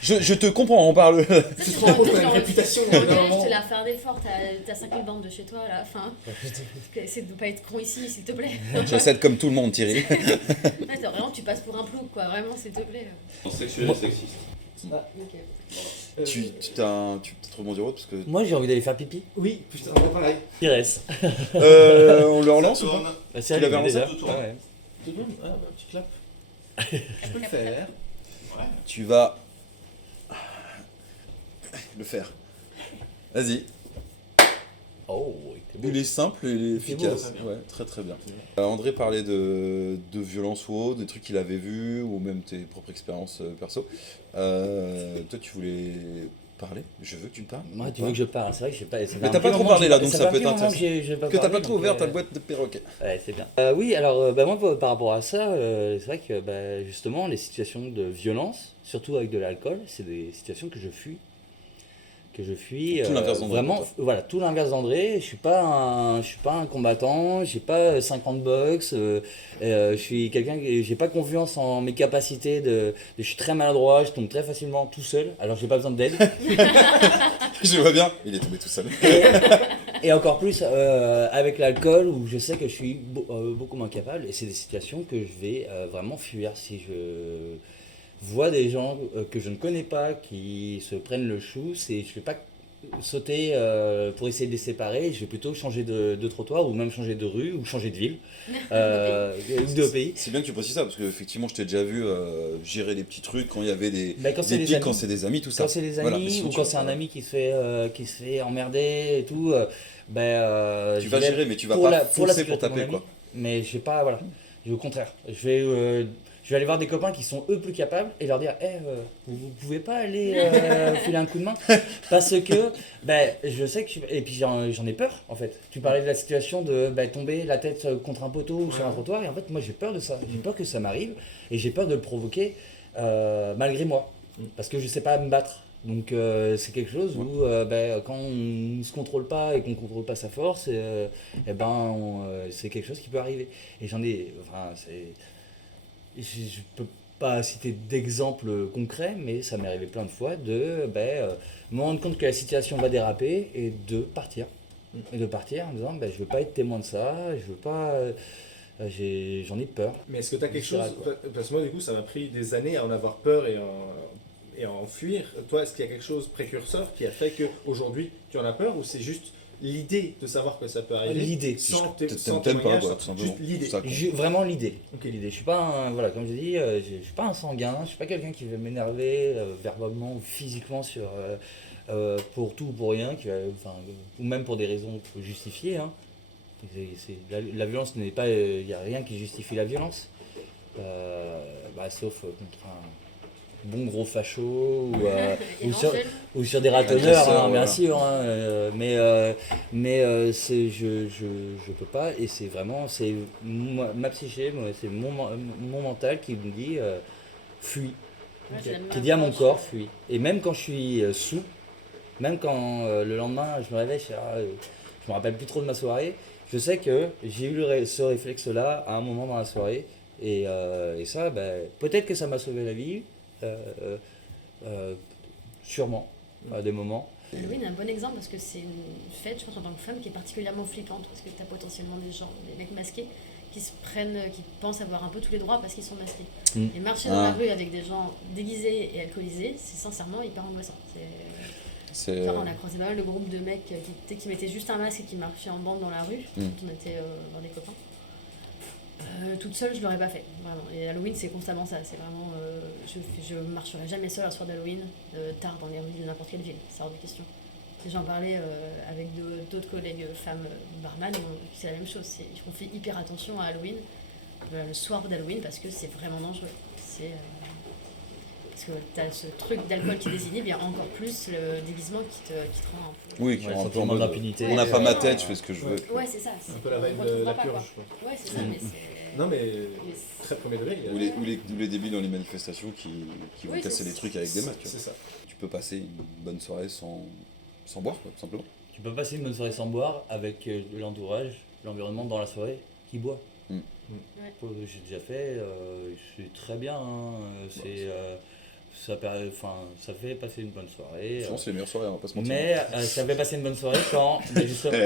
Je te comprends, on parle. Tu te rends compte qu'on a une réputation, normalement. J'étais là, faire un effort, t'as 5000 bandes de chez toi, là, enfin. Essaie de ne pas être con ici, s'il te plaît. J'essaie comme tout le monde, Thierry. Ouais, vraiment, tu passes pour un plouc, quoi, vraiment, s'il te plaît. Sexuel et sexiste. Ok. Tu peux te rebondir autre parce que. Moi j'ai envie d'aller faire pipi. Oui, putain, on pareil. Il reste. On le relance ou pas Tourne. Bah, Tu l'avais déjà. lancé, tout tourne. Ouais. Tout le monde, ah, bah, petit clap. Je peux le faire. Tu vas le faire. Vas-y. Oh, il était Il est simple et il est C'est efficace. beau, Ouais, très très bien. André parlait de violence ou autre, des trucs qu'il avait vus ou même tes propres expériences perso. Toi, tu voulais parler? Je veux que tu me parles. Moi, tu veux que je parle, c'est vrai que je sais pas. Mais t'as pas trop parlé là, donc ça peut être intéressant. Que Que t'as pas trop ouvert ta boîte de perroquet. Ouais, c'est bien. Oui, alors moi par rapport à ça, c'est vrai que justement les situations de violence, surtout avec de l'alcool, c'est des situations que je fuis. Tout l'inverse d'André, vraiment, pour toi. voilà, tout l'inverse d'André. Je suis pas un combattant, j'ai pas 50 box. Je suis quelqu'un, j'ai pas confiance en mes capacités je suis très maladroit, je tombe très facilement tout seul. Alors j'ai pas besoin d'aide. Je vois bien, il est tombé tout seul. Et encore plus avec l'alcool où je sais que je suis beaucoup moins capable et c'est des situations que je vais vraiment fuir si je vois des gens que je ne connais pas qui se prennent le chou, je ne vais pas sauter pour essayer de les séparer, je vais plutôt changer de trottoir ou même changer de rue ou changer de ville ou de pays. C'est bien que tu précises ça parce qu'effectivement, je t'ai déjà vu gérer les petits trucs quand il y avait des Quand c'est des pics, amis. quand c'est des amis, tout ça. Quand c'est des Voilà, amis mais sinon, ou tu quand vas c'est un pas- ami qui se fait emmerder et tout, Tu vas je vais gérer, mais tu vas pour pas la foncer pour sécurité de mon taper ami, quoi. mais je vais pas, voilà, au contraire, je vais aller voir des copains qui sont eux plus capables et leur dire vous pouvez pas aller filer un coup de main parce que je sais que et puis j'en ai peur en fait. Tu parlais de la situation de tomber la tête contre un poteau ou sur un trottoir et en fait moi j'ai peur de ça, j'ai peur que ça m'arrive et j'ai peur de le provoquer malgré moi parce que je sais pas me battre. Donc c'est quelque chose où quand on ne se contrôle pas et qu'on ne contrôle pas sa force, c'est quelque chose qui peut arriver. Et je peux pas citer d'exemple concret, mais ça m'est arrivé plein de fois de me rendre compte que la situation va déraper et de partir. Et de partir en disant je veux pas être témoin de ça, je veux pas J'en ai peur. Mais est-ce que tu as quelque chose. Viscéral, quoi. Parce que moi, du coup, ça m'a pris des années à en avoir peur et à en fuir. Toi, est-ce qu'il y a quelque chose précurseur qui a fait qu'aujourd'hui, tu en as peur ou c'est juste l'idée de savoir que ça peut arriver L'idée. sans T'aimes pas, témoignage, quoi, tout simplement. juste l'idée. Ça, quoi. Vraiment l'idée. Ok. L'idée. Je suis pas un, voilà, comme je dis, je suis pas un sanguin, je suis pas quelqu'un qui va m'énerver verbalement ou physiquement pour tout ou pour rien, ou même pour des raisons justifiées. Hein. La violence n'est pas, il n'y a rien qui justifie la violence, sauf contre un bon gros facho ou sur des ratonneurs, Agresseur, bien voilà. sûr. Hein, je peux pas, et c'est vraiment ma psyché, c'est mon mental qui me dit fuis, Ouais, j'ai la même qui dit à mon approche. corps fuis. Et même quand je suis sous, même quand le lendemain je me réveille, je me rappelle plus trop de ma soirée, je sais que j'ai eu ce réflexe-là à un moment dans la soirée, et ça, peut-être que ça m'a sauvé la vie, sûrement, à des moments. Halloween est un bon exemple parce que c'est une fête, je pense, en tant que femme, qui est particulièrement flippante parce que tu as potentiellement des mecs masqués qui pensent avoir un peu tous les droits parce qu'ils sont masqués. Mm. Et marcher dans la rue avec des gens déguisés et alcoolisés, c'est sincèrement hyper angoissant. On a croisé pas mal de groupes de mecs qui mettaient juste un masque et qui marchaient en bande dans la rue quand on était dans des copains. Toute seule, je l'aurais pas fait, vraiment. Et Halloween, c'est constamment ça. C'est vraiment, je marcherai jamais seule un soir d'Halloween tard dans les rues de n'importe quelle ville. C'est hors de question. Et j'en parlais avec d'autres collègues femmes barman, c'est la même chose. On fait hyper attention à Halloween, le soir d'Halloween, parce que c'est vraiment dangereux. Parce que t'as ce truc d'alcool qui désinhibe, il y a encore plus le déguisement qui te rend un peu. Oui, qui Ouais, rend un peu en sentiment mode. d'impunité. On n'a pas Ouais. ma tête, je fais ce que je veux. Ouais, c'est ça. Un peu la on vibe de retrouvera la pas, purge. quoi. Quoi. Ouais, c'est ça, mais c'est. Non, mais mais très premier degré. Ou les débiles dans les manifestations qui vont Oui, casser c'est- les trucs avec des masques. C'est ça. Tu peux passer une bonne soirée sans boire, quoi, tout simplement. Tu peux passer une bonne soirée sans boire avec l'entourage, l'environnement dans la soirée qui boit. Mm. J'ai déjà fait, c'est très bien. Hein, ça fait passer une bonne soirée. Souvent, c'est les meilleures soirées, on va pas se mentir. Mais ça fait passer une bonne soirée quand, mais justement,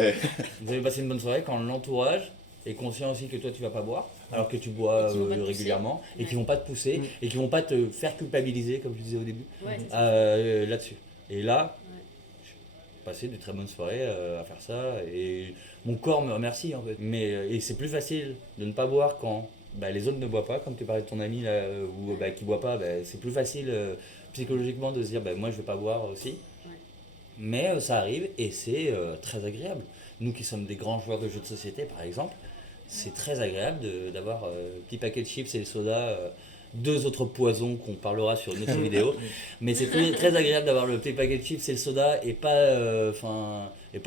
vous avez passé une bonne soirée quand l'entourage est conscient aussi que toi tu vas pas boire, alors que tu bois Et qu'ils vont pas te régulièrement, pousser. et qui vont pas te pousser, et qui vont pas te faire culpabiliser, comme je disais au début, Ouais, c'est ça. là-dessus. Et là, Ouais. j'ai passé de très bonnes soirées à faire ça, et mon corps me remercie en fait. Et c'est plus facile de ne pas boire quand les autres ne boivent pas, comme tu parlais de ton ami là, qui boit pas, c'est plus facile psychologiquement de se dire moi je vais pas boire aussi. Ouais. Mais ça arrive et c'est très agréable. Nous qui sommes des grands joueurs de jeux de société par exemple, c'est très agréable d'avoir petit paquet de chips et le soda, deux autres poisons qu'on parlera sur une autre vidéo. Mais c'est très agréable d'avoir le petit paquet de chips et le soda et pas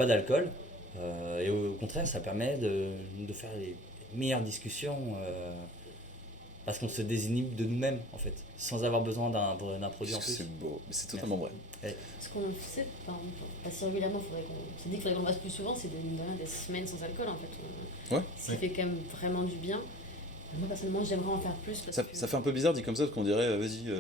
d'alcool. Et au contraire, ça permet de faire les meilleures discussions parce qu'on se désinhibe de nous-mêmes en fait, sans avoir besoin d'un produit en plus. C'est beau, mais c'est totalement vrai. Ce qu'on sait, pas si régulièrement, on s'est dit qu'il faudrait qu'on le fasse plus souvent, c'est des semaines sans alcool en fait. Ouais. Ce qui fait quand même vraiment du bien. Moi personnellement, j'aimerais en faire plus. Parce que... Ça fait un peu bizarre dit comme ça, parce qu'on dirait, vas-y,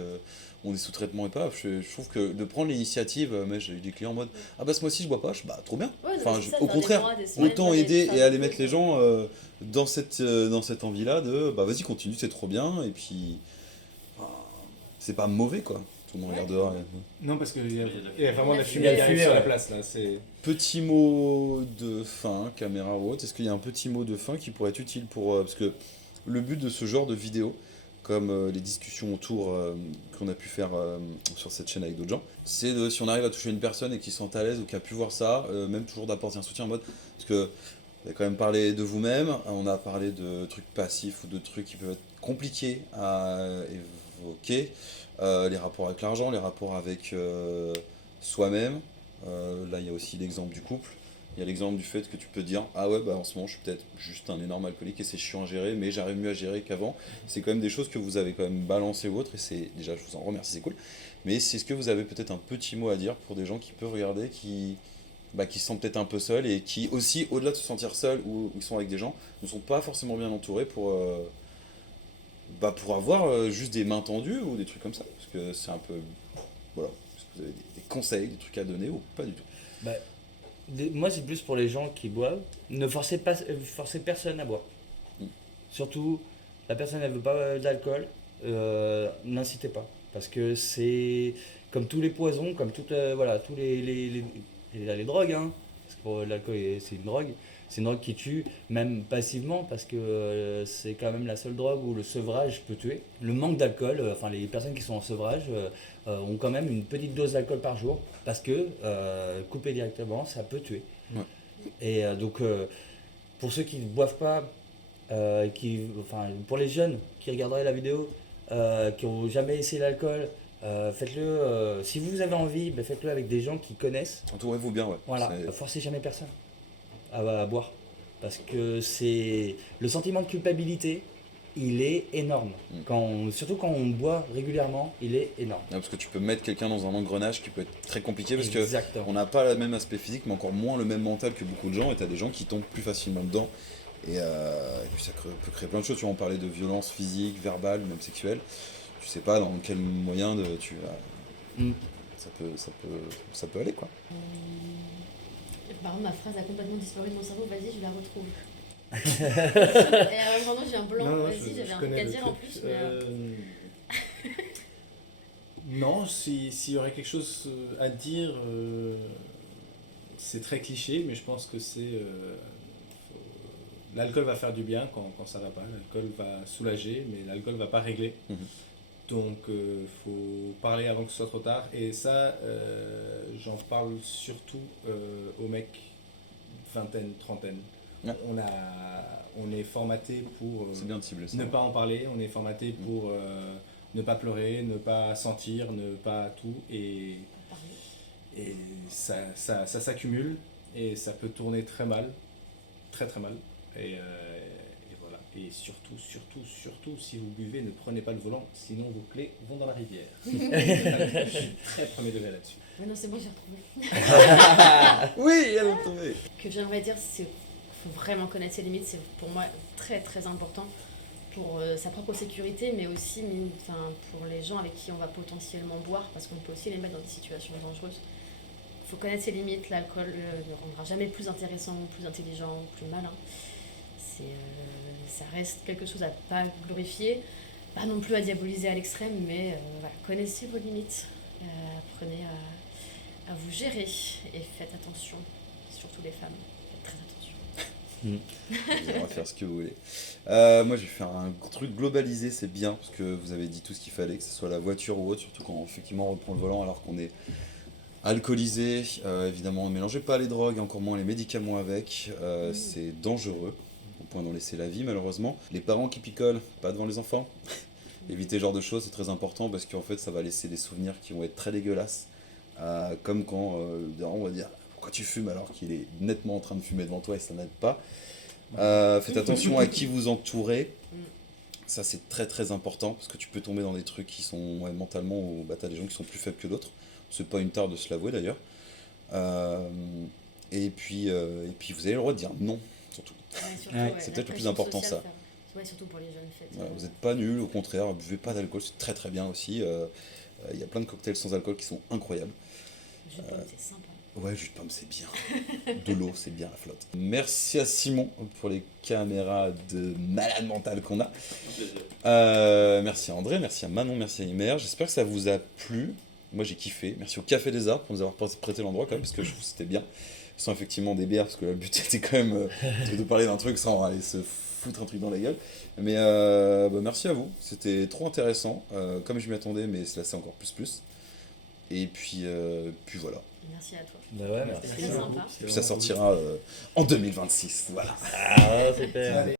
on est sous traitement et pas. Je trouve que de prendre l'initiative, j'ai eu des clients en mode, ce mois-ci je bois pas, trop bien. Ouais, non, Enfin, mais c'est ça, au faire des contraire, mois, des semaines, autant faire des- aider faire et des aller trucs, mettre les gens dans cette envie-là de, vas-y, continue, c'est trop bien, et puis, c'est pas mauvais quoi. Tout le monde Ouais. regarde dehors. Non, parce qu'il y a vraiment de la Il fumée y a qui la arrive fumée, sur la ouais. place là. C'est... Petit mot de fin, caméra haute. Est-ce qu'il y a un petit mot de fin qui pourrait être utile pour... parce que le but de ce genre de vidéo, comme les discussions autour qu'on a pu faire sur cette chaîne avec d'autres gens, c'est si on arrive à toucher une personne et qui se sent à l'aise ou qui a pu voir ça, même toujours d'apporter un soutien en mode... Parce que vous avez quand même parlé de vous-même, on a parlé de trucs passifs ou de trucs qui peuvent être compliqués à évoquer, les rapports avec l'argent, les rapports avec soi-même. Là, il y a aussi l'exemple du couple. Il y a l'exemple du fait que tu peux dire ah ouais en ce moment je suis peut-être juste un énorme alcoolique et c'est chiant à gérer, mais j'arrive mieux à gérer qu'avant. C'est quand même des choses que vous avez quand même balancées ou autres, et c'est déjà, je vous en remercie, c'est cool. Mais est-ce que vous avez peut-être un petit mot à dire pour des gens qui peuvent regarder, qui se sentent peut-être un peu seuls et qui aussi, au-delà de se sentir seuls ou ils sont avec des gens, ne sont pas forcément bien entourés pour avoir juste des mains tendues ou des trucs comme ça, parce que c'est un peu voilà. Est-ce que vous avez des conseils, des trucs à donner ou pas du tout? Moi, c'est plus pour les gens qui boivent. Ne forcez personne à boire. Surtout, la personne elle veut pas d'alcool, n'incitez pas. Parce que c'est comme tous les poisons, comme voilà, tous les drogues, hein. Parce que pour l'alcool, c'est une drogue qui tue, même passivement, parce que c'est quand même la seule drogue où le sevrage peut tuer. Le manque d'alcool, enfin les personnes qui sont en sevrage ont quand même une petite dose d'alcool par jour, parce que couper directement, ça peut tuer. Ouais. Et donc, pour ceux qui ne boivent pas, enfin, pour les jeunes qui regarderaient la vidéo, qui n'ont jamais essayé l'alcool, faites-le. Si vous avez envie, ben faites-le avec des gens qui connaissent. Entourez-vous bien, ouais. Voilà, forcez jamais personne à boire. Parce que le sentiment de culpabilité, il est énorme. Surtout quand on boit régulièrement, il est énorme. Parce que tu peux mettre quelqu'un dans un engrenage qui peut être très compliqué parce Exactement. qu'on n'a pas le même aspect physique, mais encore moins le même mental que beaucoup de gens. Et tu as des gens qui tombent plus facilement dedans. Et puis ça peut créer plein de choses. Tu vois, on parlait de violence physique, verbale, même sexuelle. Tu sais pas dans quel moyen ça peut aller, quoi. Par contre, ma phrase a complètement disparu de mon cerveau. Vas-y, je la retrouve. Et vraiment, j'ai un blanc. Non, Vas-y, j'avais un truc à dire en plus. Non, s'il y aurait quelque chose à dire, c'est très cliché, mais je pense que l'alcool va faire du bien quand ça va pas. L'alcool va soulager, mais l'alcool va pas régler. Donc, faut parler avant que ce soit trop tard. Et ça, j'en parle surtout aux mecs vingtaine, trentaine. Ouais. On est formaté pour C'est bien de cibler ça. ne pas en parler. On est formaté pour ne pas pleurer, ne pas sentir, ne pas tout. Et ça s'accumule et ça peut tourner très mal. Très très mal. Et voilà. Et surtout, si vous buvez, ne prenez pas le volant, sinon vos clés vont dans la rivière. Je suis très premier degré là-dessus. Mais non, c'est bon, j'ai retrouvé. Oui, elle est tombée. Ce que j'aimerais dire, c'est qu'il faut vraiment connaître ses limites. C'est pour moi très très important pour sa propre sécurité, mais aussi pour les gens avec qui on va potentiellement boire, parce qu'on peut aussi les mettre dans des situations dangereuses. Il faut connaître ses limites. L'alcool ne rendra jamais plus intéressant, plus intelligent, plus malin. Ça reste quelque chose à pas glorifier, pas non plus à diaboliser à l'extrême, mais voilà, connaissez vos limites, apprenez à vous gérer et faites attention, surtout les femmes, faites très attention. On va faire ce que vous voulez. Moi, je vais faire un truc globalisé, c'est bien, parce que vous avez dit tout ce qu'il fallait, que ce soit la voiture ou autre, surtout quand effectivement on reprend le volant alors qu'on est alcoolisé. Évidemment, ne mélangez pas les drogues, encore moins les médicaments avec, c'est dangereux, au point d'en laisser la vie malheureusement. Les parents qui picolent, pas devant les enfants. Éviter ce genre de choses, c'est très important, parce qu'en fait ça va laisser des souvenirs qui vont être très dégueulasses. Comme quand on va dire pourquoi tu fumes alors qu'il est nettement en train de fumer devant toi et ça n'aide pas. Faites attention à qui vous entourez, ça c'est très très important parce que tu peux tomber dans des trucs qui sont mentalement, ou t'as des gens qui sont plus faibles que d'autres, c'est pas une tare de se l'avouer d'ailleurs. Et puis vous avez le droit de dire non surtout. C'est peut-être le plus important ça. Ouais, surtout pour les jeunes fêtes. Voilà, vous n'êtes pas nul, au contraire, buvez pas d'alcool, c'est très très bien aussi. Il y a plein de cocktails sans alcool qui sont incroyables. Jus de pomme, c'est sympa. Ouais, jus de pomme, c'est bien. De l'eau, c'est bien la flotte. Merci à Simon pour les caméras de malade mental qu'on a. Merci à André, merci à Manon, merci à Imer. J'espère que ça vous a plu. Moi, j'ai kiffé. Merci au Café des Arts pour nous avoir prêté l'endroit quand même, parce que je trouve que c'était bien. Sans effectivement des bières, parce que le but était quand même de parler d'un truc sans aller se foutre un truc dans la gueule. Mais merci à vous, c'était trop intéressant. Comme je m'y attendais, mais là c'est encore plus. Et puis voilà. Merci à toi. Bah ouais, C'était très sympa. Puis ça sortira en 2026. Voilà. Ah, super. Allez.